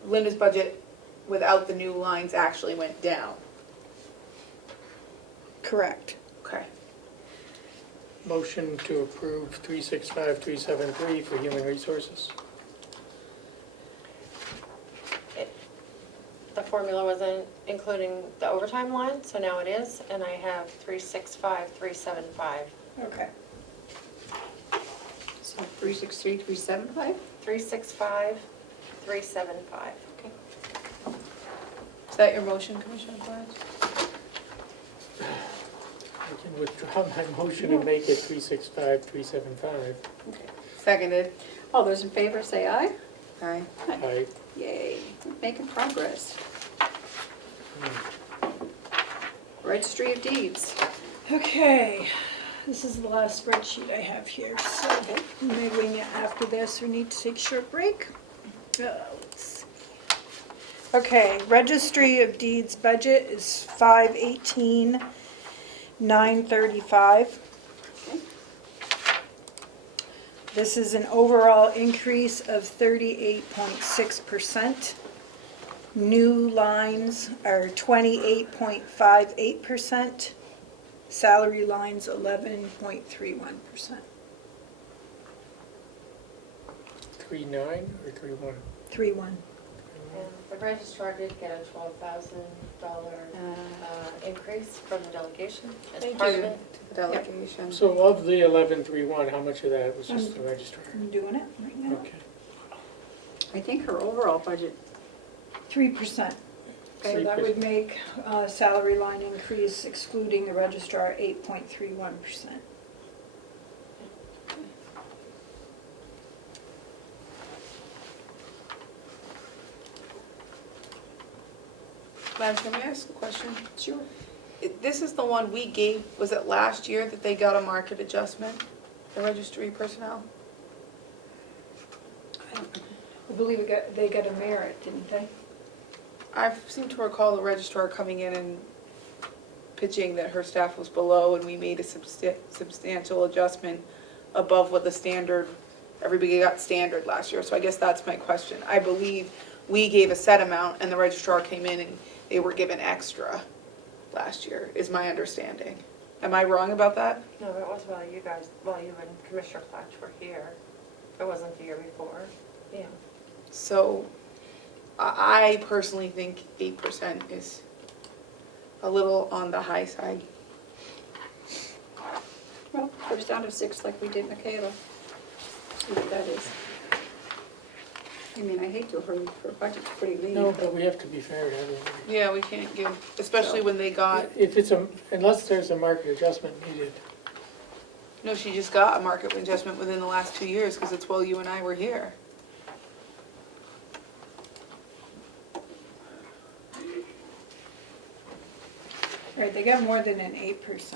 Linda's budget without the new lines actually went down. Correct. Okay. Motion to approve 365,373 for human resources. The formula wasn't including the overtime line, so now it is, and I have 365,375. Okay. So 363, 375? 365,375. Okay. Is that your motion, Commissioner Flash? I can withdraw my motion and make it 365,375. Okay. Seconded. All those in favor, say aye. Aye. Aye. Yay, we're making progress. Registry of Deeds. Okay, this is the last spreadsheet I have here, so we may wing it after this or need to take a short break. Let's see. Okay, Registry of Deeds budget is 518,935. Okay. This is an overall increase of 38.6%. New lines are 28.58%. Salary lines 11.31%. 39 or 31? 3-1. And the registrar did get a $12,000 increase from the delegation as Thank part you of it. to the delegation. So of the 1131, how much of that was just the registrar? I'm doing it right now. Okay. I think her overall budget, 3%. Okay, that would make salary line increase excluding the registrar 8.31%. Madam Chair, may I ask a question? Sure. This is the one we gave, was it last year that they got a market adjustment, the registry personnel? I believe they got a merit, didn't they? I seem to recall the registrar coming in and pitching that her staff was below, and we made a substantial adjustment above what the standard, everybody got standard last year, so I guess that's my question. I believe we gave a set amount, and the registrar came in and they were given extra last year, is my understanding. Am I wrong about that? No, it was while you and Commissioner Platch were here. It wasn't the year before. Yeah. So I personally think 8% is a little on the high side. Well, goes down to 6 like we did Michaela. See what that is. I mean, I hate to hurry for budget's pretty lean. No, but we have to be fair to everybody. Yeah, we can't give, especially when they got, If it's unless there's a market adjustment needed, no, she just got a market adjustment within the last 2 years, because it's while you and I were here. Right, they got more than an 8%.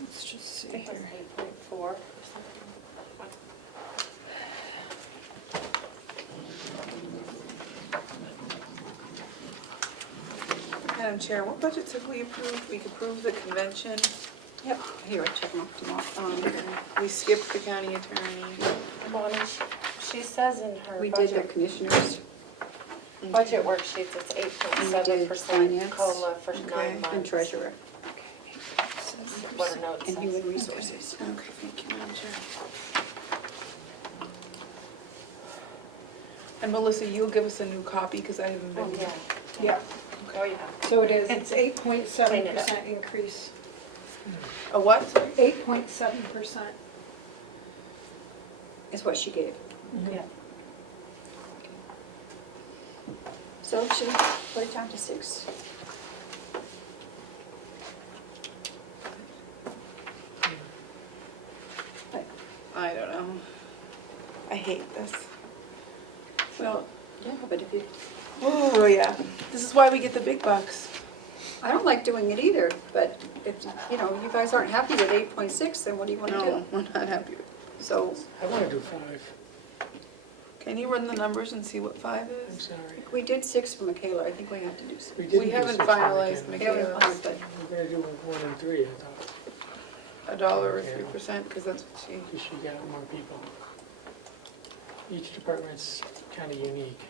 Let's just see I think it was here. 8.4 or something. Madam Chair, what budgets have we approved? We approved the convention, Yep, here, I check them off tomorrow. we skipped the county attorney. Bonnie, she says in her We did the budget, commissioners budget worksheets, it's 8.7% finance. COLA for Okay. 9 months. and treasurer What her note and says. human resources. Okay, thank you, Madam Chair. And Melissa, you'll give us a new copy, because I haven't Oh, been. yeah. Yeah, Oh, yeah. so it is, it's 8.7% increase. A what? 8.7%. Is what she gave. Yeah. So she put it down to 6. I don't know. I hate this. Well, yeah, but if you, Oh, yeah. This is why we get the big bucks. I don't like doing it either, but if, you know, you guys aren't happy with 8.6, then what do you want to No, do? we're not happy with it. So I want to do 5. Can you run the numbers and see what 5 I'm is? sorry. we did 6 for Michaela, I think we have to do 6. didn't We do haven't 6 for finalized Michaela. Yeah, we Michaela's. have, but We're going to do 1 and 3, I thought, $1 or 3%, because that's what she. because she got more people. Each department's kind of unique.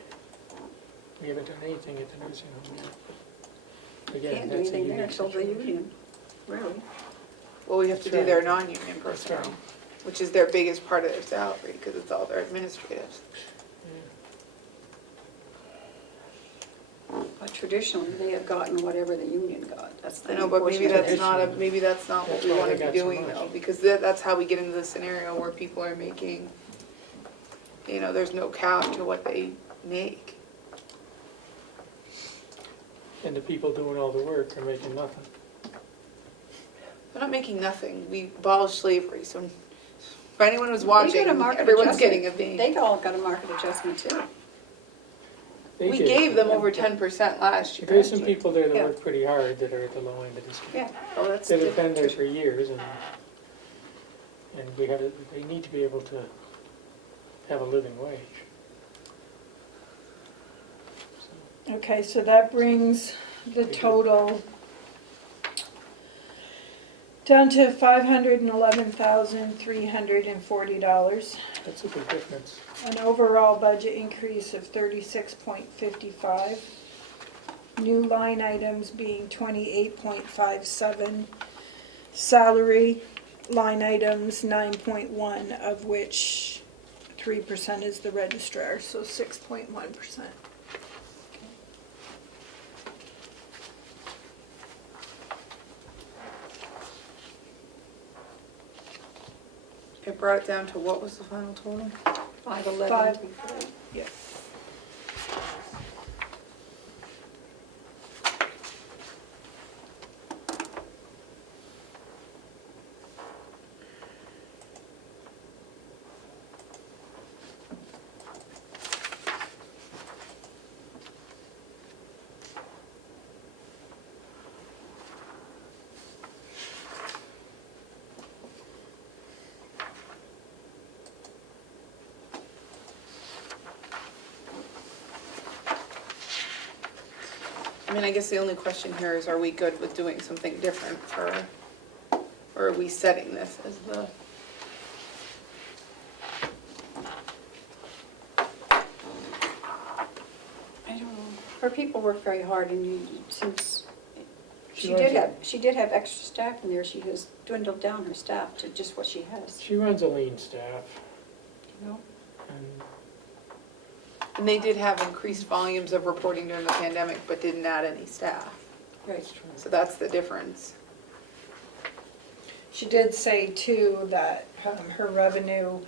We haven't done anything at the nursing home yet. Again, can't do that's a anything there unique until the situation. union, really. Well, we have to That's do right. their non-union That's personnel, right. which is their biggest part of their salary, because it's all their administrative. Yeah. But traditionally, they have gotten whatever the union got. That's the I know, but maybe unfortunate that's not a, issue. maybe that's not what That's we why want they to be got so doing much. though, because that's how we get into the scenario where people are making, you know, there's no cap to what they make. And the people doing all the work are making nothing. They're not making nothing. We abolished slavery, so for anyone who's They got watching, a market everyone's adjustment. getting a thing. They all got a market adjustment too. They We did. gave them over 10% last year. There's some people there that Yeah. work pretty hard that are at the low end of the scale. Yeah, well, that's. That have been there for years and we have, they need to be able to have a living wage. So, Okay, so that brings the total down to $511,340. that's a big difference. An overall budget increase of 36.55. New line items being 28.57. Salary line items 9.1, of which 3% is the registrar, so 6.1%. It brought it down to what was the final total? 511. Yeah. mean, I guess the only question here is, are we good with doing something different or are we setting this as the? I don't know. Her people work very hard, and since She she did have extra staff in there, she has dwindled down her staff to just what she has, She runs a lean staff, you know? and And they did have increased volumes of reporting during the pandemic, but didn't add any staff. Right. So that's the difference. She did say too that her revenue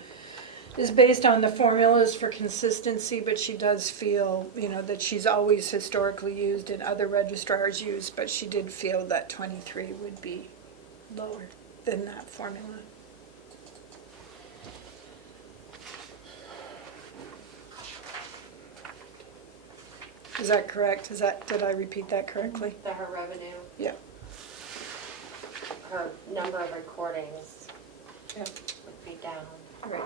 is based on the formulas for consistency, but she does feel, that she's always historically used and other registrars use, but she did feel that 23 would be lower than that formula. Is that correct? Did I repeat that correctly? That her revenue, Yeah. her number of recordings Yeah. would be down. Right.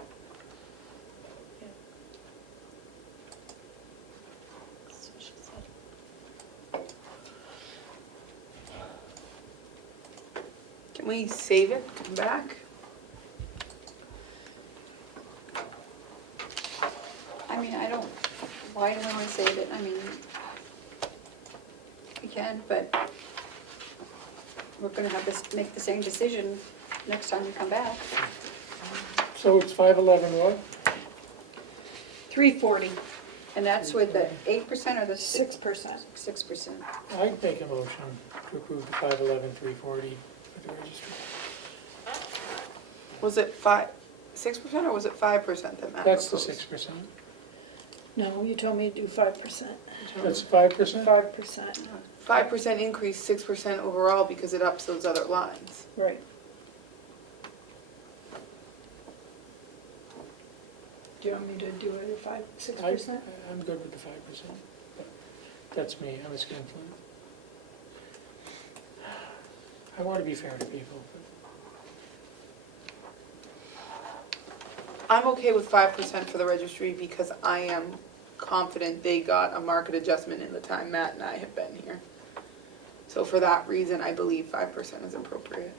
That's what she said. Can we save it, come back? I mean, why do we want to save it? I mean, we can, but we're gonna have make the same decision next time we come back. so it's 511 what? 340, And that's with the 8% or the 6%. 6%. I'd make a motion to approve the 511, 340 for the registry. Was it 6% or was it 5% that Matt That's the proposed? 6%. No, you told me to do 5%. That's 5%? 5%, 5% increase, 6% overall because it ups those other lines. right. Do you want me to do it at 6%? I'm good with the 5%. But that's me, I'm a skinflint. I want to be fair to people, I'm okay with 5% for the registry because I am confident they got a market adjustment in the time Matt and I have been here. So for that reason, I believe 5% is appropriate.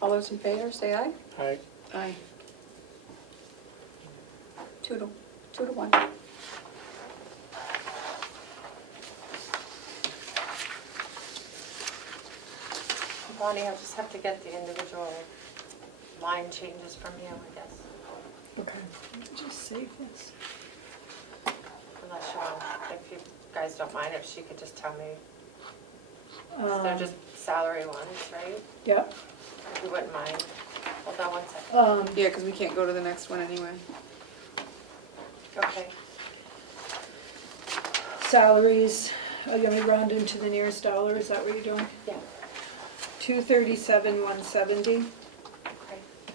All those in favor, say aye. but Aye. 2 to 1. Bonnie, I'll just have to get the individual line changes from you, I guess, Okay. Just save this. unless if you guys don't mind, if she could just tell me. They're just salary ones, right? Yeah. If you wouldn't mind. Hold on one second. Yeah, because we can't go to the next one anyway. Okay. Salaries, are you gonna round into the nearest dollar, is that what you're doing? Yeah. 237,170. Okay.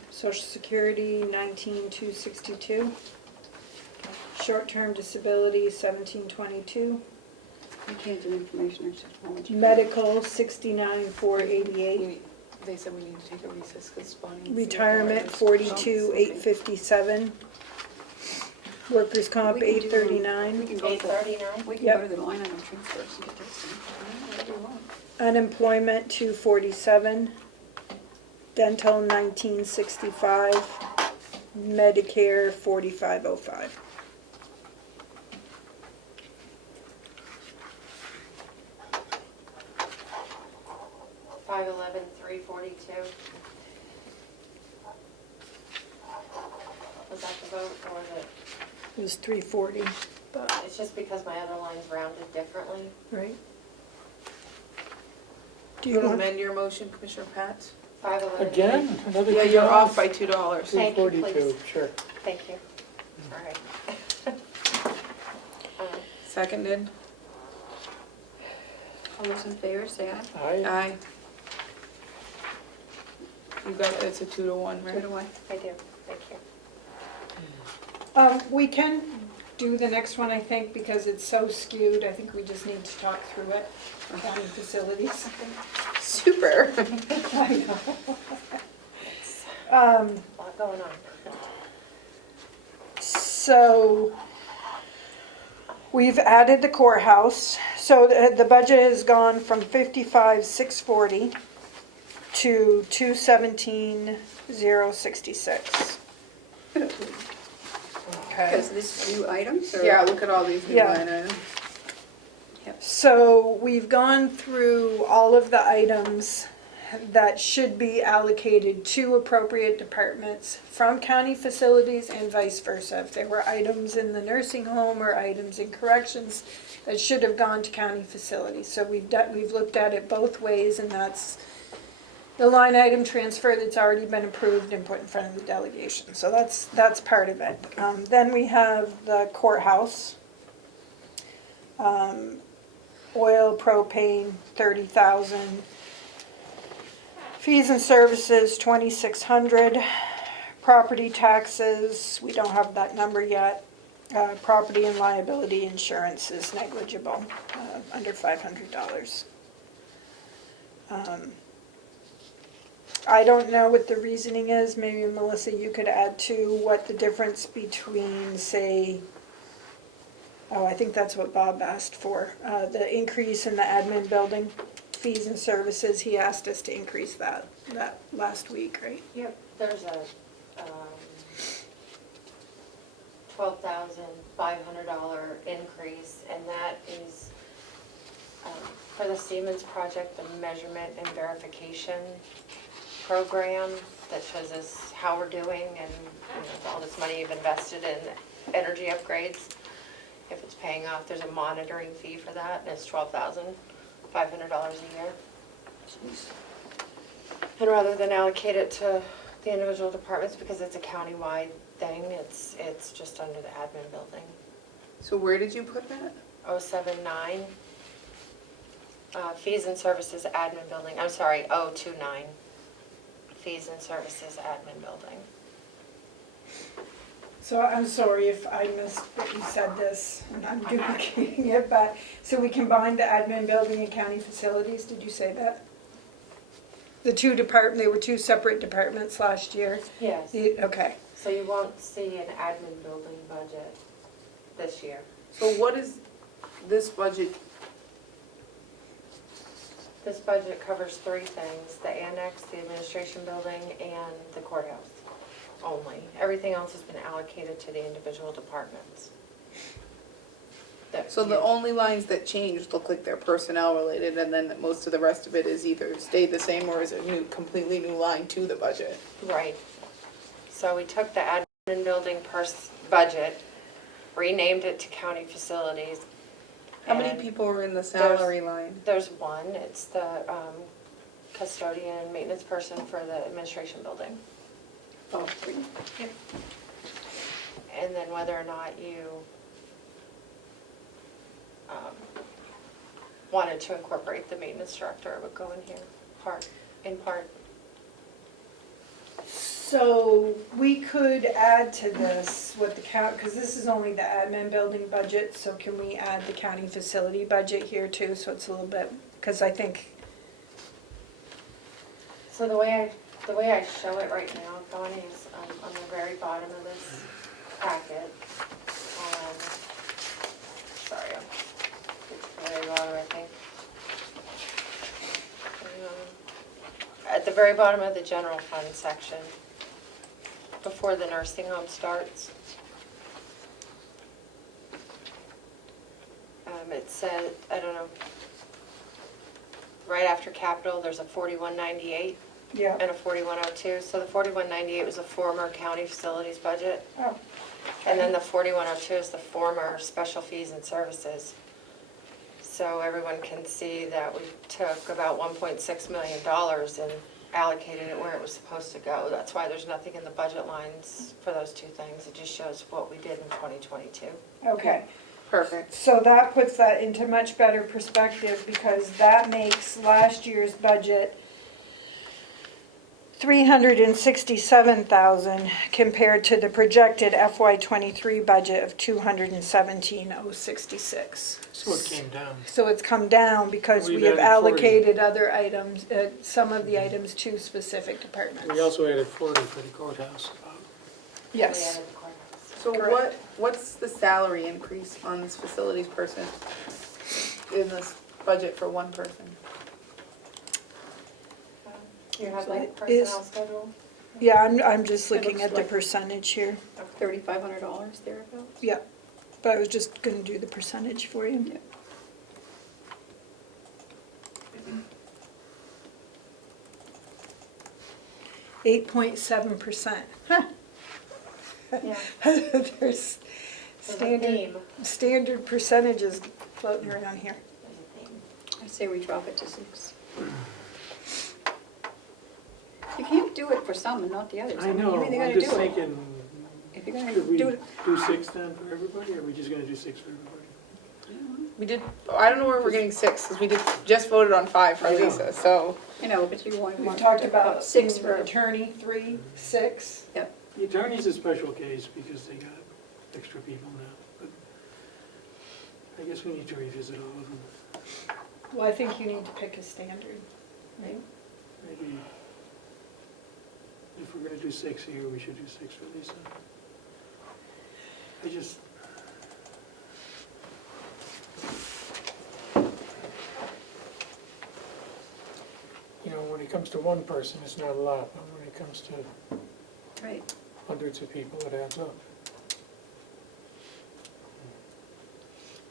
Social Security, 19,262. Short-term disability, 1722. You can't do information or technology. Medical, 69,488. They said we need to take a recess because Bonnie needs to get Retirement, more. 42,857. Workers' comp, We can do- 839. We can go to 839? we can Yep. go to the line item transfers and get this done. Whatever you want. Unemployment, 247. Dental, 1965. Medicare, 4505. $511,342. Was that the vote, or was it? It was 340, but, It's just because my other line's rounded differently. right? Do Do you you want? amend your motion, Commissioner Pats? 511. again, another $2? Yeah, you're off by $2. Thank you, 242, please. sure. Thank you. All right. Seconded? All those in favor, say aye. Aye. You got it, it's a 2 to 1, 2 right? to 1. I do, thank you. We can do the next one, I think, because it's so skewed. I think we just need to talk through it. County facilities. Super. I know. A lot going on. So, We've added the courthouse, so the budget has gone from 55,640 to 217,066. Okay. Because this new items or? Yeah, look at all these new Yeah. line items. So we've gone through all of the items that should be allocated to appropriate departments from county facilities and vice versa. If there were items in the nursing home or items in corrections that should have gone to county facilities. So we've looked at it both ways, and that's the line item transfer that's already been approved and put in front of the delegation. So that's part of it. Then we have the courthouse. Oil, propane, 30,000. Fees and services, 2,600. Property taxes, we don't have that number yet. Property and liability insurance is negligible, under $500. I don't know what the reasoning is. Maybe Melissa, you could add to what the difference between, say, I think that's what Bob asked for. The increase in the admin building fees and services, he asked us to increase that last week, right? Yep, there's a $12,500 increase, and that is for the Siemens project, the measurement and verification program that shows us how we're doing and all this money you've invested in energy upgrades. If it's paying off, there's a monitoring fee for that, and it's $12,500 a year. And rather than allocate it to the individual departments, because it's a county-wide thing, it's just under the admin building. So where did you put that? 079, fees and services admin building, I'm sorry, 029, fees and services admin building. So I'm sorry if I missed what you said this, and I'm duplicating it, but, so we combined the admin building and county facilities, did you say that? The they were two separate departments last year? Yes. Okay. So you won't see an admin building budget this year. So what is this budget? This budget covers three things: the annex, the administration building, and the courthouse only. Everything else has been allocated to the individual departments. So the only lines that changed look like they're personnel related, and then most of the rest of it is either stayed the same or is a completely new line to the budget. Right. So we took the admin building budget, renamed it to county facilities. How many and people are in the salary line? There's one. It's the custodian and maintenance person for the administration building. Oh, three. Yep. And then whether or not you wanted to incorporate the maintenance director, it would go in here, in part. So we could add to this what the because this is only the admin building budget, so can we add the county facility budget here too, so it's a little bit, because I think, So the way I show it right now, Connie, is on the very bottom of this packet. Sorry, it's the very bottom, I think. At the very bottom of the general fund section, before the nursing home starts, it says, I don't know, right after capital, there's a 4198 yeah. and a 4102. So the 4198 was the former county facilities budget. Oh, And then the 4102 is the former special fees and services. So everyone can see that we took about $1.6 million and allocated it where it was supposed to go. That's why there's nothing in the budget lines for those two things. It just shows what we did in 2022. okay. Perfect. So that puts that into much better perspective, because that makes last year's budget $367,000 compared to the projected FY23 budget of $217,066. So it came down. So it's come down because we We've have added 40. allocated other items, some of the items to specific departments. We also added 40 for the courthouse. Yes. We added the courthouse. So what's the salary increase on this facilities person in this budget for one person? You have like Is- personnel schedule? Yeah, I'm just It looking looks at the like- percentage here. $3,500 thereabouts. Yeah, but I was just gonna do the percentage for you. Yeah. %8.7%. Huh. Yeah. There's There's a standard, theme. standard percentages floating around here. There's a theme. I say we drop it to 6. You can't do it for some and not the others. I know, You either I'm gotta just do it. thinking, If you're gonna should we do it, do 6 then for everybody, or are we just gonna do 6 for everybody? We did, I don't know where we're getting 6, because we just voted on 5 for I know. Lisa, so. you know, but you want. We've talked about 6 for, attorney, 3, 6. The attorney's a special case because they got extra people now, but I guess we need to revisit all of them. Well, I think you need to pick a standard, right? Maybe if we're gonna do 6 here, we should do 6 for Lisa. I just, you know, when it comes to one person, it's not a lot, but when it comes to right. hundreds of people, it adds up.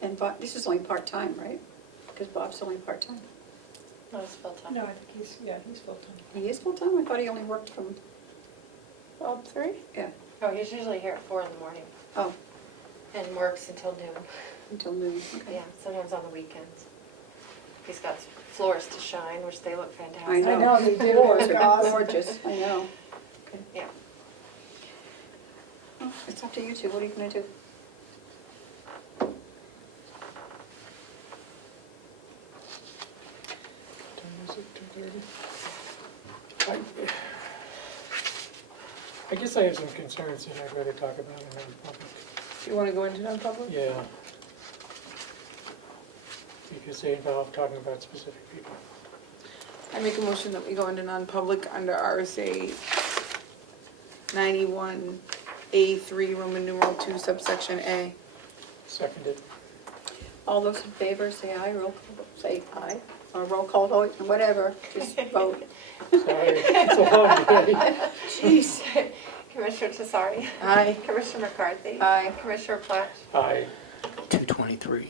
And Bob, this is only part-time, right? Because Bob's only part-time. No, it's full-time. No, I think he's full-time. He is full-time? I thought he only worked from, Bob 3? yeah, Oh, he's usually here at 4 in the morning oh, and works until noon. until noon, okay. Yeah, sometimes on the weekends. He's got floors to shine, which they look fantastic. I know. I know, they do. Floors Look are awesome. gorgeous, I know. Yeah. Well, it's up to you two, what are you gonna do? What time is it, 2:30? I guess I have some concerns that I'd rather talk about in non-public. You want to go into non-public? Yeah. Because they involve talking about specific people. I make a motion that we go into non-public under RSA 91A3, Roman numeral 2, subsection A. Seconded. All those in favor, say aye, roll call, say aye, or roll call vote, whatever, just vote. Sorry, it's a long day. Jeez. Commissioner Tesari. Aye. Commissioner McCarthy. Aye. Commissioner Platt. Aye. 223.